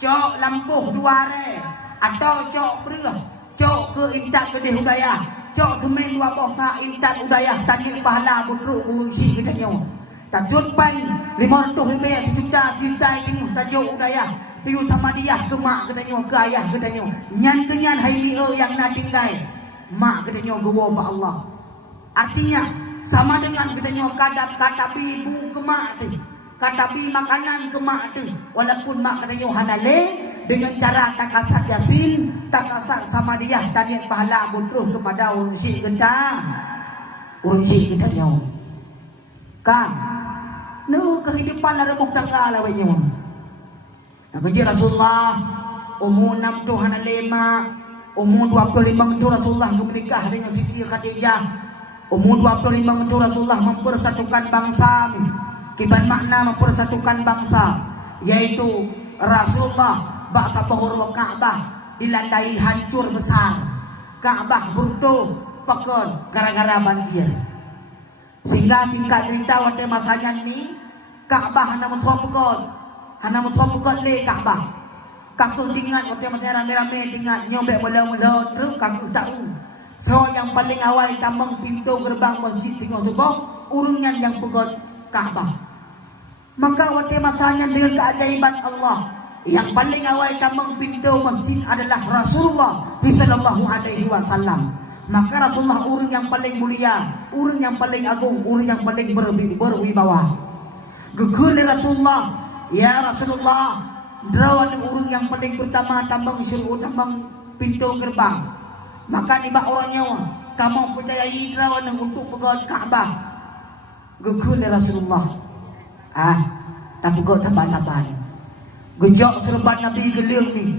Cok lampuh duare atau cok berah. Cok ke intak ke hudayah. Cok ke main dua bosa intak hudayah tadi pahala budruk urusi katanya. Tak jumpai 500 juta cinta ini tajuk udayah piu sama dia ke mak katanya ke ayah katanya nyan kenyan hai dia yang nak tinggal mak katanya gua ba Allah artinya sama dengan katanya kata ibu ke mak tu kata makanan ke mak tu walaupun mak katanya hanale dengan cara takasat yasin takasat sama dia tadi pahala butuh kepada urusi gendang urusi katanya kan nu kehidupan ada bukti kala wenyo. Nabi Rasulullah umur 6 Tuhan 5 umur 25 tahun Rasulullah menikah dengan Siti Khadijah. Umur 25 tahun Rasulullah mempersatukan bangsa. Kiban makna mempersatukan bangsa yaitu Rasulullah bangsa penghulu Ka'bah dilandai hancur besar. Ka'bah runtuh pekon gara-gara banjir. Sehingga tingkat cerita waktu masanya ni Ka'bah hana mutuam le Ka'bah. Kaku tinggal waktu masanya rame-rame tinggal nyobek mula-mula terus kaku tahu. So yang paling awal tambang pintu gerbang masjid tinggal tu urungan yang pegot Ka'bah. Maka waktu masanya dengan keajaiban Allah yang paling awal tambang pintu masjid adalah Rasulullah sallallahu alaihi wasallam. Maka Rasulullah urang yang paling mulia, urang yang paling agung, urang yang paling berwibawa. Gegul Rasulullah, ya Rasulullah, drawan urang yang paling pertama tambang syurga tambang pintu gerbang. Maka ni bak orangnya, kamu percayai drawan untuk pegang Ka'bah. Gegul Rasulullah. Tak pegang taban-taban. Gejok serban Nabi geliang ni.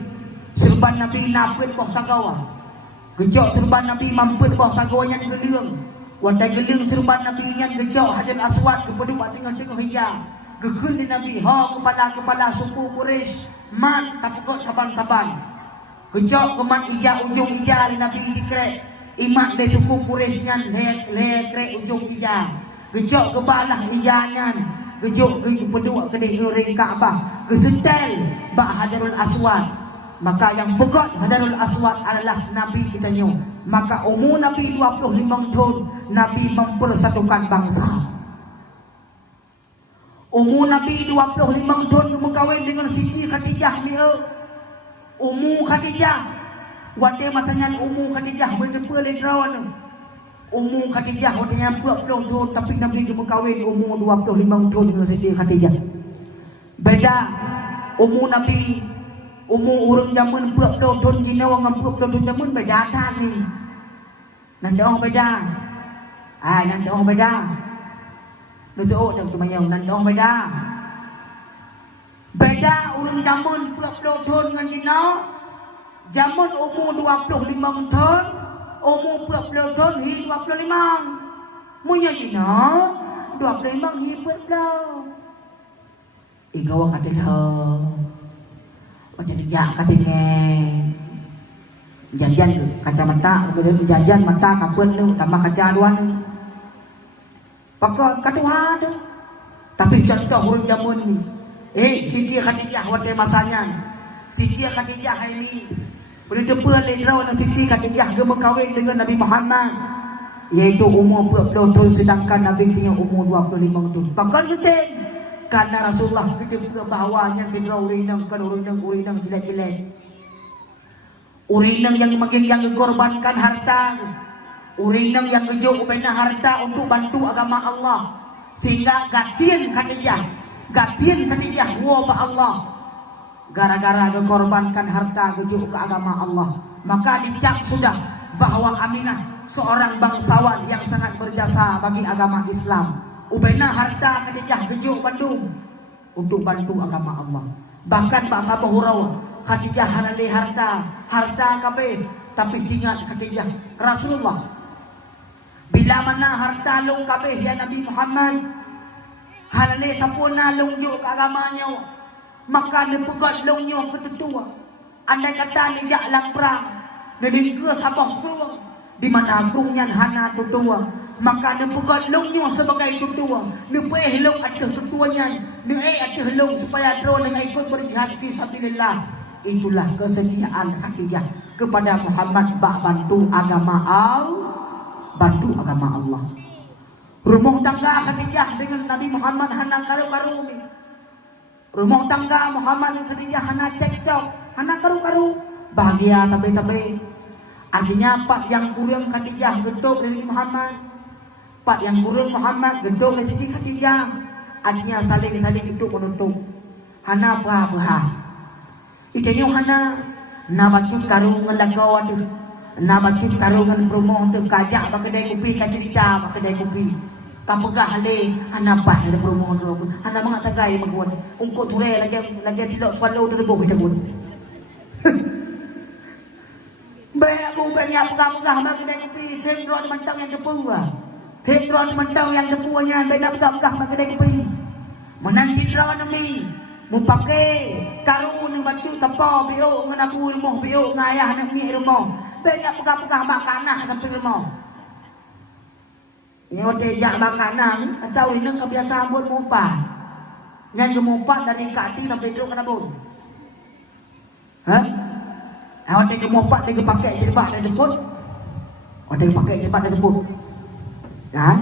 Serban Nabi napit bawah sagawa. Gejok serban Nabi mampet bawah sagawanya geliang. Wadai geliang serban Nabi yang gejok Hajar Aswad kepada buat tengah-tengah hijau. Gegul di Nabi kepala suku Quraisy mat tak pegot saban-saban. Gejok kemat hijau ujung hijau di Nabi dikrek. Imat dari suku Quraisy nyan krek ujung hijau. Gejok kebalah hijaunya. Gejok pedua ke di Ka'bah. Kesentel bak Hajarul Aswad. Maka yang pegot Hajarul Aswad adalah Nabi kita nyu. Maka umur Nabi 25 tahun Nabi mempersatukan bangsa. Umur Nabi 25 tahun berkahwin dengan Siti Khadijah ni. Umur Khadijah waktu masanya umur Khadijah berdepa ledrawan. Umur Khadijah waktu 40 tahun tapi Nabi berkahwin umur 25 tahun dengan Siti Khadijah. Beda umur Nabi umur orang zaman 40 tahun Cina orang 40 tahun zaman beda tak ni. Nanti orang beda. Nanti orang beda. Nanti orang semayang nanti orang beda. Beda orang zaman 40 tahun dengan Cina. Zaman umur 25 tahun, umur 40 tahun hingga 25. Munya Cina 25 hingga 40. Igawa kata dah. Macam dia katanya jajan kacamata, kemudian jajan mata kapan tu, tambah kaca dua tu. Pakai katuha tu. Tapi contoh orang zaman ni, Siti Khadijah waktu masanya, Siti Khadijah ini boleh depan ledraw dan Siti Khadijah dia berkahwin dengan Nabi Muhammad, yaitu umur 40 tahun sedangkan Nabi punya umur 25 tahun. Pakai penting. Karena Rasulullah hidup ke bawahnya tidak urinang jelek-jelek. Urinang yang mengorbankan harta. Urinang yang kejuk bina harta untuk bantu agama Allah. Sehingga gatian Khadijah wabah Allah. Gara-gara mengorbankan harta kejuk ke agama Allah. Maka dicap sudah bahwa Aminah seorang bangsawan yang sangat berjasa bagi agama Islam. Ubena harta Khadijah kejuk Bandung untuk bantu agama Allah. Bahkan Pak Sabah Hurawa Khadijah hanali harta kabeh tapi ingat Khadijah Rasulullah. Bila mana harta long kabeh ya Nabi Muhammad hanali sampurna long juk agamanya maka dia pegat longnya ketua. Andai kata dia jak perang, dia lingkar sabah keluar, di mana agrungnya hana tutua, maka dia pegat longnya sebagai tutua. Dia peh long atas tutuanya, dia atas long supaya drone dengan ikut berjihad fisabilillah. Itulah kesetiaan Khadijah kepada Muhammad bak bantu agama Allah. Rumah tangga Khadijah dengan Nabi Muhammad hana karu-karu. Rumah tangga Muhammad dan Khadijah hana cekcok, hana karu-karu. Bahagia tapi. Artinya pak yang kurang Khadijah gedung dari Muhammad, pak yang kurang Muhammad gedung dari sisi Khadijah. Artinya saling hidup menutup. Hana bah. Itanya hana nabacut karungan lagaw ada, nabacut karungan promo ada kajak pakai kopi kacita pakai kopi. Kapagah hale hana bah ada promo ada, hana mga tagay magwan. Ungkot ture lagi tidak follow dari bawah kita pun. Banyak banyak pegah pakai kopi. Sendron mentang yang depuah, sendron mentang yang depuahnya banyak pegah pakai kopi. Menanti lawan ni. Mupakai karun ni batu tapa bio nganapu rumah bio ngayah nak ni rumah. Banyak pegah-pegah makanan sampai rumah. Ni hotel jak makanan atau ini kebiasaan buat mumpa. Yang gemumpa dari kaki sampai duduk kena pun. Hah? Hotel gemumpa dia pakai jilbab dan jemput. Hotel pakai jilbab dan jemput. Ya?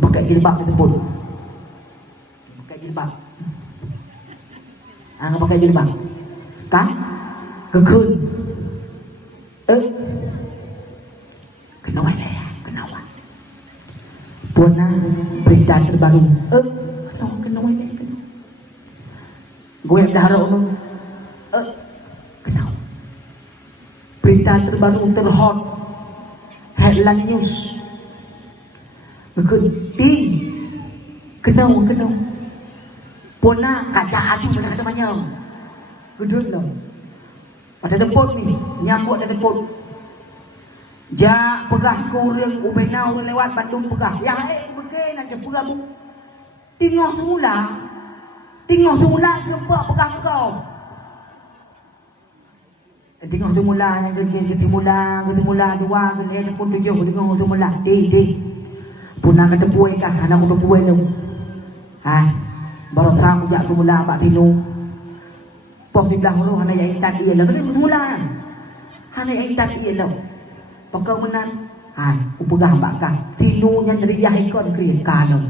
Pakai jilbab dan jemput. Pakai jilbab. Ang pakai jilbab kan kekun kenapa Puna berita terbaru kenapa gue yang dahara kenapa berita terbaru terhot headline news kekun kenapa Puna kaca aju benar namanya. Gedul lah. Pada tempur ni, nyambut ada tempur. Ja pegah kurang ubenau lewat Bandung pegah. Yang begini nak pegah bu. Tengok semula jumpa pegah kau. Tengok semula yang ketimula dua kemudian pun tujuh tengok semula. Di. Puna kata puai kah anak udah puai tu. Baru sang jak semula Pak Tino. Pok dibilang lu hana yang intan iya lah. Betul semula. Hana yang intan iya lah. Pakau menan. Upegah bakal. Tino yang teriak ikon kriya kanong.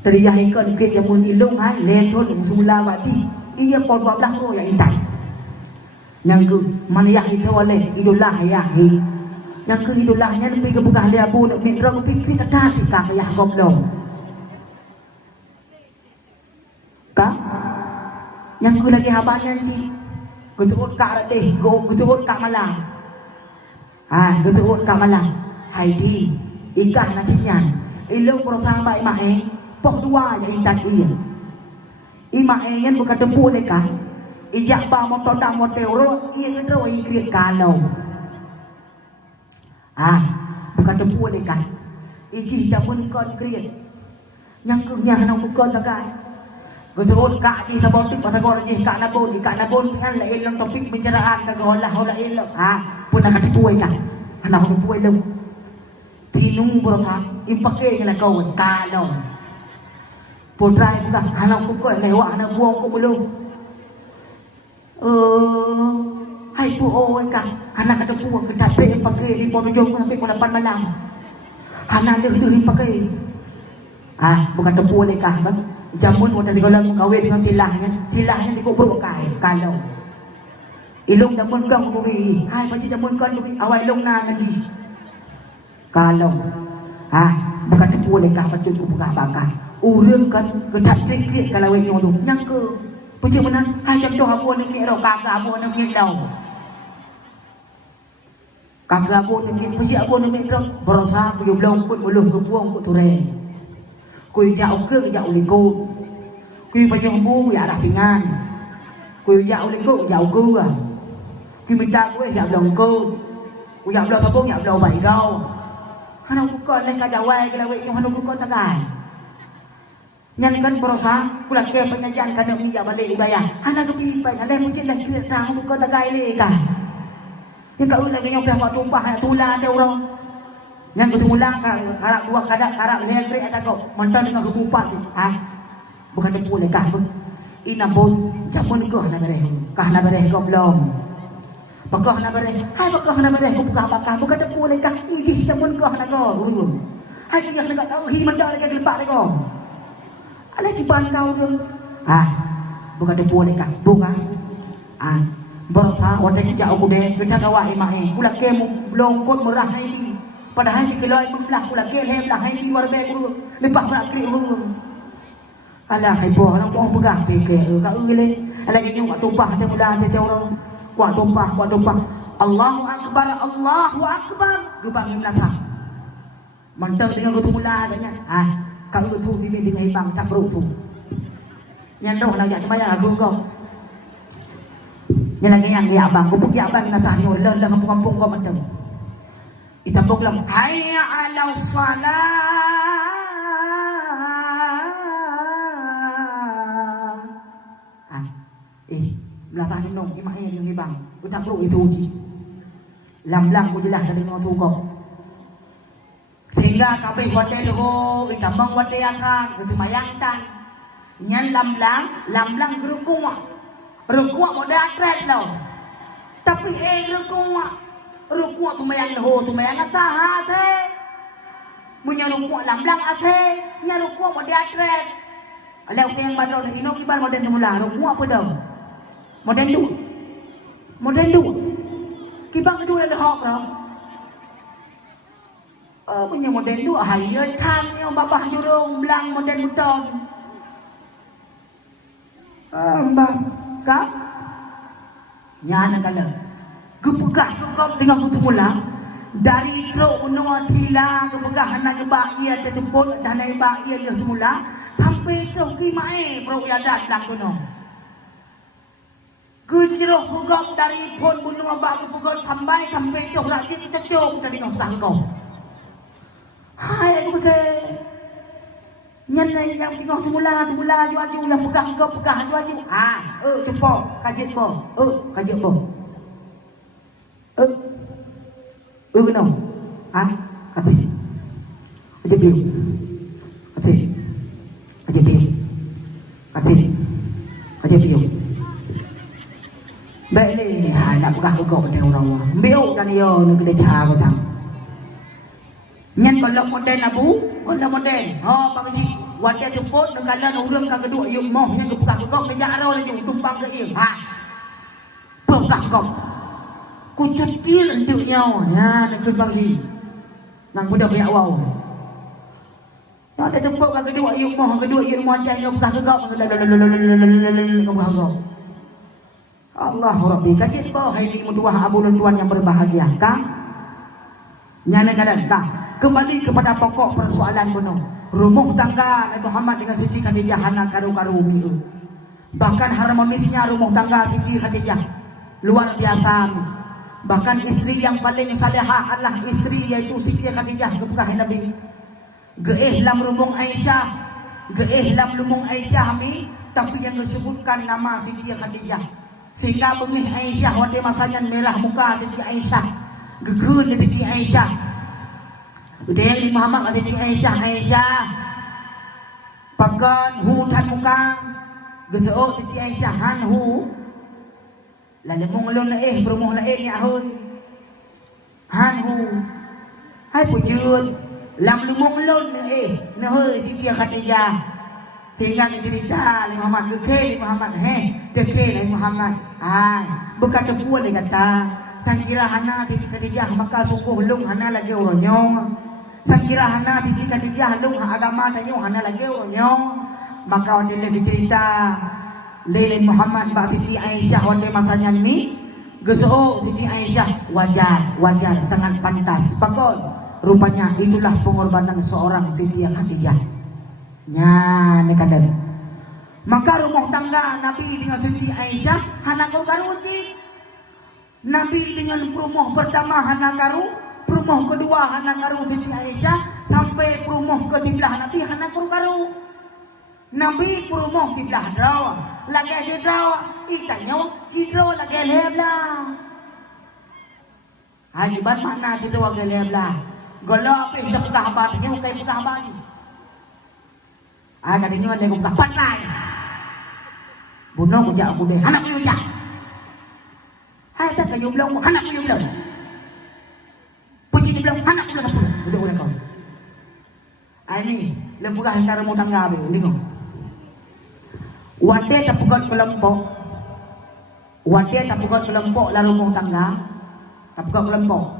Teriak ikon kriya mun ilung leton semula Pak Ti. Iya pon 12 ro yang intan. Yang ke mana yang itu oleh idolah ya. Yang ke idolahnya lebih ke pegah dia bu nak mikro pikir kata si kak ya goblok. Yang ku lagi habannya ci, ku turut kak ratih, ku turut kak malang, ku turut kak malang, Haidi, ikan nantinya, ilung perosang baik mae, pok dua yang intan iya, ima engen bukan tempu mereka, ijak bang motor dah motor ro, iya ro ikrit kalau, bukan tempu mereka, iji jamun kon krit, yang kunya nang bukan takai. Betul kak si sabotik pasagor je kak nabon kan lain lang topik bicaraan kagaholah ilok pun nak tipuai kan anak tipuai lo tinung berosa impake ngala kau kalau putra buka anak pukul lewat anak buang ko belum hai pu kan anak kata buang ke tape impake di porojong sampai ko 8 malam anak dia impake bukan tepu oleh kah bang jamun waktu di kolam kawin dengan tilahnya dikubur kalau ilung jamun kau duri macam jamun kau duri awal ilung na ngaji kalau bukan tepu oleh kah macam tu bukan bakal urang kan ketat klik kalau yang tu yang ke macam mana jam tu abu nak kira kakak abu nak kira kakak abu nak kira macam abu nak kira berusaha belum pun belum kebuang pun turai kui jauh ke jauh liku kui macam bu ya dah pingan kui jauh liku jauh ke kui minta kui jauh long ke kui jauh long sabung jauh long bảy gau hanu bukan lek jawai ke lawai yang hanu bukan takai Nyanyikan berusaha pulang ke penyajian kada minyak balik udaya. Anak kepipai ada mungkin dah kira tahu bukan lagai le kan. Yang kau lagi yang pihak tumpah tulah ada orang. Yang ketulang karak dua karak lentrik ada kau. Mantan dengan ketupat. Bukan dia boleh kah pun. Ina pun jamun kau nak bereh. Kah nak bereh kau belum. Pakah nak bereh. Hai pakah nak bereh kau buka apakah. Bukan dia boleh kah. Ih jamun kau nak kau. Hai dia nak tahu himan dah lagi lepak kau. Alah di kau tu. Bukan dia boleh kah? Bunga. Berusaha orang kerja aku deh. Kita kawai mahe. Kula kemu belum kot merah ini. Padahal di keloi membelah kula kelem lah ini luar beku. Lepak berakrik dulu. Alah hai boh orang boh pegang fikir. Kau gile. Alah ini waktu tumpah dia mudah dia orang. Kuat tumpah. Allahu akbar, Allahu akbar. Gebang belakang. Mantap dengan kutu mula katanya. Kalau tu ini dengan ibang tak perlu tu. Yang doh nak macam mana aku kau. Yang lagi yang dia abang, aku pergi abang nak tanya lelah kampung kau macam. Kita poklam hayya 'ala salah. Belakang ni nong imak yang ibang. Aku tak perlu itu uji. Lam-lam aku jelas dari nong tu kau. Sehingga kabeh hotel ho itamang hotel akan ketumayangtan nyan lam-lam gerukua model atret lo tapi gerukua tumayang ho tumayang asaha se punya rukua lam-lam ase nya rukua model atret ale yang badon ino kibar model mula rukua apa dah model du kibang kedua ada hok dah punya model tu hayat tanya babah jurung belang model beton. Mbak kak nyana kala kepegah kau dengan kutu mula dari truk menua tila kepegah nak gebak ia terjemput dan naik bak ia dia semula sampai truk kimae bro ya dah lang kono kejroh kugam dari pon menua bak kepegah sampai truk rakit tercung dari ngosang kau. Hai aku pakai nyan yang tengok semula jual yang pegang kau pegang jual. Cepo kajet po. Kajet po. Benar. Kati. Aje piu. Kati. Aje piu. Kati. Aje piu. Baik ni, nak pegang kau pada orang. Biu kan yo nak kena cara tang. Nyan kalau model abu, kalau model, pagi wadah jemput, kalau orang kagak dua, yuk moh yang kebuka kau kerja arah lagi tumpang ke ia, buka kau, kucutil untuknya, nak tumpang si, nang budak biak wow, ada jemput kagak dua, yuk moh macam yang buka kau, kebuka kau. Allah Rabbi, kacit kau, hai ni muduah abu tuan yang berbahagia, kah? Nyana kadan kah? Kembali kepada pokok persoalan penuh. Rumah tangga Nabi Muhammad dengan Siti Khadijah hana karu-karu miu. Bahkan harmonisnya rumah tangga Siti Khadijah luar biasa. Bahkan istri yang paling salehah adalah istri yaitu Siti Khadijah kekasih Nabi. Geih lam rumung Aisyah, geih lam rumung Aisyah mi, tapi yang disebutkan nama Siti Khadijah. Sehingga bengih Aisyah pada masanya merah muka Siti Aisyah. Gegun Siti Aisyah. Udah Muhammad kata Siti Aisyah pakan hutan muka gesok Siti Aisyah hanhu lalu mengelon berumah ni ahun hanhu hai pujud lam lumung lon nah Siti Khadijah sehingga cerita Muhammad dekeh Muhammad dekeh Muhammad bukan tepuan dia kata Sangkira hana Siti Khadijah maka sungguh lung hana lagi orangnya. Sangkira hana Siti Khadijah lung agama tanya hana lagi orangnya. Maka dia lagi cerita Lele Muhammad Mbak Siti Aisyah pada masanya ni gesok Siti Aisyah wajar sangat pantas. Bagus rupanya itulah pengorbanan seorang Siti Khadijah. Ni kadang. Maka rumah tangga Nabi dengan Siti Aisyah hana kau karuci. Nabi dengan perumah pertama hana karu, perumah kedua hana karu Siti Aisyah, sampai perumah ketiga Nabi hana karu. Nabi perumoh kiblah draw. Lagi dia draw. Ikannya cidro lagi leblah. Hajiban mana cidro lagi leblah. Golo apa yang buka habarnya bukan buka habarnya. Ada dia ada buka patlay. Bunuh kujak aku deh. Anak aku kujak. Hai tak kayu belum. Anak aku belum. Puji belum. Anak aku belum. Betul betul kau. Ini lembuga antara rumah tangga be, bingung. Wade tapukan kelompok. Wade tapukan kelompok lalu rumah tangga. Tapukan kelompok.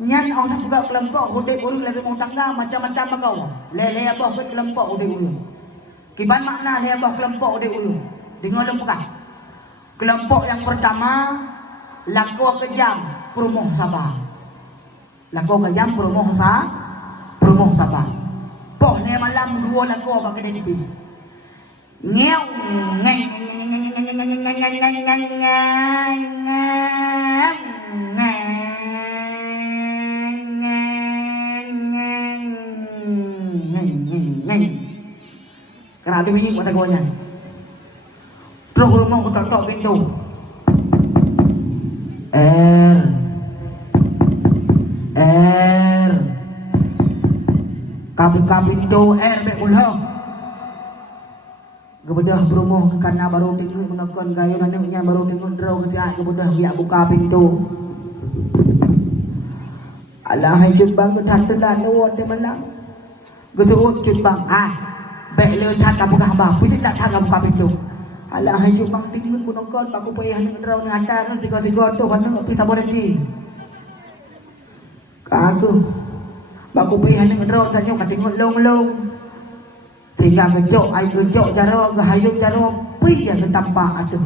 Nyan orang tapukan kelompok, hudai urung lalu rumah tangga macam-macam kau. Lele apa ke kelompok hudai urung. Kiban makna lele apa kelompok hudai urung. Dengar lembuga. Kelompok yang pertama laku kejam perumoh Sabah. Laku kejam perumoh Sabah. Poh ni malam dua lagu apa kena dibi. Ngeu ngeng kerana dia bunyi mata gonya. Terus rumah aku tok pintu. Kabin tu be ulah. Kebedah berumuh karena baru tinggal menekan kayu nanaknya baru tinggal draw kejak kebedah biak buka pintu. Alah hai bang ke tan telan lewat de malang. Getuut bang be le tan ka buka ba, puji tak tan ka buka pintu. Alah hai bang tinggal menekan aku payah nak draw ni hantar tiga-tiga tu mana pi tabor di. Kaku Baku payah ni ngerok tanya kat tengok long-long. Tinggal kejok, air kejok jarang, gahayuk jarang, payah ke tampak aduh.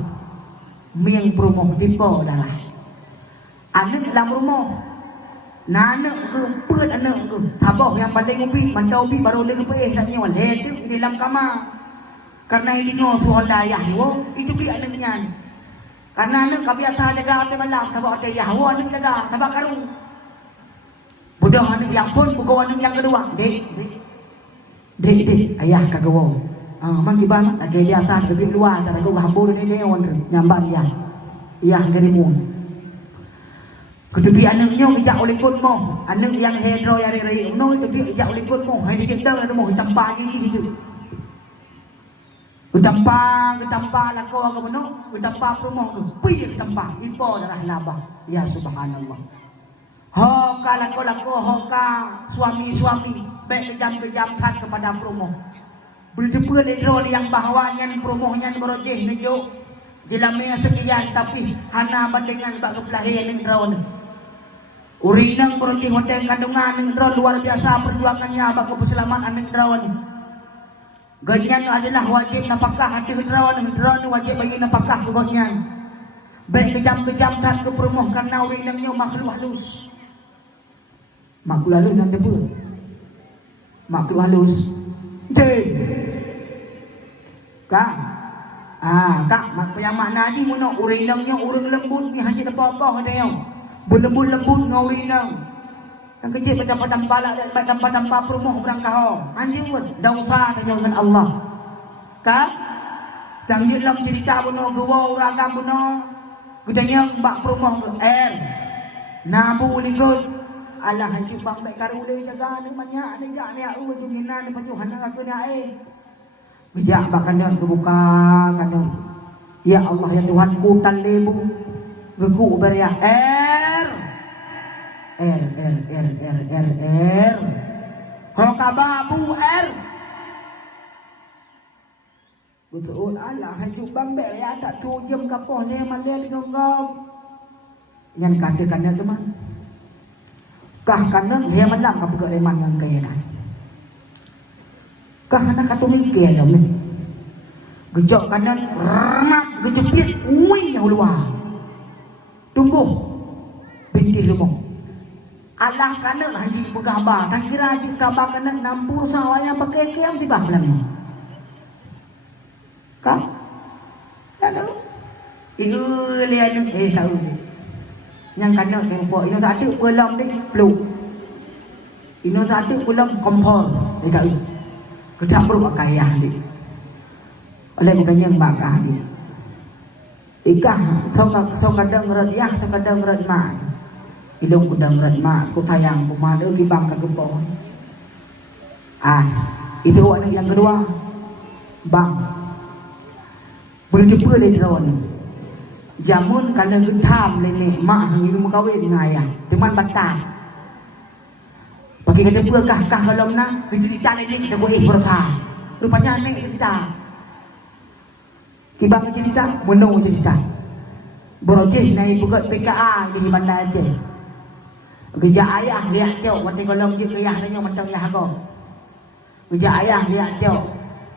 Miang perumoh tipe dah lah. Anak dalam rumah. Nanak ke, pet anak ke. Tabah yang paling ubi, mantau ubi baru dia kepayah tanya waleh tu di dalam kamar. Karena ini tu ada ayah itu bi anaknya. Karena anak kebiasaan jaga hati malam, sabak ada ayah anak jaga, sabak karung. Budak anak yang pun bukan anak yang kedua. Dek, ayah kagawa. Man di bawah lagi di atas lebih luar. Cara tu hambur ni dia orang nyambat dia. Ayah gerimun. Keduduki anaknya ijak oleh kun mo. Anak yang hetero yang rei no itu dia ijak oleh kun mo. Hai dia kita ada mo hitampa di situ. Hitampa lako ke meno. Hitampa promo tu. Pi hitampa. Ipo darah labah. Ya subhanallah. Hoka lako hoka suami baik kejam kan kepada promo. Berdepa ledro yang bahawanya promohnya berojeh nejo. Jelamnya sekian tapi hana bandengan bak kepelahian yang drawn. Urinang berojeh hotel kandungan yang drawn luar biasa perjuangannya bak keselamatan yang drawn. Ganyan adalah wajib napakah hati drawn wajib bagi napakah kegotnya. Baik kejam kan ke promoh karena urinangnya makhluk halus. Makhluk halus nanti pun. Makhluk halus. Kak, yang makna ni mana urinangnya urang lembut ni hanya apa-apa ada yang berlembut ngau urinang. Yang kecil pada palak dan pada perumoh orang kau. Anjing pun dosa dengan Allah. Kak, yang dalam cerita buno gua uragam buno, gedanya bak perumoh nabu ligut. Allah hancur bang baik karu dia jaga ni banyak ni jak ni aku tu minan ni pajuhan aku ni bijak bakanan kebuka kanan. Ya Allah ya Tuhanku talibu geku beria hokababu betul Allah hancur bang baik ya tak tujem kapoh ni mandel ngom yang katakannya teman kah kanan dia malam ka pegak leman yang kaya dah. Kah anak katu mikir dah ni. Gejok kanan ramak gejepit ui yang luar. Tumbuh binti lumong. Alang kanan haji bergambar. Tak kira haji gambar kanan nampur sawanya pakai kiam di bawah belakang. Kah? Tahu? Ini lihat tahu. Yang kena tengok ini satu pulang ni peluk ini satu pulang kompor dekat ini kecap perut kaya ni oleh bukannya bakah dia ikah thong kadang red yah thong kadang red mak hidung kudang red mak ku tayang ku madu ki bang ka gempon itu anak yang kedua bang boleh jumpa dari drone jamun kalau gentam nenek mak hang ilmu kawin ngayah teman batang bagi kata pekah kah kalau na cerita nenek kita boleh berkah rupanya nenek cerita kibang cerita menung cerita borojeh naik buka PKA di bandar Aceh kerja ayah lihat cok mati kolom je ayah nanya macam yah kau kerja ayah lihat cok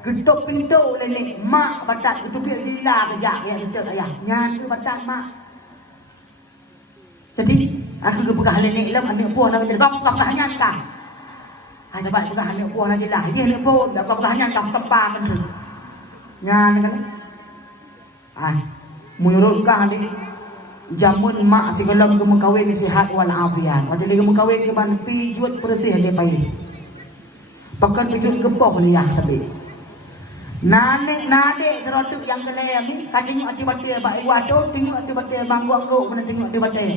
ketuk pintu nenek mak batat itu dia sila kerja yang ketuk ayah nyan tu batat mak jadi aku ke pegah nenek lam ambil puan nak jadi kau pegah nyan kah ada baik pegah ambil puan lagi lah dia ni pun dak pegah nyan kau kepang kan nyan kan menurut kah ni jamun mak si kalau ke mengkawin sihat wal afiat pada dia mengkawin ke ban pi juat perti dia pai pakan pijun gempok ni ya tapi nade terotuk yang kele ni kadang ati bate ba iwado tengok ati bate bang gua mana tengok ati bate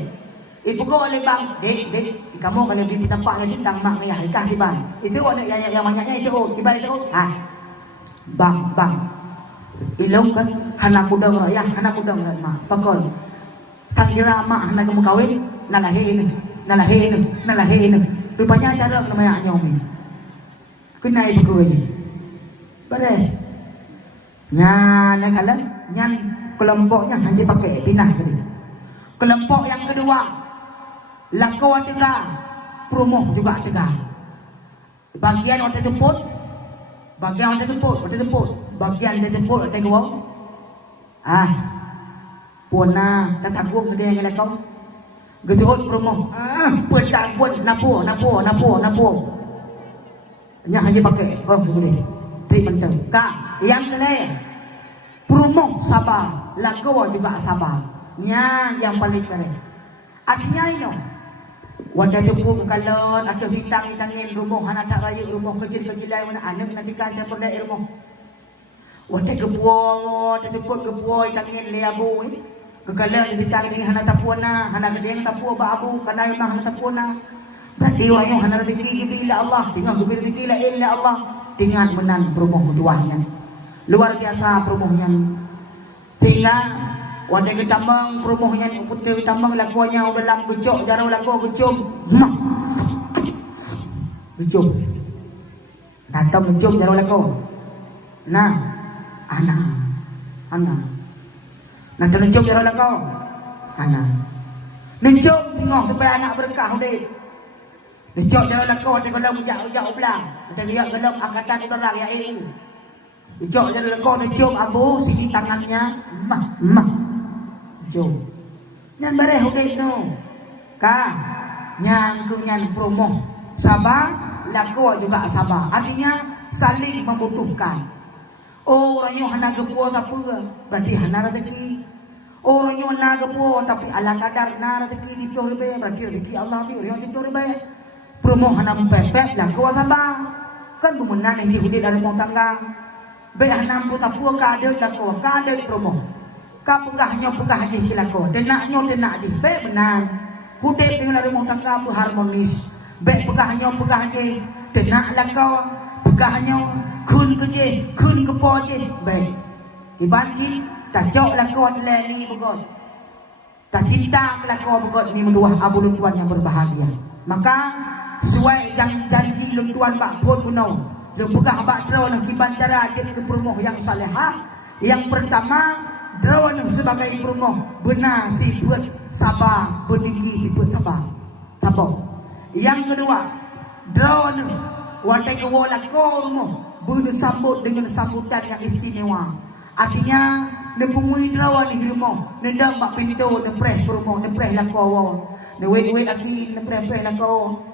ibu ko oleh bang dek kamu kalau bibi tampak lagi tang mak ya ikah di bang itu ada yang banyaknya itu tiba itu bang ilong kan anak muda ya anak muda mak pakon tak kira mak anak kamu kawin nalahin rupanya cara namanya nyomi kena ibu ni bare nyan kalau nyan kelompoknya hanya pakai pinah tadi kelompok yang kedua lakon tegak promoh juga tegak bagian orang jemput bagian dia jemput ada gua puana kata gua gede yang lekau gejot promo pedang pun napo nya hanya pakai gede treatment ka yang kene promo sabar lakau juga sabar nya yang paling keren artinya ini wadah jemput kalon atau hitang-hitangin rumah anak tak raya rumah kecil-kecilan mana anak nanti kan saya pernah rumah wadah kebuang jemput kebuang tangin leabu ni kekalan hitang ini anak tak puana anak gedeng tak puan abu karena memang anak tak puana berarti wahyu anak rezeki bila Allah tinggal rezeki la illa Allah tinggal menan rumah keduanya luar biasa rumahnya sehingga wadah ketambang promohnya putih ketambang lakuannya dalam gecok jarang laku gecok datang gecok jarang laku nah anak nah gecok jarang laku anak gecok tengok supaya anak berkah deh gecok jarang laku di dalam jauh belang kita lihat dalam angkatan orang yang EU gecok jarang laku gecok abu sisi tangannya jom nyan bareh hodek no ka nyan kunyan promo sabar laku juga sabar artinya saling membutuhkan orang yang hana gepuo tak apa berarti hana rezeki orang yang hana gepuo tapi ala kadar hana rezeki dicuri be berarti rezeki Allah ni orang dicuri be promo hana mepepet laku sabar kan bumenan yang dihudik dari rumah tangga be hana pun tak apa kader laku kader promo pegahnya je kilako tenaknya je baik benar hudip dengan rumah tangga harmonis baik pegahnya je tenak lakau pegahnya kun ke po je baik dibanci tak jauh lakau leli begot tak cinta lakau begot ni menduah abu luntuan yang berbahagia maka sesuai janji luntuan bak pun punau le pegah bak draw nak kibancara jadi ke perumoh yang salehah yang pertama drawan sebagai perumoh benar si buat sabar berdiri si buat sabar yang kedua drawan wadah kewala kormo bersambut dengan sambutan yang istimewa artinya nepungui drawan di rumah nendang bak pintu nepres perumoh nepres lakau wait lagi nepres lakau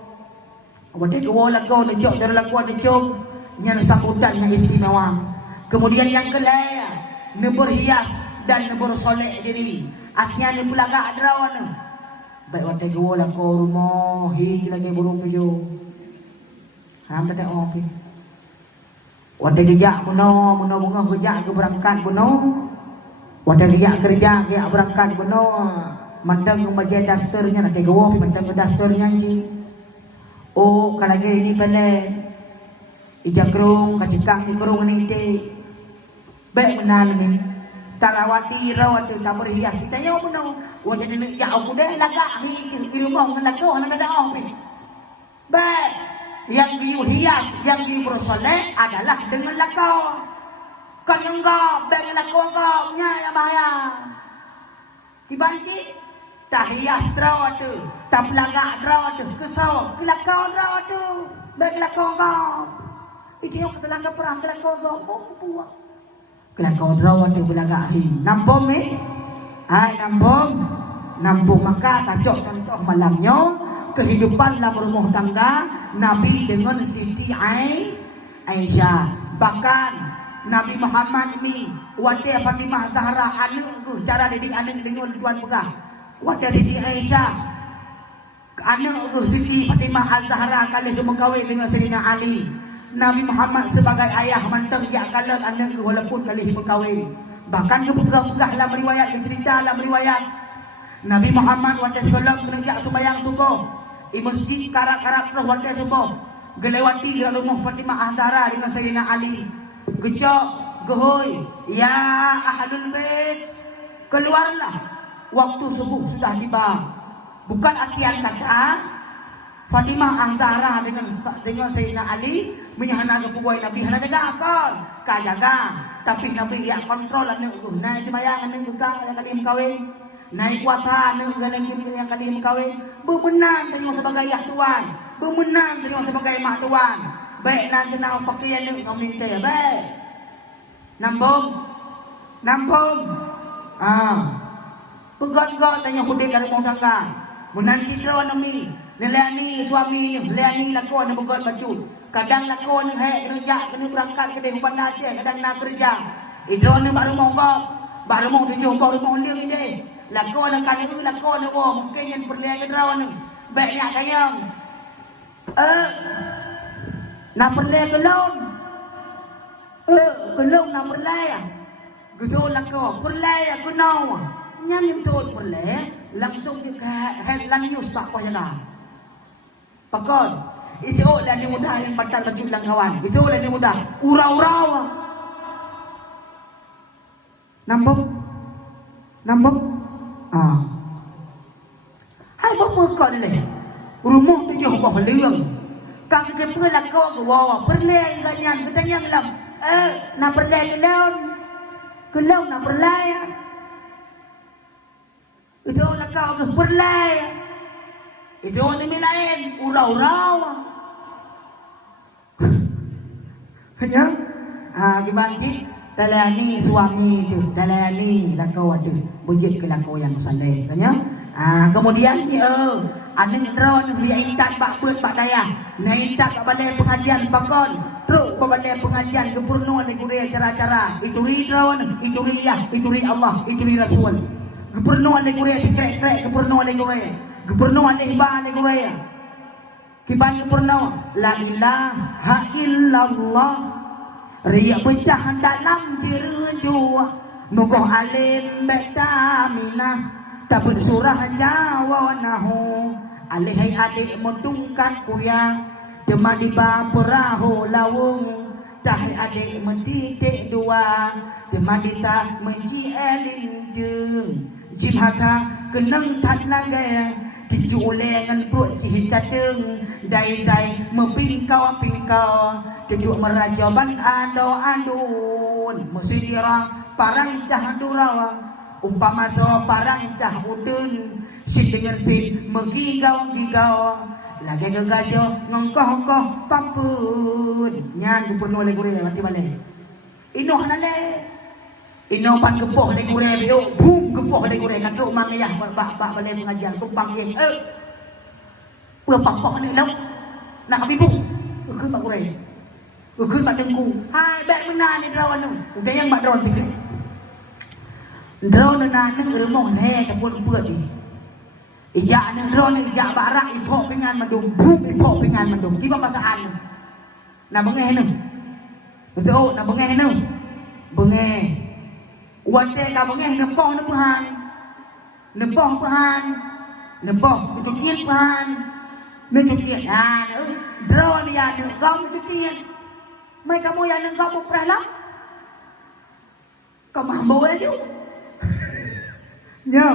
wadah kewala kau nejok dari lakau nejok yang sambutan yang istimewa kemudian yang kedua berhias dan bersolek diri artinya ni pula gak drawan baik wadah gua lah kau rumah lagi burung kejo ham tak ada okey Wadah kerja buno bunga kerja ke berangkat buno. Wadah kerja ke berangkat buno. Mandang majai dasternya nak gawo mandang dasternya ji. Oh kalau ini pele. Ija kerung kacikang di kerung ni te. Baik menan ni. Tarawati rawat tak berhias. Kita yo buno. Wadah ni ya aku dah lagak di rumah nak kau nak ada apa. Baik. Yang dihias, yang dibersoleh adalah dengan lakau. Kan enggak, dengan lakau enggak, nyaya bahaya. Dibanci, tak hias rawat tu, tak pelagak rawat tu, kesau, kelakau rawat tu, dengan lakau enggak. Itu yang kelakau perang, kelakau enggak, buat. Kelakau rawat tu pelagak hi. Nampung ni? Hai nampung. Nampung maka tajok contoh malamnya. Kehidupan dalam rumah tangga Nabi dengan Siti Aisyah. Bahkan Nabi Muhammad ini wadah Fatimah Zahra anak tu cara didik anak dengan tuan pegah. Wadah Siti Aisyah anak tu Siti Fatimah Zahra kali tu berkahwin dengan Sayyidina Ali. Nabi Muhammad sebagai ayah manteng dia kalah anak tu walaupun kali berkahwin. Bahkan dia pegah-pegah dalam riwayat cerita dalam riwayat Nabi Muhammad wadah solat menegak sembahyang subuh. Di masjid karak-karak terus wadah subuh. Gelewati di rumah Fatimah Zahra dengan Sayyidina Ali. Gecok, gehoy, ya ahlul bait, keluarlah. Waktu subuh sudah tiba. Bukan artian kata Fatimah Zahra dengan Sayyidina Ali menyahana ke pegawai Nabi hendak jaga akal, kah jaga. Tapi Nabi yang kontrol anak tu. Naik sembahyang anak juga yang kali kawin. Naik kuasa anak yang kali kawin. Bermenang dengan sebagai ayah tuan. Bermenang dengan sebagai mak tuan. Baik nak jenau pakaian anak kami kita ya baik. Nampung. Pegat-gat tanya kudik dari rumah tangga. Menanti drone kami. Neliani suami, neliani lakon yang begot baju. Kadang lakon yang kena berangkat ke dia bandar Aceh, kadang nak kerja. Drone ni baru mau kau. Baru mau tujuh kau rumah dia ni. Lakon yang kali tu lakon yang mungkin yang perlihat ke drone ni. Baik nak kayang. Nak perlihat ke laun. Ke laun nak perlihat. Gedul lakon, perlihat ke nau. Nyanyi betul perlihat. Langsung dia ke headline news tak payah dah. Pakon, itu dah ni mudah yang batal baju lang kawan. Itu dah ni mudah. Urau-urau. Nampak? Hai bapa kau ni. Rumah tu je kau beliang. Kau ke pula kau ke bawah. Perlai ganyan, bertanya lam. Nak perlai ke laun. Ke laun nak perlai. Itu nak kau ke perlai. Itu ni lain, urau-urau. Hanya, dibanci, dalani suami itu, dalani lakau ada, bujik ke lakau yang saleh. Hanya, kemudian ada drone dia intak bak bus bak daya, naik tak balai pengajian pakon, terus balai pengajian keperluan negeri cara-cara. Itu drone, itu riyah, itu Allah, itu Rasul. Keperluan negeri krek-krek keperluan negeri. Gubernur Al-Ihbah Al-Quraya Kiban gubernur La ilaha illallah Riak pecah dalam jeruju Mugoh alim bektaminah Tabut surah jawa nahu Alihai adik mentungkat kuyang Dema di perahu lawung Tahai adik mentitik dua Dema di tak menci elindung Jimhaka kenang tak nagai Dijulengan perut cih cadeng Dai zai mempingkau-pingkau Duduk merajaban ando-andun Mesirah parang cah durawa Umpama so parang cah udun Sip dengan sip megigau-gigau Lagi gegajo ngongkoh-ngongkoh pampun Nyan gubernur legure mati balik Inoh nale Ino pan gepoh ni gure bio, boom gepoh ni gure katruk mangayah bak balai pengajian tumpang ye. Pepapok ni lau. Nak bibu. Ukun bak gure. Ukun bak dengku. Hai bek benar ni drawan tu. Udah yang bak drone pikir. Drone na neng remong le tapun puat ni. Ijak neng drone ijak barak ipok pingan mandum, boom ipok pingan mandum. Tiba bakaan. Nak bengeh ni. Betul nak bengeh nu. Bengeh. Wate ka bengeh nempong na Tuhan. Nempong Tuhan. Nempong cucian Tuhan. Cucian. Draw dia nengkau cucian. Mai kamu yang nengkau muprah lah. Kau mampu aja. Ya.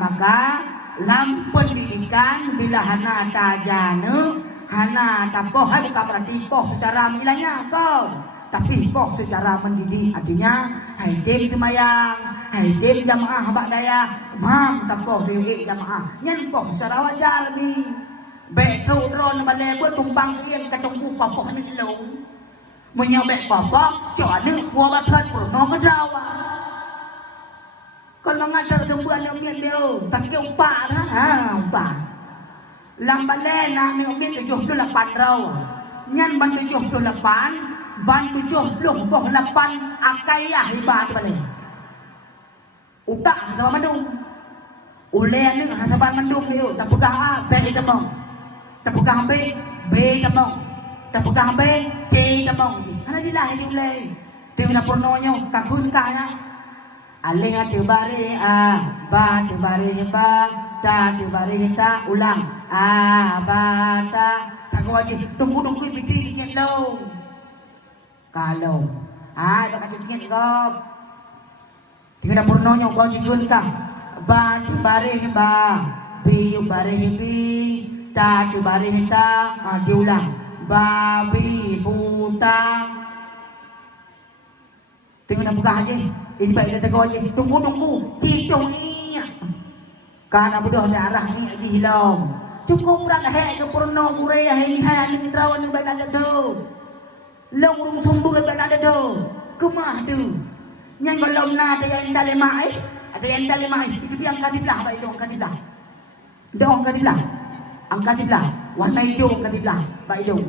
Maka lam pendidikan bila hana tajana, hana tapoh bukan berarti poh secara milanya kau, tapi poh secara mendidik. Artinya haidem semayang, haidem jamaah habak daya, mam tapoh dewi jamaah, nyen poh secara wajar ni. Betul ron balai buat tumpang kian katunggu poh ni long, menyabek poh, cuaca gua batat purno kejawa. Kalau mengajar tumbuhan yang dia, tak kira umpak lah, umpak. Lambalai nak ni umit 78 rau. Nyan ban 78, ban 78 akayah hibat balai. Utak sama mandung. Uleh ni sama mandung ni, tak pegang B temong. Tak pegang B temong. Tak pegang B C temong. Ana jilah ini uleh. Dia nak purnonya kakun kaya. Aling atu bari ba tu bari ba ta tu bari ta ulang ba ta tak kau aja tunggu piti sikit dong kalau tak kacau sikit kau tinggal purnonya kau cikun kah ba tu bari ba bi tu bari bi ta tu bari ta diulang ba bi buta tinggal buka aja. Ini baik dia tegur je. Tunggu. Cicung ni. Karena bodoh dia arah ni aja hilang. Cukup rak hek ke purno kurai ni hai ni rawan ni baik ada tu. Long rung sumber baik ada tu. Kemah tu. Nyai kalau na ada yang tak lemah ada yang tak lemah itu dia angkat dilah baik dong angkat dilah. Dong angkat dilah. Angkat dilah. Warna hijau angkat dilah baik dong.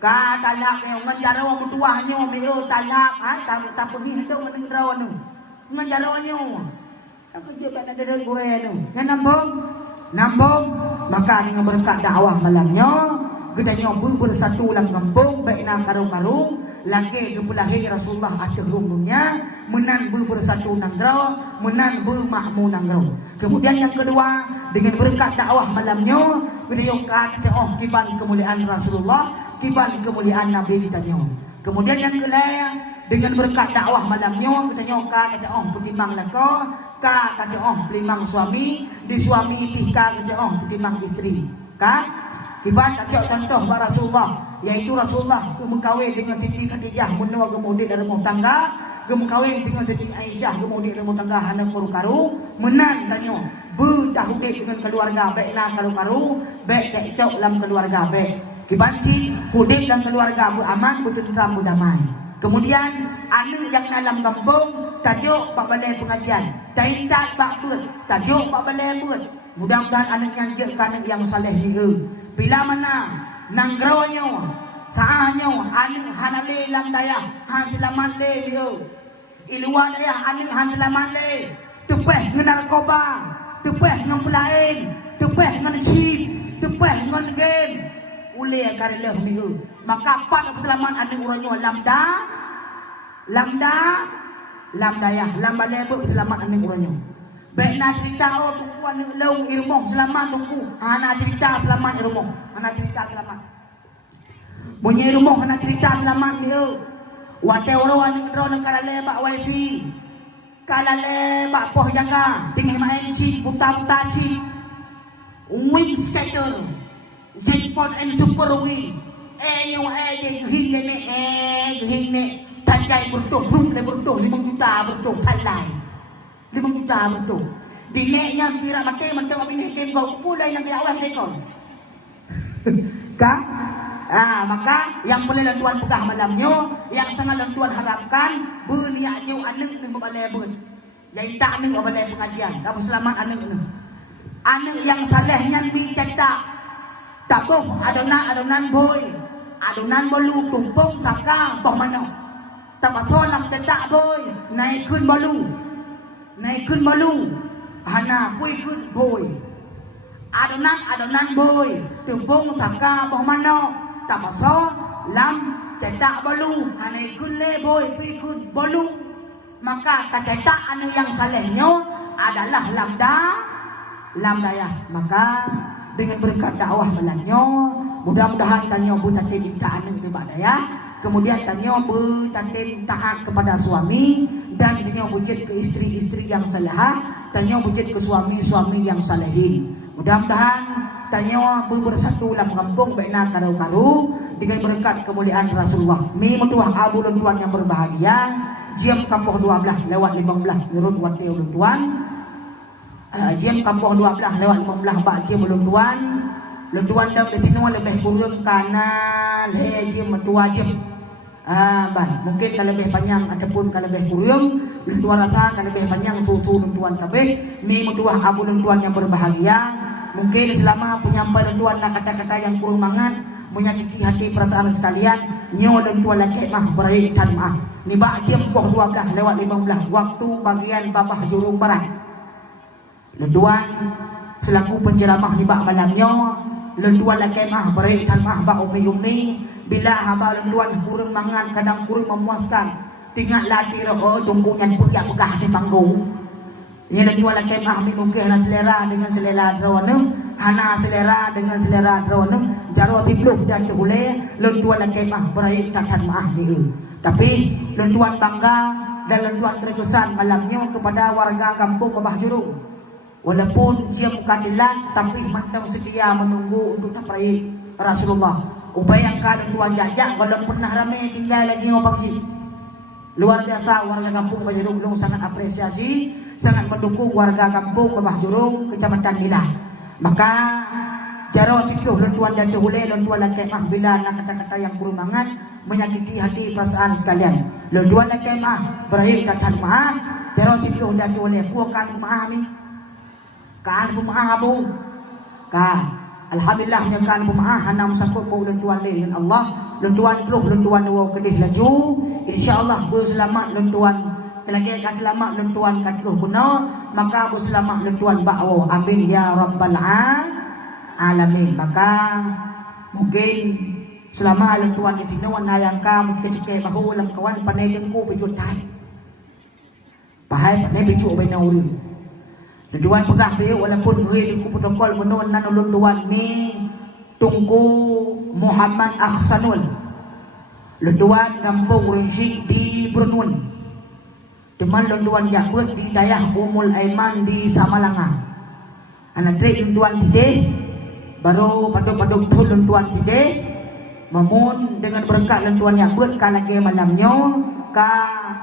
Ka talak ni nganjaro mo tuahnyo mayo talak tak pergi hidup menengrau nu nganjaro nyo aku juga ada dari Korea nu yang nambung maka dengan berkat dakwah malamnya gedanya bersatu lang kampung baik nak karung lagi kepulahi Rasulullah ada rumpunya menan bersatu nangrau menan bermahmu nangrau. Kemudian yang kedua dengan berkat dakwah malamnya beliau kata kiban kemuliaan Rasulullah kiban kemuliaan Nabi kita nyo. Kemudian yang kelaya dengan berkat dakwah malamnya kita nyo kata pertimbang lako kata pelimang suami di suami pika kata petimang istri kan kiban kata contoh Rasulullah yaitu Rasulullah mengkawin dengan Siti Khadijah menua kemudian dari rumah tangga kawin dengan Siti Aisyah kemudian dari rumah tangga hana karu menang tanyo berdahudik dengan keluarga baik lah karu baik cekcok dalam keluarga baik kibanci kudik dan keluarga aman bertentram berdamai. Kemudian anak yang dalam kampung tajuk pak balai pengajian taintat pak ber tajuk pak balai ber mudah-mudahan anak yang je anak yang saleh dia bila mana nanggronya saahnya anak hanale lam daya hasilaman le dia iluan daya anak hasilaman le tepeh dengan narkoba tepeh dengan pelain tepeh dengan cheat tepeh dengan game uleh karela mihu maka pat selamat anak uranyo lamdaya lambalai ber selamat anak uranyo baik nak cerita tunggu anak leung irmong selamat tunggu anak cerita selamat irmong anak cerita selamat bunyi irmong anak cerita selamat dia wate orang anak ro negara le bak wifi kala le bak poh jaga tinggi main si buta si wing setter jackpot and super wing yung hinne tanjay bertuh rum le bertuh 5 juta bertuh thalai 5 juta bertuh dile yang pira mate abis game kau pulai nang awal dekon ka maka yang boleh tuan pegang malamnya yang sangat tuan harapkan berniat jauh anak ni balai bun jadi tak ni balai pengajian dapat selamat anak yang salehnya bi cetak tak boh adonan boy adonan bolu tumpung takang boh mana tak patut nak cetak boy naik kun bolu hana kui kun boy adonan boy tumpung takang boh mana tak pasal lam cetak bolu, anai gule boy pikun bolu. Maka kecetak anu yang salehnya adalah lamdaya. Maka dengan berkat dakwah malamnya, mudah-mudahan tanyo butatin intaan itu badaya. Kemudian tanyo butatin taat kepada suami dan tanyo wujud ke istri-istri yang salehah, tanyo wujud ke suami-suami yang salehin. Mudah-mudahan tanyo bersatu dalam kampung baina karu-karu dengan berkat kemuliaan Rasulullah. Mi mutuah abu dan tuan yang berbahagia. Jam kampung 12 lewat 15 nurut wati ulun tuan. Jam kampung 12 lewat 15 bak jam ulun tuan. Ulun tuan dah bertinua lebih kurang karena jam metua jam. Mungkin kalau lebih panjang ataupun kalau lebih kurang, ulun tuan rasa kalau lebih panjang tutu ulun tuan kabeh. Mi mutuah abu ulun tuan yang berbahagia. Mungkin selama penyampaian tuan nak kata-kata yang kurang mangan menyakiti hati perasaan sekalian, nyo dan tuan laki mah beraih tan maaf. Ni bak jam 12 lewat 15 waktu bagian babah jurung barat. Lentuan selaku penceramah ni bak malamnya, lentuan laki mah beraih tan maaf bak umi-umi bila haba lentuan kurang mangan kadang kurang memuaskan. Tinggal latih roh tunggungan pegah-pegah di panggung. Ini lentuan laki mah mungkin selera dengan selera drawana. Hana selera dengan selera drone jaro tipluk dan boleh lentuan laki mah beraih tatan maaf ni. Tapi lentuan bangga dan lentuan terkesan malamnya kepada warga kampung Babah Jurung. Walaupun dia mukadilan tapi mantap sedia menunggu untuk beraih Rasulullah. Ubayangkan lentuan jajak kalau pernah ramai tinggal lagi ngopang si. Luar biasa warga kampung Babah Jurung sangat apresiasi, sangat mendukung warga kampung Babah Jurung Kecamatan Milah. Maka jaro sikluh lentuan dan jahule lentuan laki mah bila nak kata-kata yang kurumangan menyakiti hati perasaan sekalian. Lentuan laki mah berakhir kata maaf. Jaro sikluh dan jahule puakan maaf ni. Kaan maaf bu. Alhamdulillah yang kaan maaf hanam sakut bu lentuan le dengan Allah. Lentuan keluh lentuan wa kedih laju. Insyaallah berselamat lentuan lagi selamat lentuan katluh kuno maka berselamat lentuan ba'wo amin ya rabbal alamin. Maka mungkin selama lentuan itinawan hayang kam kecike bahu lam kawan panai dengku bijut tai pahai panai bicu baina uri lentuan pegah be walaupun gue dengku protokol menon nan lentuan mi tungku Muhammad Ahsanul lentuan kampung Rinsi di Brunun. Teman lentuan Jakut di Dayah Umul Aiman di Samalanga. Anak trik lentuan tide baru padu-padu pun lentuan tide memun dengan berkat lentuan Jakut kalagi malamnya ka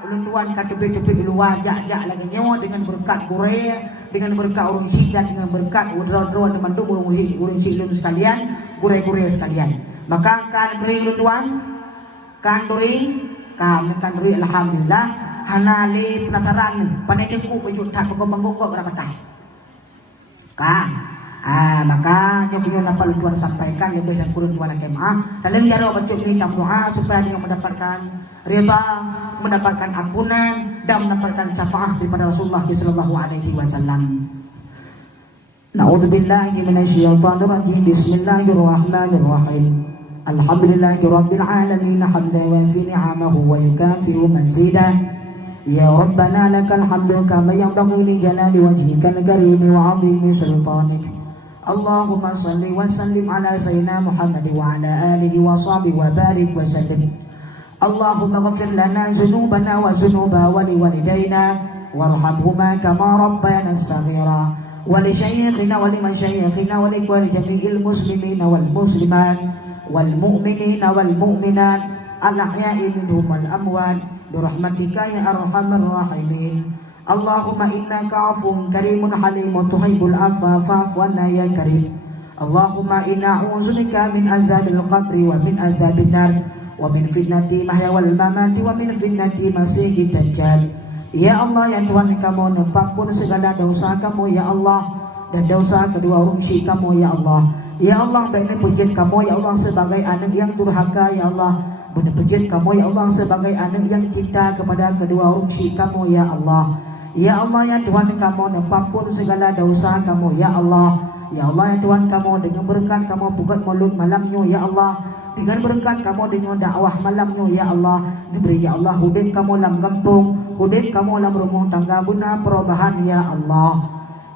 lentuan ka tepi-tepi luar jak-jak lagi nyo dengan berkat Korea, dengan berkat urung si dan dengan berkat udra-udra teman tu urung si lun sekalian, Korea sekalian. Maka kan beri lentuan kan beri alhamdulillah. Hanali penasaran panai dengku pejut tak pengkok berapa maka nyokinyo dapat tuan sampaikan lebih dan kurang tuan kemah dalam jaro baca minta doa supaya dia mendapatkan ridha, mendapatkan ampunan dan mendapatkan syafaat daripada Rasulullah sallallahu alaihi wasallam. Na'udzubillahi minasyaitonir rajim. Bismillahirrahmanirrahim. Alhamdulillahirabbil alamin hamdan wa fi ni'amahu wa yukafi'u mazidah. Ya Rabbana lakal hamdu kama yanbaghi li jalali wajhikal karim wa 'azimi sultanik. Allahumma salli wa sallim ala sayyidina Muhammad wa ala alihi wa sahbihi wa barik wa sallim. Allahumma ighfir lana dhunubana wa dhunuba waliwalidayna warhamhuma kama rabbayana saghira wa li shaykhina wa li mashayikhina wa li kulli jami'il muslimina wal muslimat wal mu'minina wal mu'minat al-ahya'i minhum wal amwat birahmatika ya arhamar rahimin. Allahumma innaka afuwwun karimun halimun tuhibbul afwa fa'fu anna ya karim. Allahumma inna a'udzubika min azabil qabri wa min azabin nar wa min fitnati mahya wal mamati wa min fitnati masiihid dajjal. Ya Allah, ya Tuhan, kamu mengampun segala dosa kamu ya Allah dan dosa kedua rumsi kamu ya Allah. Ya Allah, baiknya pujian kamu ya Allah sebagai anak yang durhaka ya Allah. Benar pujian kamu ya Allah sebagai anak yang cinta kepada kedua rumsi kamu ya Allah. Ya Allah, ya Tuhan, kamu mengampun segala dosa kamu ya Allah. Ya Allah, ya Tuhan, kamu dengan berkat kamu buka mulut malamnya ya Allah. dengan berkat kamu dengan dakwah malamnya ya Allah, diberi ya Allah hudin kamu dalam kampung, hudin kamu dalam rumah tangga guna perubahan ya Allah.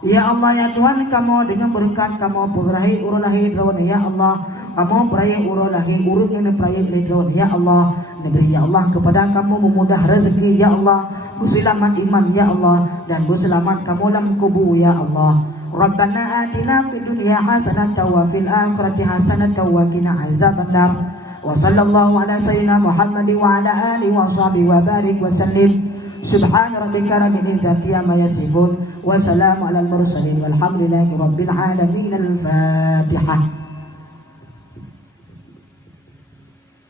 Ya Allah ya Tuhan, kamu dengan berkat kamu perahi urulahi drawan ya Allah, kamu perahi urulahi urut ini perahi drawan ya Allah, diberi ya Allah kepada kamu memudah rezeki ya Allah, berselamat iman ya Allah, dan berselamat kamu dalam kubur ya Allah. Rabbana atina fid dunya hasanatan wa fil akhirati hasanatan wa qina azabannar. Wa sallallahu ala sayyidina Muhammad wa ala alihi wa sahbihi wa barik wa sallim. Subhana rabbika rabbil izzati amma yasifun wa salamun alal mursalin walhamdulillahi rabbil alamin. Al-Fatihah.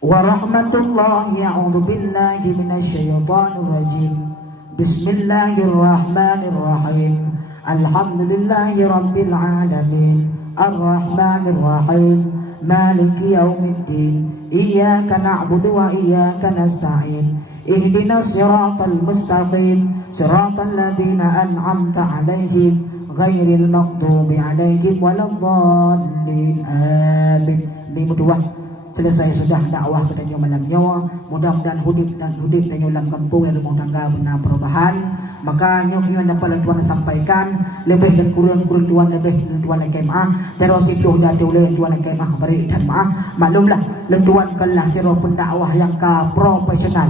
Wa rahmatullahi a'udzu billahi minasy syaithanir rajim. Bismillahirrahmanirrahim. Alhamdulillahi rabbil alamin. Ar-Rahmanir Rahim. Maliki yaumiddin. Iyyaka na'budu wa iyyaka nasta'in. Ihdinas siratal mustaqim. Siratal ladzina an'amta 'alaihim ghairil maghdubi 'alaihim waladdallin. Amin. Ini berdua selesai sudah dakwah kita malam nyawa, mudah-mudahan hudip dan dalam kampung dan rumah tangga benar perubahan. Maka nyonya dapat Tuhan sampaikan lebih dan kurang Tuhan lebih Tuhan kemah terus itu dah oleh Tuhan kemah beri dan maaf maklumlah Tuhan kelah siro pendakwah yang profesional,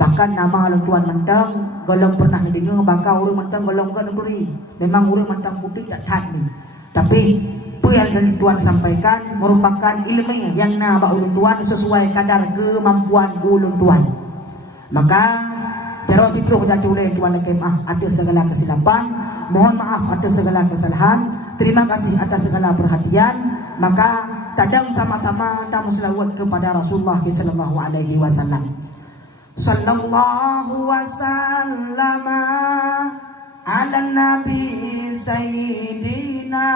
bahkan nama Tuhan mentang belum pernah dengar bakal orang mentang belum ke negeri memang orang mentang putih tak tahu ni, tapi apa yang Tuhan sampaikan merupakan ilmu yang nabak ulun Tuhan sesuai kadar kemampuan ulun Tuhan. Maka terus itu dah oleh Tuhan kemah atas segala kesilapan, mohon maaf atas segala kesalahan, terima kasih atas segala perhatian. Maka tadang sama-sama kita selawat kepada Rasulullah sallallahu alaihi wasallam. Sallallahu wasallama ala nabi sayyidina